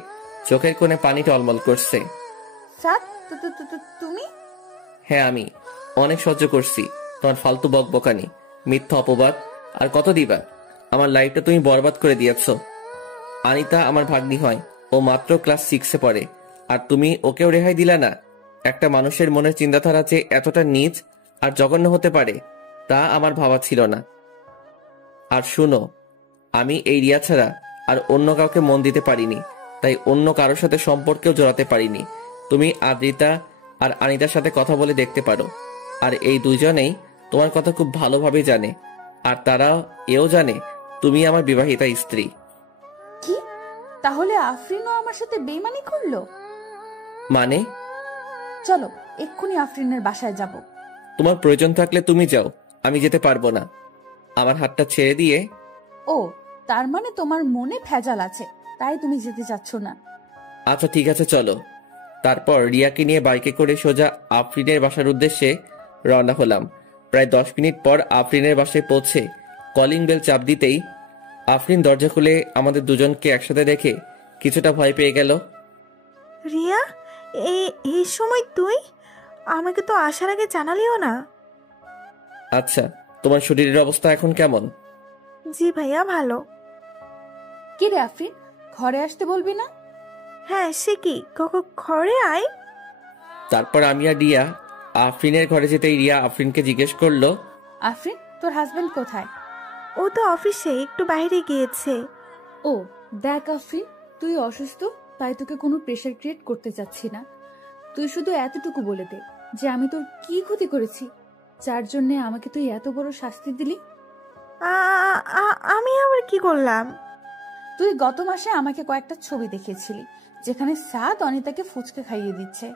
চোখের কোণে পানি টলমল করছে। তুমি? হ্যাঁ, আমি অনেক সহ্য করছি তোমার ফালতু বকবকানি, মিথ্যা অপবাদ, আর কত দিবা। আমার লাইফটা তুমি বরবাদ করে দিয়েছ। আনিতা আমার ভাগ্নি হয়, ও মাত্র ক্লাস 6-এ পড়ে, আর তুমি ওকেও রেহাই দিলা না। একটা মানুষের মনের চিন্তাধারা যে এতটা নীচ আর জঘন্য হতে পারে তা আমার ভাবা ছিল না। আর শুনো, আমি এই রিয়া ছাড়া আর অন্য কাউকে মন দিতে পারিনি, তাই অন্য কারোর সাথে সম্পর্কেও জড়াতে পারিনি। তুমি আদ্রিতা আর আনিতার সাথে কথা বলে দেখতে পারো, আর এই দুইজনেই তোমার কথা খুব ভালোভাবে জানে, আর তারা এও জানে তুমি আমার বিবাহিতা স্ত্রী। কি? তাহলে আফরিনও আমার সাথে বেইমানি করলো? মানে? চলো এক্ষুনি আফরিনের বাসায় যাব। তোমার প্রয়োজন থাকলে তুমি যাও, আমি যেতে পারবো না। আমার হাতটা ছেড়ে দিয়ে। ও, তার মানে তোমার মনে ভেজাল আছে, তাই তুমি যেতে চাচ্ছ না। আচ্ছা ঠিক আছে, চলো। তারপর রিয়াকে নিয়ে বাইকে করে সোজা আফরিনের বাসার উদ্দেশ্যে রওনা হলাম। প্রায় 10 মিনিট পর আফরিনের বাসায় পৌঁছে কলিং বেল চাপ দিতেই আফরিন দরজা খুলে আমাদের দুজনকে একসাথে দেখে কিছুটা ভয় পেয়ে গেল। রিয়া, এই সময় তুই? আমাকে তো আসার আগে জানালিও না। আচ্ছা, তোমার শরীরের অবস্থা এখন কেমন? জি ভাইয়া, ভালো। কি রে আফরিন, ঘরে আসতে বলবি না? হ্যাঁ, সে কি, ঘরে আয়। তারপর আমি আর রিয়া আফরিনের ঘরে যেতেই রিয়া আফরিনকে জিজ্ঞেস করলো, আফরিন, তোর হাজবেন্ড কোথায়? ও তো অফিসে একটু বাইরে গিয়েছে। ও দেখ আফরিন, তুই অসুস্থ, তাই তোকে কোনো প্রেশার ক্রিয়েট করতে চাচ্ছি না। তুই শুধু এতটুকু বলে দে যে আমি তোর কি ক্ষতি করেছি যার জন্য আমাকে তুই এত বড় শাস্তি দিলি। আমি আবার কি করলাম? তুই গত মাসে আমাকে কয়েকটা ছবি দেখিয়েছিলি যেখানে সাদ অনিতাকে ফুচকা খাইয়ে দিচ্ছে,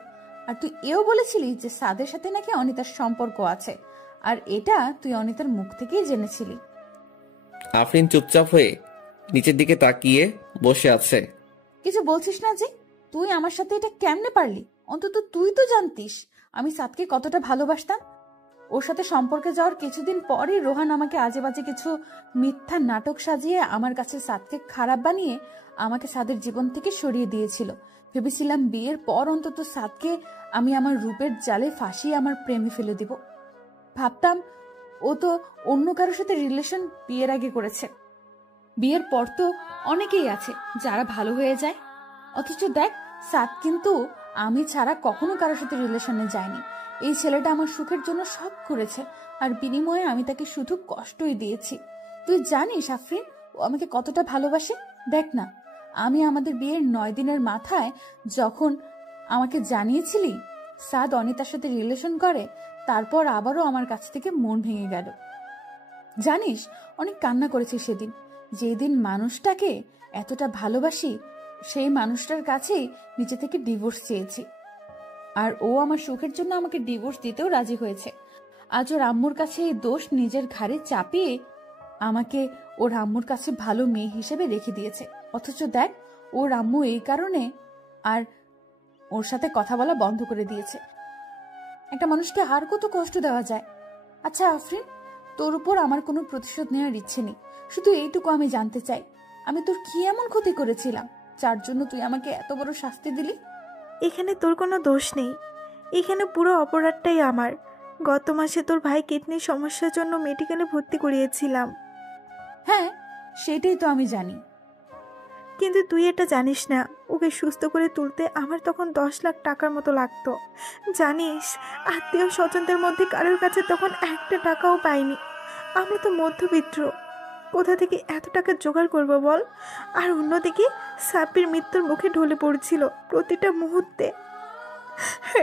আর তুই এও বলেছিলি যে সাদের সাথে নাকি অনিতার সম্পর্ক আছে, আর এটা তুই অনিতার মুখ থেকেই জেনেছিলি। আফরিন চুপচাপ হয়ে নিচের দিকে তাকিয়ে বসে আছে। কিছু বলছিস না যে? তুই আমার সাথে এটা কেমনে পারলি? অন্তত তুই তো জানতিস আমি সাদকে কতটা ভালোবাসতাম। ওর সাথে সম্পর্কে যাওয়ার কিছুদিন পরই রোহান আমাকে আজে বাজে কিছু মিথ্যা নাটক সাজিয়ে আমার কাছে সাদকে খারাপ বানিয়ে আমাকে সাদের জীবন থেকে সরিয়ে দিয়েছিল। ভেবেছিলাম বিয়ের পর অন্তত সাদকে আমি আমার রূপের জালে ফাঁসিয়ে আমার প্রেমে ফেলে দিব। ভাবতাম ও তো অন্য কারোর সাথে রিলেশন বিয়ের আগে করেছে। বিয়ের পর তো অনেকেই আছে যারা ভালো হয়ে যায়, অথচ দেখ, সাদ কিন্তু আমি ছাড়া কখনো কারোর সাথে রিলেশনে যায়নি। এই ছেলেটা আমার সুখের জন্য সব করেছে, আর বিনিময়ে আমি তাকে শুধু কষ্টই দিয়েছি। তুই জানিস আফরিন, ও আমাকে কতটা ভালোবাসে। দেখ না, আমি আমাদের বিয়ের 9 দিনের মাথায় যখন আমাকে জানিয়েছিলি সাদ অনিতার সাথে রিলেশন করে, তারপর আবারও আমার কাছ থেকে মন ভেঙে গেল। জানিস, অনেক কান্না করেছি সেদিন। যেদিন মানুষটাকে এতটা ভালোবাসি, সেই মানুষটার কাছেই নিজে থেকে ডিভোর্স চেয়েছি, আর ও আমার সুখের জন্য আমাকে ডিভোর্স দিতেও রাজি হয়েছে। আজ ওর আম্মুর কাছে এই দোষ নিজের ঘাড়ে চাপিয়ে আমাকে ওর আম্মুর কাছে ভালো মেয়ে হিসেবে রেখে দিয়েছে। অথচ দেখ, ওর আম্মু এই কারণে আর ওর সাথে কথা বলা বন্ধ করে দিয়েছে। একটা মানুষকে আর কত কষ্ট দেওয়া যায়। আচ্ছা আফরিন, তোর উপর আমার কোনো প্রতিশোধ নেওয়ার ইচ্ছে নেই। শুধু এইটুকু আমি জানতে চাই, আমি তোর কি এমন ক্ষতি করেছিলাম যার জন্য তুই আমাকে এত বড় শাস্তি দিলি? এখানে তোর কোনো দোষ নেই, এখানে পুরো অপরাধটাই আমার। গত মাসে তোর ভাই কিডনির সমস্যার জন্য মেডিকেলে ভর্তি করিয়েছিলাম। হ্যাঁ, সেটাই তো আমি জানি। কিন্তু তুই এটা জানিস না, ওকে সুস্থ করে তুলতে আমার তখন 10 লাখ টাকার মতো লাগতো। জানিস, আত্মীয় স্বজনদের মধ্যে কারোর কাছে তখন 1 টাকাও পাইনি। আমরা তো মধ্যবিত্ত, কোথা থেকে এত টাকা জোগাড় করবো বল? আর অন্যদিকে সাব্বির মৃত্যুর মুখে ঢলে পড়ছিল প্রতিটা মুহূর্তে।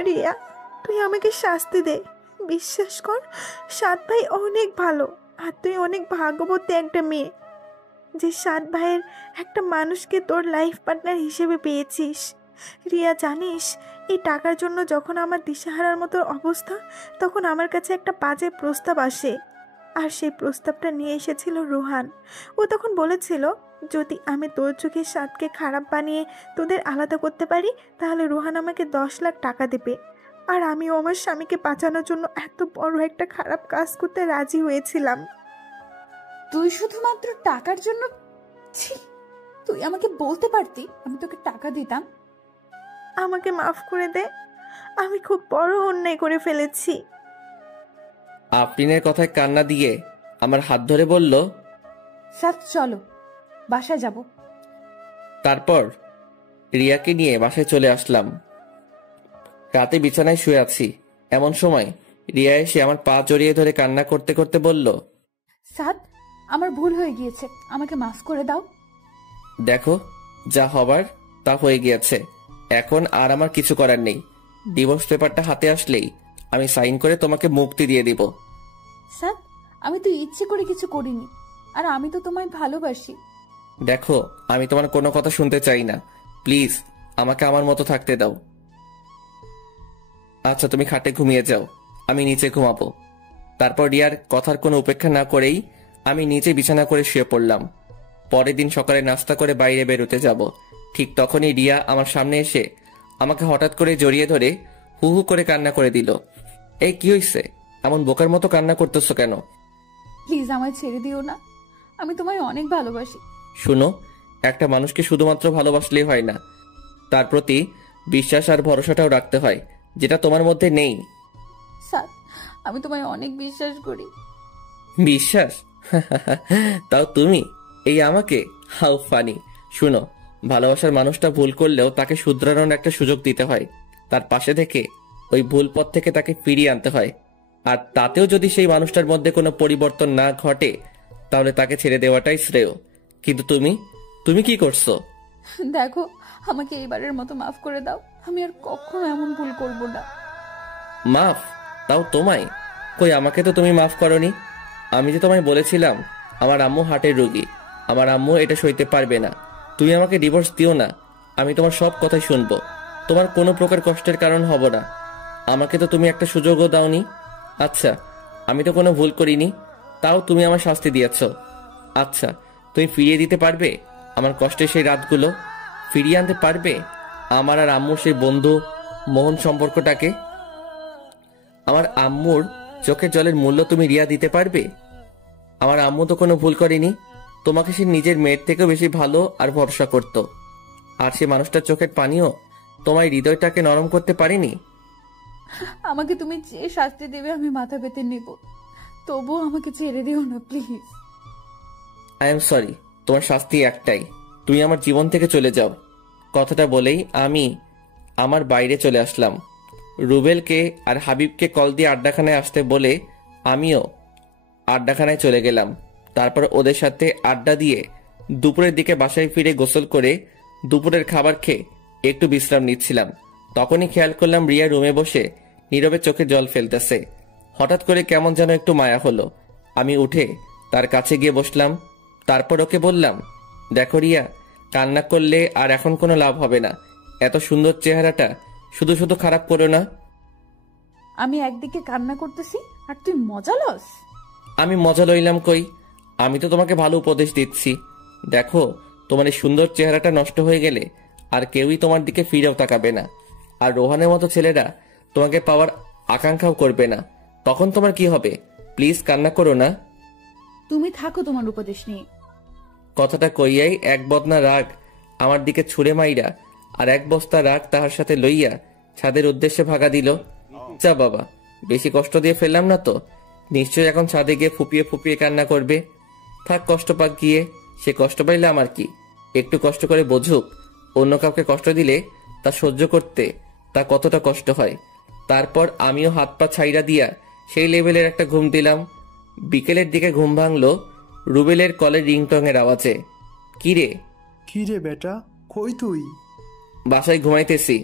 রিয়া, তুই আমাকে শাস্তি দে। বিশ্বাস কর, সাত ভাই অনেক ভালো, আর তুই অনেক ভাগ্যবতী একটা মেয়ে যে 7 ভাইয়ের একটা মানুষকে তোর লাইফ পার্টনার হিসেবে পেয়েছিস। রিয়া, জানিস, এই টাকার জন্য যখন আমার দিশাহারার মতো অবস্থা, তখন আমার কাছে একটা বাজে প্রস্তাব আসে। আর সেই প্রস্তাবটা নিয়ে এসেছিল রোহান। ও তখন বলেছিল, যদি আমি তোর চোখে সাদকে খারাপ বানিয়ে তোদের আলাদা করতে পারি, তাহলে রোহান আমাকে 10 লাখ টাকা দেবে। আর আমিও আমার স্বামীকে বাঁচানোর জন্য এত বড় একটা খারাপ কাজ করতে রাজি হয়েছিলাম। তুই শুধুমাত্র টাকার জন্য? ছি, তুই আমাকে বলতে পারতি, আমি তোকে টাকা দিতাম। আমাকে মাফ করে দে, আমি খুব বড় অন্যায় করে ফেলেছি। আফরিনের কথায় কান্না দিয়ে আমার হাত ধরে বলল, সাথ চলো, বাসায় যাব। তারপর রিয়াকে নিয়ে বাসায় চলে আসলাম। রাতে বিছানায় শুয়ে আছি, এমন সময় রিয়া এসে আমার পা জড়িয়ে ধরে কান্না করতে করতে বলল, সাদ, আমার ভুল হয়ে গিয়েছে, আমাকে মাফ করে দাও। দেখো, যা হবার তা হয়ে গিয়েছে, এখন আর আমার কিছু করার নেই। ডিভোর্স পেপারটা হাতে আসলেই আমি সাইন করে তোমাকে মুক্তি দিয়ে দিব। সাদ, আমি তো ইচ্ছে করে কিছু করিনি, আর আমি তো তোমায় ভালোবাসি। দেখো, আমি তোমার কোনো কথা শুনতে চাই না, প্লিজ আমাকে আমার মতো থাকতে দাও। আচ্ছা, তুমি খাটে ঘুমিয়ে যাও, আমি নিচে ঘুমাবো। তারপর রিয়ার কথার কোনো উপেক্ষা না করেই আমি নিচে বিছানা করে শুয়ে পড়লাম। পরের দিন সকালে নাস্তা করে বাইরে বেরোতে যাব, ঠিক তখনই রিয়া আমার সামনে এসে আমাকে হঠাৎ করে জড়িয়ে ধরে হু হু করে কান্না করে দিল। এই কি হয়েছে? এমন বোকার মতো কান্না করতেছো কেন? প্লিজ আমায় ছেড়ে দিও না, আমি তোমায় অনেক ভালোবাসি। শুনো, একটা মানুষকে শুধুমাত্র ভালোবাসলেই হয় না, তার প্রতি বিশ্বাস আর ভরসাটাও রাখতে হয়, যেটা তোমার মধ্যে নেই। সাদ, আমি তোমায় অনেক বিশ্বাস করি। বিশ্বাস? তাও তুমি এই আমাকে? How funny. শুনো, ভালোবাসার মানুষটা ভুল করলেও তাকে শুধরানোর একটা সুযোগ দিতে হয়, তার পাশে থেকে ওই ভুল পথ থেকে তাকে ফিরিয়ে আনতে হয়। আর তাতেও যদি সেই মানুষটার মধ্যে কোনো পরিবর্তন না ঘটে, তাহলে তাকে ছেড়ে দেওয়াটাই শ্রেয়। কিন্তু তুমি কি করছো? দেখো, আমাকে এইবারের মতো মাফ করে দাও, আমি আর কখনো এমন ভুল করব না। মাফ? তাও তোমায়? কই, আমাকে তো তুমি মাফ করনি। আমি যে তোমায় বলেছিলাম আমার আম্মু হার্টের রোগী, আমার আম্মু এটা সইতে পারবে না। তুমি আমাকে ডিভোর্স দিও না, আমি তোমার সব কথাই শুনবো, তোমার কোনো প্রকার কষ্টের কারণ হব না। আমাকে তো তুমি একটা সুযোগও দাওনি। আচ্ছা, আমি তো কোনো ভুল করিনি, তাও তুমি আমার শাস্তি দিয়েছ। আচ্ছা, তুমি ফিরিয়ে দিতে পারবে আমার কষ্টের সেই রাতগুলো? ফিরিয়ে আনতে পারবে আমার আর আম্মুর সেই বন্ধু মোহন সম্পর্কটাকে? আমার আম্মুর চোখের জলের মূল্য তুমি রিয়া দিতে পারবে? আমার আম্মু তো কোনো ভুল করেনি, তোমাকে সে নিজের মেয়ের থেকেও বেশি ভালো আর ভরসা করত। আর সে মানুষটার চোখের পানিও তোমার হৃদয়টাকে নরম করতে পারেনি। আমাকে তুমি যে শাস্তি দেবে আমি মাথা পেতে নিব, তবুও আমাকে ছেড়ে দিও না প্লিজ। আই এম সরি, তোমার শাস্তি একটাই, তুমি আমার জীবন থেকে চলে যাও। কথাটা বলেই আমি আমার বাইরে চলে আসলাম। রুবেলকে আর হাবিবকে কল দিয়ে আড্ডাখানায় আসতে বলে আমিও আড্ডাখানায় চলে গেলাম। তারপর ওদের সাথে আড্ডা দিয়ে দুপুরের দিকে বাসায় ফিরে গোসল করে দুপুরের খাবার খেয়ে একটু বিশ্রাম নিচ্ছিলাম। তখনই খেয়াল করলাম রিয়া রুমে বসে নীরবে চোখে জল ফেলতেছে। হঠাৎ করে কেমন যেন একটু মায়া হলো। আমি উঠে তার কাছে গিয়ে বসলাম। তারপর ওকে বললাম, দেখো রিয়া, কান্না করলে আর এখন কোনো লাভ হবে না। এত সুন্দর চেহারাটা শুধু শুধু খারাপ করো না। আমি একদিকে কান্না করতেছি আর তুই মজা লস? আমি মজা লইলাম কই? আমি তো তোমাকে ভালো উপদেশ দিচ্ছি। দেখো, তোমার এই সুন্দর চেহারাটা নষ্ট হয়ে গেলে আর কেউই তোমার দিকে ফিরেও তাকাবে না। আর রোহানের মতো ছেলেরা তোমাকে পাওয়ার আকাঙ্ক্ষাও করবে না। তখন তোমার কি হবে? প্লিজ কান্না করো না। তুমি থাকো তোমার উপদেশ নিয়ে। কথাটা কইয়াই এক বদনা রাগ আমার দিকে ছুঁড়ে মাইরা আর এক বস্তা রাগ তাহার সাথে লইয়া ছাদের উদ্দেশ্যে ভাগা দিল। যা বাবা, বেশি কষ্ট দিয়ে ফেললাম না তো? নিশ্চয়ই এখন ছাদে গিয়ে ফুপিয়ে ফুপিয়ে কান্না করবে। থাক, কষ্ট পাক গিয়ে। সে কষ্ট পাইলে আমার কি? একটু কষ্ট করে বোঝুক। অন্য কাউকে কষ্ট দিলে তা সহ্য করতে তা কতটা কষ্ট হয়। তারপর আমিও হাত পা ছাইরা দিয়া সেই লেভেলের একটা ঘুম দিলাম। বিকেলের দিকে ঘুম ভাঙলো রুবেলের কলের রিংটং এর আওয়াজে। কিরে? কিরে বেটা, কই তুই? বাসায় ঘুমাইতেছি।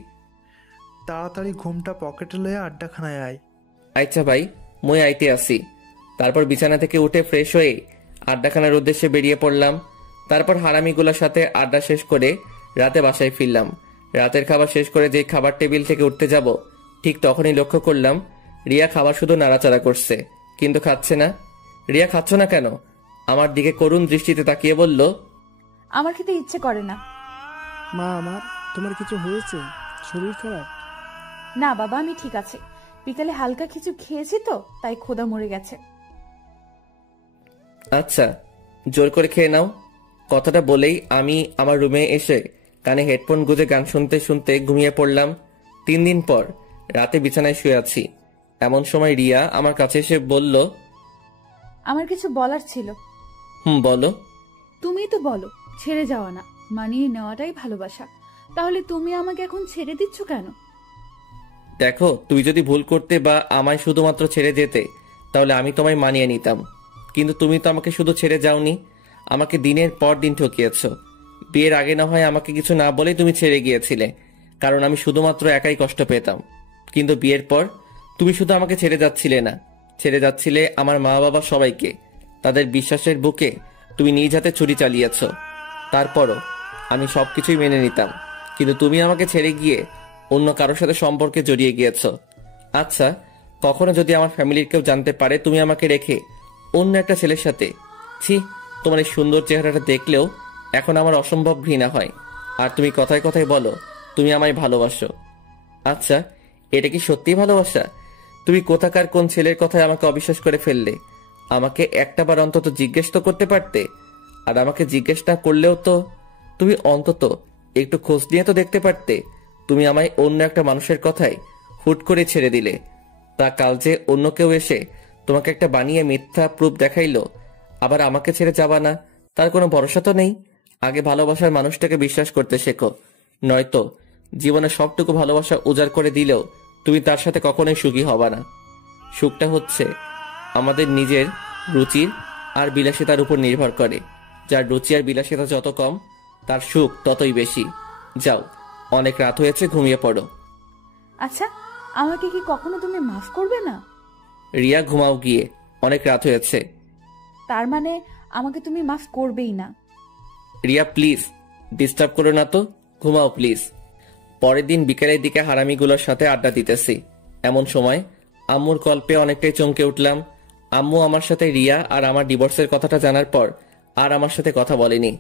তাড়াতাড়ি ঘুমটা পকেটে লয়ে আড্ডাখানায় আয়। আচ্ছা ভাই, মই আইতে আসি। তারপর বিছানা থেকে উঠে ফ্রেশ হয়ে আড্ডাখানার উদ্দেশ্যে বেরিয়ে পড়লাম। তারপর হারামিগুলোর সাথে আড্ডা শেষ করে রাতে বাসায় ফিরলাম। রাতের খাবার শেষ করে যে খাবার টেবিল থেকে উঠতে যাব, ঠিক তখনই লক্ষ্য করলাম রিয়া খাবার শুধু নাড়াচাড়া করছে, কিন্তু খাচ্ছে না। রিয়া, খাচ্ছ না কেন? আমার দিকে করুণ দৃষ্টিতে তাকিয়ে বলল, আমার খেতে ইচ্ছে করে না। মা, আমার তোমার কিছু হয়েছে? শরীর খারাপ? না বাবা, আমি ঠিক আছে। বিকালে হালকা কিছু খেয়েছি তো, তাই ক্ষুধা মরে গেছে। আচ্ছা, জোর করে খেয়ে নাও। কথাটা বলেই আমি আমার রুমে এসে কানে হেডফোন গুঁজে গান শুনতে শুনতে ঘুমিয়ে পড়লাম। 3 দিন পর রাতে বিছানায় শুয়ে আছি। এমন সময় রিয়া আমার কাছে এসে বলল, আমার কিছু বলার ছিল। বলো। তুমি তো বলো ছেড়ে যাওয়া না, মানিয়ে নেওয়াটাই ভালোবাসা। তাহলে তুমি আমাকে এখন ছেড়ে দিচ্ছ কেন? দেখো, তুমি যদি ভুল করতে বা আমায় শুধুমাত্র ছেড়ে যেতে, তাহলে আমি তোমায় মানিয়ে নিতাম। কিন্তু তুমি তো আমাকে শুধু ছেড়ে যাওনি, আমাকে দিনের পর দিন ঠকিয়েছ। বিয়ের আগে না হয় আমাকে কিছু না বলেই তুমি ছেড়ে গিয়েছিলে, কারণ আমি শুধুমাত্র একাই কষ্ট পেতাম। কিন্তু বিয়ের পর তুমি শুধু আমাকে ছেড়ে যাচ্ছিলে না, ছেড়ে যাচ্ছিলে আমার মা বাবা সবাইকে। তাদের বিশ্বাসের বুকে তুমি নিজ হাতে ছুরি চালিয়েছ। তারপরও আমি সবকিছুই মেনে নিতাম, কিন্তু তুমি আমাকে ছেড়ে গিয়ে অন্য কারোর সাথে সম্পর্কে জড়িয়ে গিয়েছ। আচ্ছা, কখনো যদি আমার ফ্যামিলির কেউ জানতে পারে তুমি আমাকে রেখে অন্য একটা ছেলের সাথে, ছি, তোমার এই সুন্দর চেহারাটা দেখলেও এখন আমার অসম্ভব ঘৃণা হয়। আর তুমি কথায় কথায় বলো তুমি আমায় ভালোবাসো। আচ্ছা, এটা কি সত্যি ভালোবাসা? তুমি কোথাকার কোন ছেলের কথায় আমাকে অবিশ্বাস করে ফেললে? আমাকে একটাবার অন্তত জিজ্ঞেস তো করতে পারতে। আর আমাকে জিজ্ঞেস না করলেও তো তুমি অন্তত একটু খোঁজ নিয়ে তো দেখতে পারতে। তুমি আমায় অন্য একটা মানুষের কথায় হুট করে ছেড়ে দিলে। তা কাল যে অন্য কেউ এসে তোমাকে একটা বানিয়ে মিথ্যা প্রুফ দেখাইলো, আবার আমাকে ছেড়ে যাবা না, তার কোনো ভরসা তো নেই। আগে ভালোবাসার মানুষটাকে বিশ্বাস করতে শেখো, নয়তো জীবনে সবটুকু ভালোবাসা উজাড় করে দিলেও তুমি তার সাথে কখনোই সুখী হবা না। সুখটা হচ্ছে আমাদের নিজের রুচির আর বিলাসিতার উপর নির্ভর করে। যার রুচি আর বিলাসিতা যত কম, তার সুখ ততই বেশি। যাও, অনেক রাত হয়েছে, ঘুমিয়ে পড়ো। আচ্ছা, আমাকে কি কখনো তুমি মাফ করবে না? রিয়া, ঘুমাও গিয়ে, অনেক রাত হয়েছে। তার মানে আমাকে তুমি মাফ করবেই না? রিয়া প্লিজ, ডিস্টার্ব করো না তো, ঘুমাও প্লিজ। পরের দিন বিকেলের দিকে হারামিগুলোর সাথে আড্ডা দিতেছি। এমন সময় আম্মুর কল পেয়ে অনেকটাই চমকে উঠলাম। আম্মু আমার সাথে রিয়া আর আমার ডিভোর্সের কথাটা জানার পর আর আমার সাথে কথা বলেনি,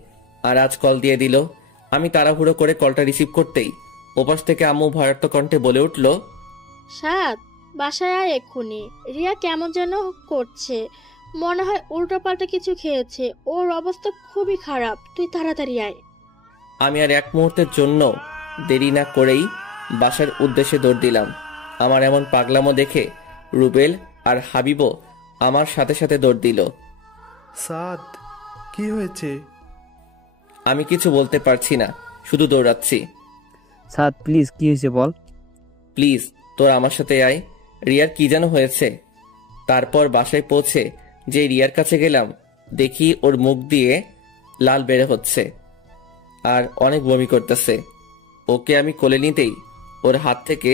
আর আজ কল দিয়ে দিল। আমি তাড়াহুড়ো করে কলটা রিসিভ করতেই ওপাশ থেকে আম্মু ভয়ার্থ কণ্ঠে বলে উঠল, সাদ, বাসায় আয় এক্ষুনি। রিয়া কেমন যেন করছে, মনে হয় উল্টোপাল্টা কিছু খেয়েছে। ওর অবস্থা খুবই খারাপ, তুই তাড়াতাড়ি আয়। আমি আর এক মুহূর্তের জন্য দেরি না করেই বাসার উদ্দেশ্যে দৌড় দিলাম। আমার এমন পাগলামো দেখে রুবেল আর হাবিবও আমার সাথে সাথে দৌড় দিল। সাদ, কি হয়েছে? আমি কিছু বলতে পারছি না, শুধু দৌড়াচ্ছি। সাদ প্লিজ কি হয়েছে বল। প্লিজ তোর আমার সাথে আয়, রিয়ার কি যেন হয়েছে। তারপর বাসায় পৌঁছে যে রিয়ার কাছে গেলাম, দেখি ওর মুখ দিয়ে লাল বেড়ে হচ্ছে আর অনেক বমি করতেছে। ওকে আমি কোলে নিতেই ওর হাত থেকে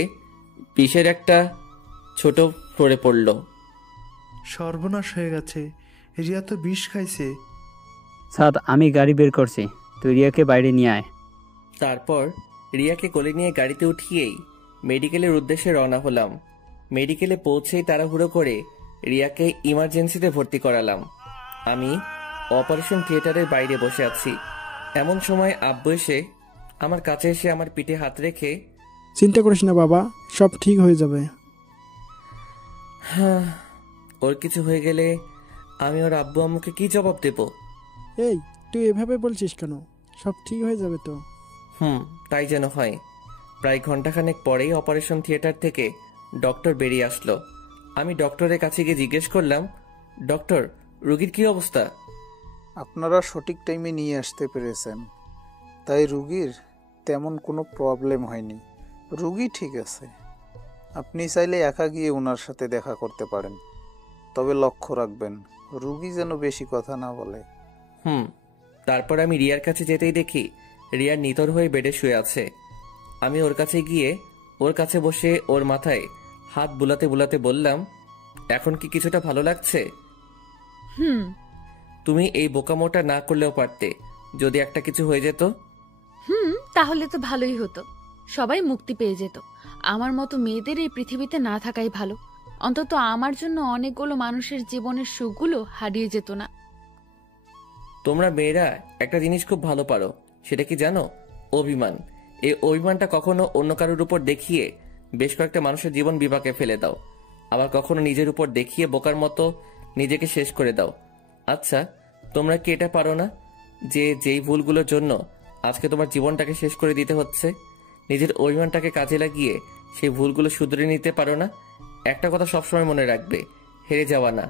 বিষের একটা ছোট সরে পড়ল। সর্বনাশ হয়ে গেছে, রিয়া তো বিষ খাইছে। সাদ আমি গাড়ি বের করছি, তুই রিয়াকে বাইরে নিয়ে আয়। তারপর রিয়াকে কোলে নিয়ে গাড়িতে উঠিয়েই মেডিকেলের উদ্দেশ্যে রওনা হলাম। মেডিকেলে পৌঁছেই তাড়াহুড়ো করে রিয়াকে ইমার্জেন্সিতে ভর্তি করালাম। আমি অপারেশন থিয়েটারের বাইরে বসে আছি। এমন সময় আব্বু এসে আমার কাছে এসে আমার পিঠে হাত রেখে, চিন্তা করিস না বাবা, সব ঠিক হয়ে যাবে। হ্যাঁ, ওর কিছু হয়ে গেলে আমি ওর আব্বু আম্মুকে কি জবাব দেব? এই তুই এভাবে বলছিস কেন? সব ঠিক হয়ে যাবে তো। তাই যেন হয়। প্রায় ঘন্টাখানেক পরেই অপারেশন থিয়েটার থেকে ডক্টর বেরিয়ে আসলো। আমি ডক্টরের কাছে গিয়ে জিজ্ঞেস করলাম, ডক্টর রোগীর কি অবস্থা? আপনারা সঠিক টাইমে নিয়ে আসতে পেরেছেন, তাই রুগীর তেমন কোনো প্রবলেম হয়নি। রুগী ঠিক আছে। আপনি চাইলে একা গিয়ে ওনার সাথে দেখা করতে পারেন, তবে লক্ষ্য রাখবেন রুগী যেন বেশি কথা না বলে। তারপর আমি রিয়ার কাছে যেতেই দেখি রিয়ার নিথর হয়ে বেডে শুয়ে আছে। আমি ওর কাছে গিয়ে ওর কাছে বসে ওর মাথায় হাত বুলাতে বুলাতে বললাম, এখন কি কিছুটা ভালো লাগছে? তুমি এই বোকামোটা না করলেও পারতে, যদি একটা কিছু হয়ে যেত। তাহলে তো ভালোই হতো, সবাই মুক্তি পেয়ে যেত। আমার মতো মেয়েদের এই পৃথিবীতে না থাকাই ভালো। অন্তত আমার জন্য অনেকগুলো মানুষের জীবনের সুখগুলো হারিয়ে যেত না। তোমরা মেয়েরা একটা জিনিস খুব ভালো পারো, সেটা কি জানো? অভিমান। এই অভিমানটা কখনো অন্য কারোর উপর দেখিয়ে বেশ কয়েকটা মানুষের জীবন বিপাকে ফেলে দাও, আবার কখনো নিজের উপর দেখিয়ে বোকার মতো নিজেকে শেষ করে দাও। আচ্ছা, তোমরা কি এটা পারো না যে যেই ভুলগুলোর জন্য আজকে তোমার জীবনটাকে শেষ করে দিতে হচ্ছে, নিজের অভিমানটাকে কাজে লাগিয়ে সেই ভুলগুলো শুধরে নিতে পারো না? একটা কথা সবসময় মনে রাখবে, হেরে যাওয়া না,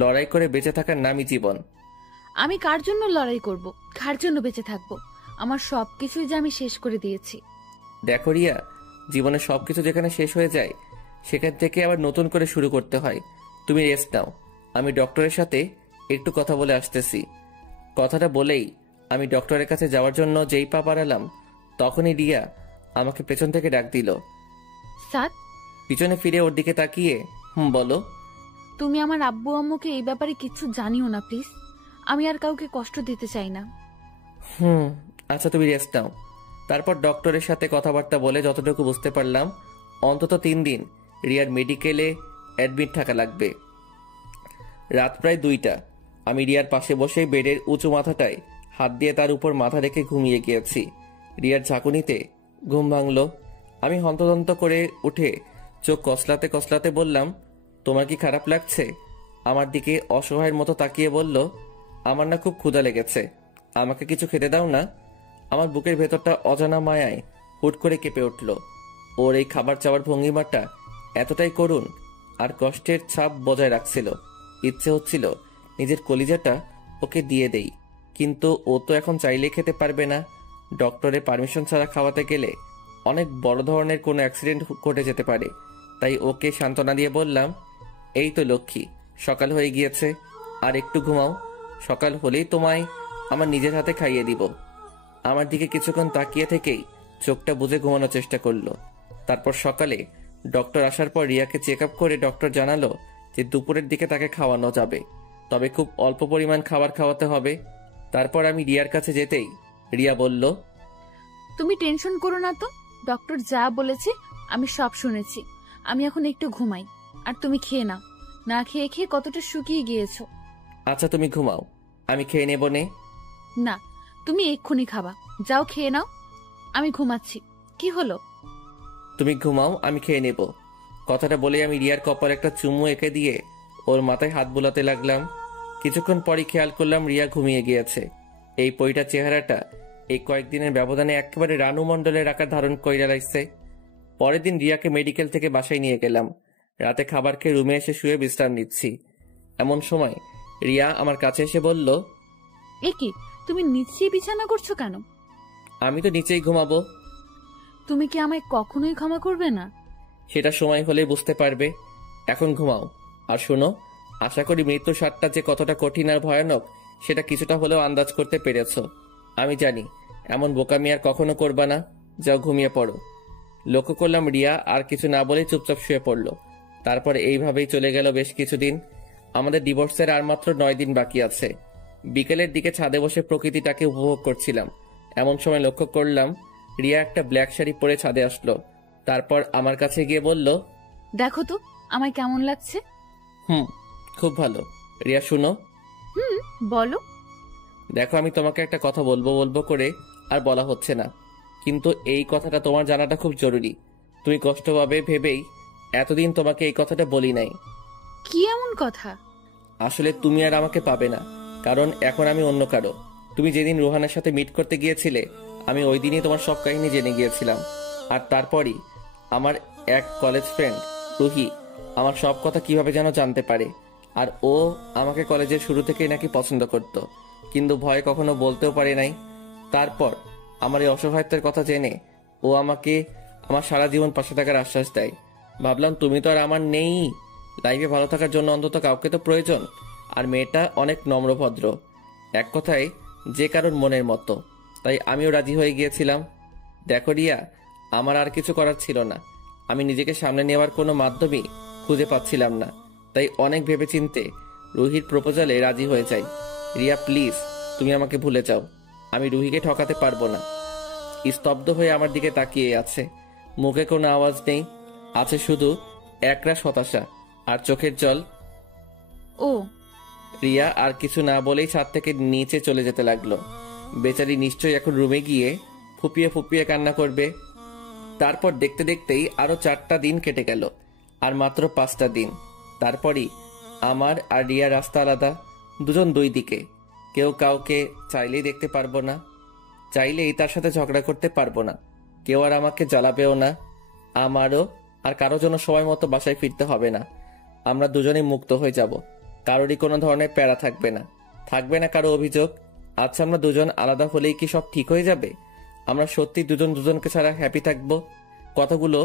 লড়াই করে বেঁচে থাকার নামই জীবন। আমি কার জন্য লড়াই করব, কার জন্য বেঁচে থাকবো? আমার সবকিছুই যে আমি শেষ করে দিয়েছি। দেখো রিয়া, জীবনে সবকিছু যেখানে শেষ হয়ে যায় সেখান থেকে আবার নতুন করে শুরু করতে হয়। তুমি রেস্ট নাও, আমি ডক্টরের সাথে একটু কথা বলে আসতেছি। কথাটা বলেই আমি ডক্টরের কাছে যাওয়ার জন্য যেই পা বাড়ালাম, তখনই রিয়া আমাকে পেছন থেকে ডাক দিল। সাদ, পিছনে ফিরে ওর দিকে তাকিয়ে, বলো। তুমি আমার আব্বু আম্মুকে এই ব্যাপারে কিছু জানিও না প্লিজ। আমি আর কাউকে কষ্ট দিতে চাই না। আচ্ছা, তুমি রেস্ট নাও। তারপর ডক্টরের সাথে কথাবার্তা বলে যতটুকু বুঝতে পারলাম, অন্তত 3 দিন রিয়ার মেডিকেলে অ্যাডমিট থাকা লাগবে। রাত প্রায় 2টা। আমি রিয়ার পাশে বসে বেডের উঁচু মাথাটায় হাত দিয়ে তার উপর মাথা রেখে ঘুমিয়ে গিয়েছি। রিয়ার ঝাঁকুনিতে ঘুম ভাঙল। আমি হন্তদন্ত করে উঠে চোখ কসলাতে কসলাতে বললাম, তোমার কি খারাপ লাগছে? আমার দিকে অসহায়ের মতো তাকিয়ে বলল, আমার না খুব ক্ষুধা লেগেছে, আমাকে কিছু খেতে দাও না। আমার বুকের ভেতরটা অজানা মায়ায় হুট করে কেঁপে উঠল। ওর এই খাবার চাওয়ার ভঙ্গিমাটা এতটাই করুণ আর কষ্টের ছাপ বজায় রাখছিল। ইচ্ছে হচ্ছিল নিজের কলিজাটা ওকে দিয়ে দেই, কিন্তু ও তো এখন চাইলে খেতে পারবে না। ডক্টরের পারমিশন ছাড়া খাওয়াতে গেলে অনেক বড় ধরনের কোনো অ্যাক্সিডেন্ট ঘটে যেতে পারে। তাই ওকে সান্ত্বনা দিয়ে বললাম, এই তো লক্ষ্মী, সকাল হয়ে গিয়েছে, আর একটু ঘুমাও, সকাল হলেই তোমায় আমার নিজের হাতে খাইয়ে দিব। আমার দিকে কিছুক্ষণ তাকিয়ে থেকেই চোখটা বুজে ঘুমানোর চেষ্টা করলো। তারপর সকালে ডক্টর আসার পর রিয়াকে চেক আপ করে ডক্টর জানালো যে দুপুরের দিকে তাকে খাওয়ানো যাবে, তবে খুব অল্প পরিমাণ খাবার খাওয়াতে হবে। তারপর আমি রিয়ার কাছে যেতেই রিয়া বলল, তুমি টেনশন করো না তো, ডক্টর যা বলেছে আমি সব শুনেছি। আমি এখন একটু ঘুমাই, আর তুমি খেয়ে নাও। না খেয়ে খেয়ে কতটা শুকিয়ে গিয়েছো। আচ্ছা তুমি ঘুমাও, আমি খেয়ে নেব নে। না, তুমি এক্ষুনি খাবা, যাও খেয়ে নাও। আমি ঘুমাচ্ছি। কি হলো? তুমি ঘুমাও, আমি খেয়ে নেব। কথাটা বলে আমি রিয়ার কপালে একটা চুমু এঁকে দিয়ে ওর মাথায় হাত বুলাতে লাগলাম। কিছুক্ষণ পরই খেয়াল করলাম রিয়া ঘুমিয়ে গিয়েছে। এই পরিটার চেহারাটা এই কয়েকদিনের ব্যবধানে একেবারে রানু মণ্ডলের আকার ধারণ কইরা লাগছে। পরের দিন রিয়াকে মেডিকেল থেকে বাসায় নিয়ে গেলাম। রাতে খাবার খেয়ে রুমে এসে শুয়ে বিশ্রাম নিচ্ছি। এমন সময় রিয়া আমার কাছে এসে বলল, এ কি, তুমি নিচেই বিছানা করছো কেন? আমি তো নিচেই ঘুমাবো। তুমি কি আমায় কখনোই ক্ষমা করবে না? সেটা সময় হলে বুঝতে পারবে। এখন ঘুমাও। আর শোনো, আশা করি মৃত্যুর স্বাদটা যে কতটা কঠিন আর ভয়ানক সেটা কিছুটা হলেও আন্দাজ করতে পেরেছ। আমি জানি এমন বোকামি আর কখনো করবা না। যাও ঘুমিয়ে পড়ো। লক্ষ্য করলাম রিয়া আর কিছু না বলেই চুপচাপ শুয়ে পড়ল। তারপর এইভাবেই চলে গেল বেশ কিছুদিন। আমাদের ডিভোর্সের আর মাত্র 9 দিন বাকি আছে। বিকেলের দিকে ছাদে বসে প্রকৃতিটাকে উপভোগ করছিলাম। এমন সময় লক্ষ্য করলাম রিয়া একটা ব্ল্যাক শাড়ি পরে ছাদে আসলো। তারপর আমার কাছে গিয়ে বলল, দেখো তো আমায় কেমন লাগছে। খুব ভালো। রিয়া শুনো। বলো। দেখো, আমি তোমাকে একটা কথা বলবো করে আর বলা হচ্ছে না, কিন্তু এই কথাটা তোমার জানাটা খুব জরুরি। তুমি কষ্ট পাবে ভেবেই এতদিন তোমাকে এই কথাটা বলি নাই। কি এমন কথা? আসলে তুমি আর আমাকে পাবে না, কারণ এখন আমি অন্য কারো। তুমি যেদিন রোহানের সাথে মিট করতে গিয়েছিলে, আমি ওই দিনই তোমার সব কাহিনী জেনে গিয়েছিলাম। আর তারপরই আমার এক কলেজ ফ্রেন্ড রুহি আমার সব কথা কিভাবে যেন জানতে পারে। আর ও আমাকে কলেজের শুরু থেকেই নাকি পছন্দ করত, কিন্তু ভয়ে কখনো বলতেও পারে নাই। তারপর আমার এই অসহায়ত্বের কথা জেনে ও আমাকে আমার সারা জীবন পাশে থাকার আশ্বাস দেয়। ভাবলাম তুমি তো আর আমার নেই, লাইফে ভালো থাকার জন্য অন্তত কাউকে তো প্রয়োজন। আর মেয়েটা অনেক নম্রভদ্র, এক কথায় যে কারোর মনের মতো। তাই আমিও রাজি হয়ে গিয়েছিলাম। দেখো রিয়া, আমার আর কিছু করার ছিল না। আমি নিজেকে সামনে নেওয়ার কোনো মাধ্যমই খুঁজে পাচ্ছিলাম না। তাই অনেক ভেবেচিন্তে রুহির প্রপোজালে রাজি হয়ে যাই। রিয়া প্লিজ, তুমি আমাকে ভুলে যাও। আমি রুহিকে ঠকাতে পারবো না। স্তব্ধ হয়ে আমার দিকে তাকিয়ে আছে। মুখে কোনো আওয়াজ নেই, আছে শুধু একরাশ হতাশা আর চোখের জল। ও রিয়া আর কিছু না বলেই ছাদ থেকে নিচে চলে যেতে লাগলো। বেচারি নিশ্চয়ই এখন রুমে গিয়ে ফুপিয়ে ফুপিয়ে কান্না করবে। তারপর দেখতে দেখতেই আরো 4টা দিন কেটে গেল, আর মাত্র 5টা দিন। তারপরই আমার আর রিয়া রাস্তা আলাদা, দুজন দুই দিকে। কেউ কাউকে চাইলেই দেখতে পারবো না, চাইলেই তার সাথে ঝগড়া করতে পারবো না। কেউ আর আমাকে জ্বালাবেও না। আমারও আর কারো জন্য সময় মতো বাসায় ফিরতে হবে না। আমরা দুজনেই মুক্ত হয়ে যাব। কারোরই কোনো ধরনের প্যারা থাকবে না, থাকবে না কারো অভিযোগ। আচ্ছা, আমরা দুজন আলাদা হলেই কি সব ঠিক হয়ে যাবে? আমরা সত্যি দুজন দুজনকে ছাড়া হ্যাপি থাকবো? কথাগুলো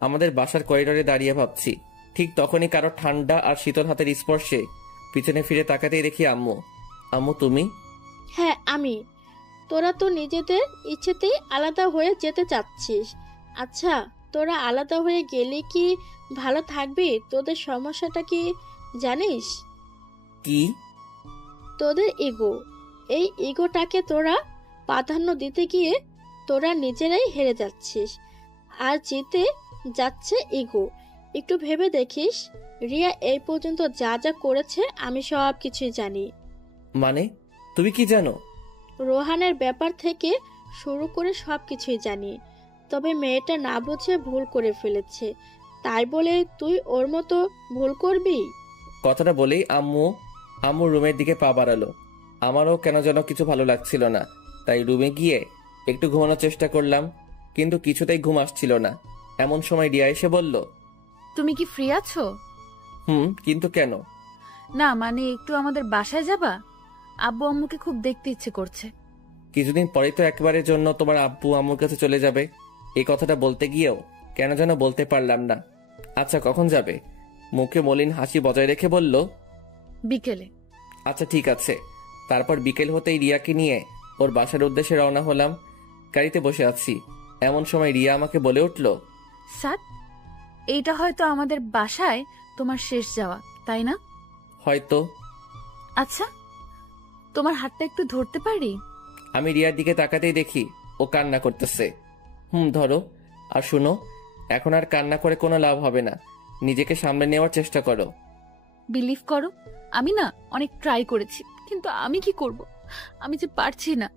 আমাদের বাসার করিডোরে দাঁড়িয়ে ভাবছি। ঠিক তখনই কারো ঠান্ডা আর শীতল হাতের স্পর্শে পিছনে ফিরে তাকাতেই দেখি আম্মু। আম্মু তুমি? হ্যাঁ আমি। তোরা তো নিজেদের ইচ্ছেতেই আলাদা হয়ে যেতে চাচ্ছিস। আচ্ছা, তোরা আলাদা হয়ে গেলে কি ভালো থাকবি? তোদের সমস্যাটা কি জানিস? কি? তোদের ইগো। এই ইগোটাকে তোরা প্রাধান্য দিতে গিয়ে তোরা নিজেরাই হেরে যাচ্ছিস, আর জিতে যাচ্ছে ইগো। একটু ভেবে দেখিস, রিয়া এই পর্যন্ত যা যা করেছে আমি সব কিছুই জানি। মানে তুমি কি জানো? রোহানের ব্যাপার থেকে শুরু করে সব কিছুই জানি। তবে মেয়েটা না বুঝে ভুল করে ফেলেছে, তাই বলে তুই ওর মতো ভুল করবি? কথাটা বলেই আম্মু রুমের দিকে পা বাড়ালো। আমারও কেন যেন কিছু ভালো লাগছিল না, তাই রুমে গিয়ে একটু ঘুমানোর চেষ্টা করলাম, কিন্তু কিছুতেই ঘুম আসছিল না। এমন সময় রিয়া এসে বলল, তুমি কি ফ্রি আছো? কিন্তু কেন? না মানে একটু আমাদের বাসায় যাবা? আব্বু আম্মুকে খুব দেখতে ইচ্ছে করছে। কিছুদিন পরেই তো একবারের জন্য তোমার আব্বু আম্মুর কাছে চলে যাবে। এই কথাটা বলতে গিয়েও কেন যেন বলতে পারলাম না। আচ্ছা, কখন যাবে? মুখে মলিন হাসি বজায় রেখে বলল, বিকেলে। আচ্ছা ঠিক আছে। তারপর বিকেল হতেই রিয়াকে নিয়ে ওর বাসার উদ্দেশ্যে রওনা হলাম। গাড়িতে বসে আছি, এমন সময় রিয়া আমাকে বলে উঠল, সাত, এইটা হয়তো আমাদের বাসায় তোমার শেষ যাওয়া, তাই না? হয়তো। আচ্ছা, তোমার হাতটা একটু ধরতে পারি? আমি রিয়ার দিকে তাকাতেই দেখি ও কান্না করতেছে। ধরো। আর শুনো, এখন আর কান্না করে কোনো লাভ হবে না। নিজেকে সামলে নেওয়ার চেষ্টা করো। বিলিভ করো, আমি না অনেক ট্রাই করেছি, কিন্তু আমি কি করব, আমি যে পারছি না।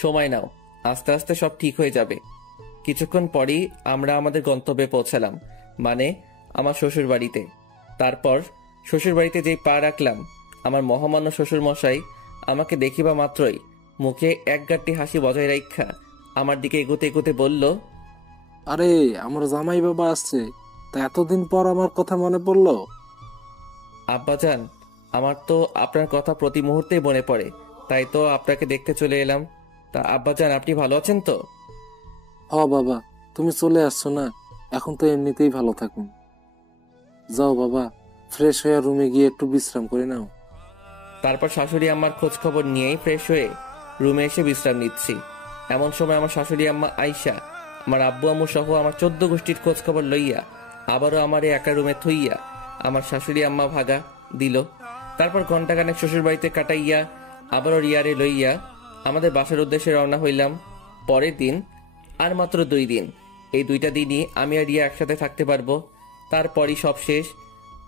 সময় নাও, আস্তে আস্তে সব ঠিক হয়ে যাবে। কিছুক্ষণ পরেই আমরা আমাদের গন্তব্যে পৌঁছালাম, মানে আমার শ্বশুর বাড়িতে। তারপর শ্বশুর বাড়িতে যেই পা রাখলাম, আমার মহামান্য শ্বশুর মশাই আমাকে দেখিবা মাত্রই মুখে এক গাঁটটি হাসি বজায় রাখা আমার দিকে এগোতে এগোতে বলল, আরে আমার জামাই বাবা আসছে, তা এতদিন পর আমার কথা মনে পড়লো? আব্বাজান, আমার তো আপনার কথা প্রতি মুহূর্তেই মনে পড়ে, তাই তো আপনাকে দেখতে চলে এলাম। তা আব্বাজান, আপনি ভালো আছেন তো? বাবা, তুমি চলে আসছো না, এখন তো এমনিতেই ভালো থাকুন। যাও বাবা, ফ্রেশ হয়ে রুমে গিয়ে একটু বিশ্রাম করে নাও। তারপর শাশুড়ি আম্মার খোঁজ খবর নিয়েই ফ্রেশ হয়ে রুমে এসে বিশ্রাম নিচ্ছি। এমন সময় আমার শাশুড়ি আম্মা আয়শা আমার আব্বু আম্মু সহ আমার 14 গোষ্ঠীর খোঁজ খবর লইয়া আবারও আমার একা রুমে থইয়া আমার শাশুড়ি আম্মা ভাগা দিল। তারপর ঘন্টাখানেক শ্বশুর বাড়িতে কাটাইয়া আবারও রিয়ারে লইয়া আমাদের বাসার উদ্দেশ্যে রওনা হইলাম। পরের দিন আর মাত্র 2 দিন, এই 2টা দিনই আমি আর রিয়া একসাথে থাকতে পারবো। তারপরই সব শেষ।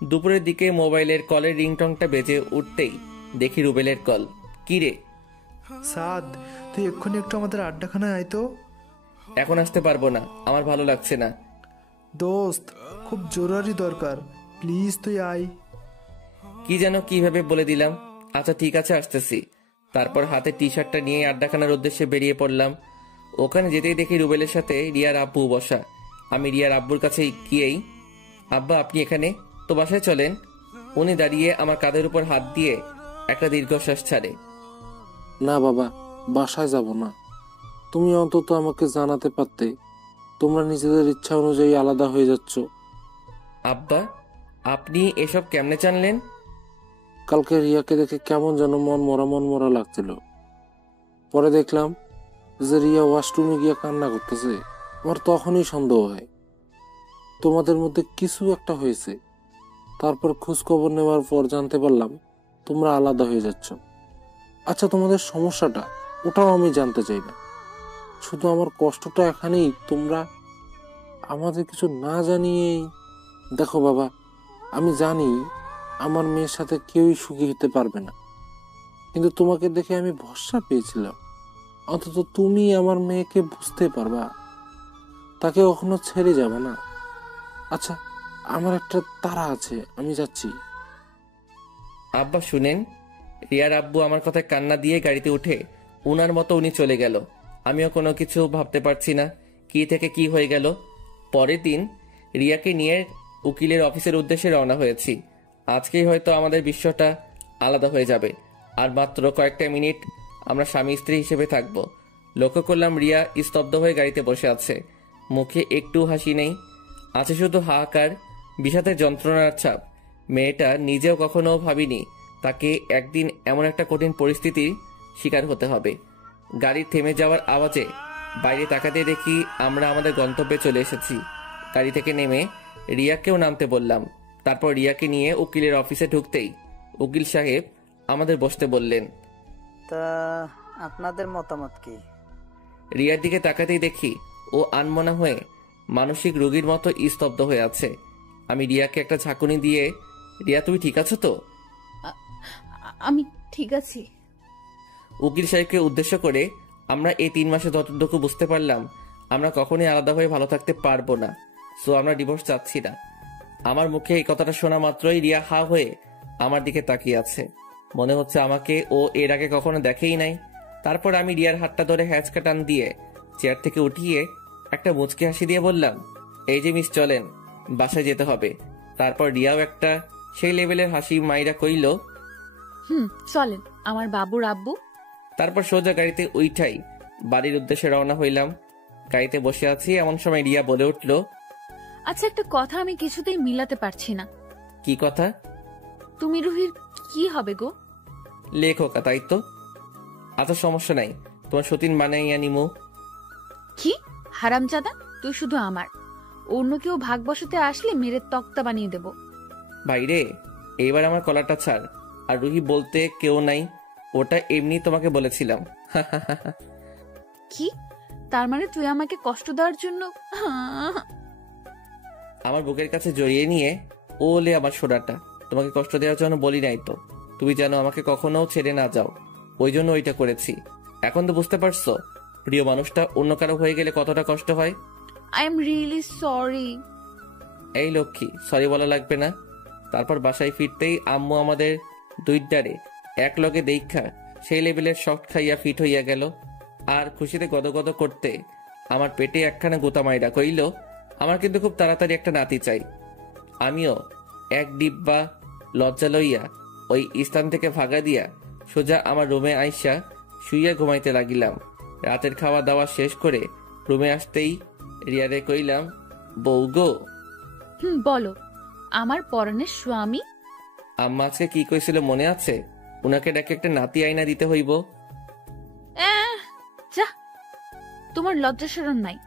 দুপুরের দিকে মোবাইলের কলের রিংটংটা বেজে উঠতেই দেখি রুবেলের কল। কি রে? সাদ, তুই এক্ষুনি একটু আমাদের আড্ডাখানায় আয় তো। এখন আসতে পারবো না, আমার ভালো লাগছে না। দোস্ত, খুব জরুরি দরকার, প্লিজ তুই আয়। কি যেন কিভাবে বলে দিলাম। আচ্ছা ঠিক আছে, আসতেছি। তারপর হাতে টি শার্টটা নিয়ে আড্ডাখানার উদ্দেশ্যে বেরিয়ে পড়লাম। ওখানে যেতেই দেখি রুবেলের সাথে রিয়ার আব্বু বসা। আমি রিয়ার আব্বুর কাছে গিয়েই, আব্বা আপনি এখানে, তো বাসায় চলেন। উনি দাঁড়িয়ে আমার কাঁধের উপর হাত দিয়ে একটা দীর্ঘশ্বাস ছাড়ে। না বাবা, বাসায় যাব না। তুমি অন্তত আমাকে জানাতে পারতে, তোমরা নিজেদের ইচ্ছা অনুযায়ী আলাদা হয়ে যাচ্ছ। আব্বা, আপনি এসব কেমনে জানলেন? কালকে রিয়াকে দেখে কেমন যেন মন মরা লাগছিল। পরে দেখলাম যে রিয়া ওয়াশরুমে গিয়ে কান্না করতেছে। আমার তখনই সন্দেহ হয় তোমাদের মধ্যে কিছু একটা হয়েছে। তারপর খোঁজ খবর নেওয়ার পর জানতে পারলাম তোমরা আলাদা হয়ে যাচ্ছ। আচ্ছা, তোমাদের সমস্যাটা ওটাও আমি জানতে চাই না, শুধু আমার কষ্টটা এখানেই তোমরা আমাদের কিছু না জানিয়েই। দেখো বাবা, আমি জানি আমার মেয়ের সাথে কেউই সুখী হতে পারবে না, কিন্তু তোমাকে দেখে আমি ভরসা পেয়েছিলাম অন্তত তুমি আমার মেয়েকে বুঝতে পারবা, তাকে কখনো ছেড়ে যাবে না। আচ্ছা, আমার একটা তাড়া আছে, আমি যাচ্ছি। আব্বা শুনেন। রিয়ার আব্বু আমার কথায় কান্না দিয়ে গাড়িতে উঠে উনার মতো উনি চলে গেল। আমিও কোনো কিছু ভাবতে পারছি না কি থেকে কি হয়ে গেল। পরের দিন রিয়াকে নিয়ে উকিলের অফিসের উদ্দেশ্যে রওনা হয়েছি। আজকেই হয়তো আমাদের বিশ্বটা আলাদা হয়ে যাবে। আর মাত্র কয়েকটা মিনিট আমরা স্বামী স্ত্রী হিসেবে থাকব। লক্ষ্য করলাম রিয়া স্তব্ধ হয়ে গাড়িতে বসে আছে, মুখে একটু হাসি নেই, আছে শুধু হাহাকার, বিষাদের যন্ত্রণার ছাপ। মেয়েটা নিজেও কখনো ভাবিনি তাকে একদিন এমন একটা কঠিন পরিস্থিতির শিকার হতে হবে। গাড়ি থেমে যাওয়ার আওয়াজে বাইরে তাকাতে দেখি আমরা আমাদের গন্তব্যে চলে এসেছি। গাড়ি থেকে নেমে রিয়াকেও নামতে বললাম। তারপর রিয়াকে নিয়ে উকিলের অফিসে ঢুকতেই উকিল সাহেব আমাদের বসতে বললেন। তা আপনাদের মতামত কি? রিয়ার দিকে তাকাতেই দেখি ও আনমনা হয়ে মানসিক রোগীর মতো স্তব্ধ হয়ে আছে। আমি রিয়াকে একটা ঝাঁকুনি দিয়ে, রিয়া তুমি ঠিক আছো তো? আমি ঠিক আছি। উকিল সাহেবকে উদ্দেশ্য করে, আমরা এই 3 মাসে যতটুকু বুঝতে পারলাম আমরা কখনোই আলাদা হয়ে ভালো থাকতে পারবো না, সো আমরা ডিভোর্স চাচ্ছি না। আমার মুখে এই কথাটা শোনা মাত্রই রিয়া হা হয়ে আমার দিকে তাকিয়ে আছে। মনে হচ্ছে আমাকে ও এর আগে কখনো দেখেই নাই। তারপর আমি রিয়ার হাতটা ধরে হ্যাঁচকা টান দিয়ে চেয়ার থেকে উঠিয়ে একটা মুচকি হাসি দিয়ে বললাম, এই যে মিস চলেন, বাসায় যেতে হবে। তারপর রিয়াও একটা সেই লেভেলের হাসি মাইরা কইল, চলেন আমার বাবুর আব্বু। তারপর সোজা গাড়িতে উইঠাই বাড়ির উদ্দেশ্যে রওনা হইলাম। গাড়িতে বসে আছি এমন সময় রিয়া বলে উঠল, আচ্ছা একটা কথা আমি কিছুতেই মিলাতে পারছি না। কি কথা? তুমি রুহির কি হবে গো? লেখকা, তাই তো। আচ্ছা সমস্যা নাই, তোমার সতীন বানাইয়া নিমু। কি হারামজাদা, তুই শুধু আমার, অন্য কেউ ভাগ বসাতে আসলে মেরে তক্তা বানিয়ে দেব। ভাইরে, এইবার আমার কলারটা ছাড়। আর রুহি বলতে কেউ নাই, ওটা এমনি তোমাকে বলেছিলাম। কি তার মানে তুই আমাকে কষ্ট দেওয়ার জন্য? আমার বুকের কাছে জড়িয়ে নিয়ে ওলে আমার সোনাটা, তোমাকে কষ্ট দেওয়ার জন্য বলি নাই তো, তুমি যেন আমাকে কখনো ছেড়ে না যাও, ওই জন্য ওইটা করেছি। এখন তো বুঝতে পারছো প্রিয় মানুষটা অন্য কারো হয়ে গেলে কতটা কষ্ট হয়। I am really sorry. এই লক্ষ্মী, সরি বলা লাগবে না। তারপর বাসায় ফিরতেই আম্মু আমাদের দুইটারে এক লগে দেখা সেই লেভেলের শক্ট খাইয়া ফিট হইয়া গেল। আর খুশিতে গদগদ করতে আমার পেটে একখানা গোতা মাইরা কইল, আমার কিন্তু খুব তাড়াতাড়ি একটা নাতি চাই। আমিও এক ডিব্বা লজ্জা লইয়া ওই স্থান থেকে ভাগা দিয়া সোজা আমার রুমে আইসা শুইয়া ঘুমাইতে লাগিলাম। রাতের খাওয়া দাওয়া শেষ করে রুমে আসতেই রিয়ারে কইলাম, বউ গো। বলো। আমার পরাণের স্বামী। আম্মা আজকে কি কইছিল মনে আছে? উনাকে ডাকে একটা নাতি আয়না দিতে হইব। যা, তোমার লজ্জা শরম নাই।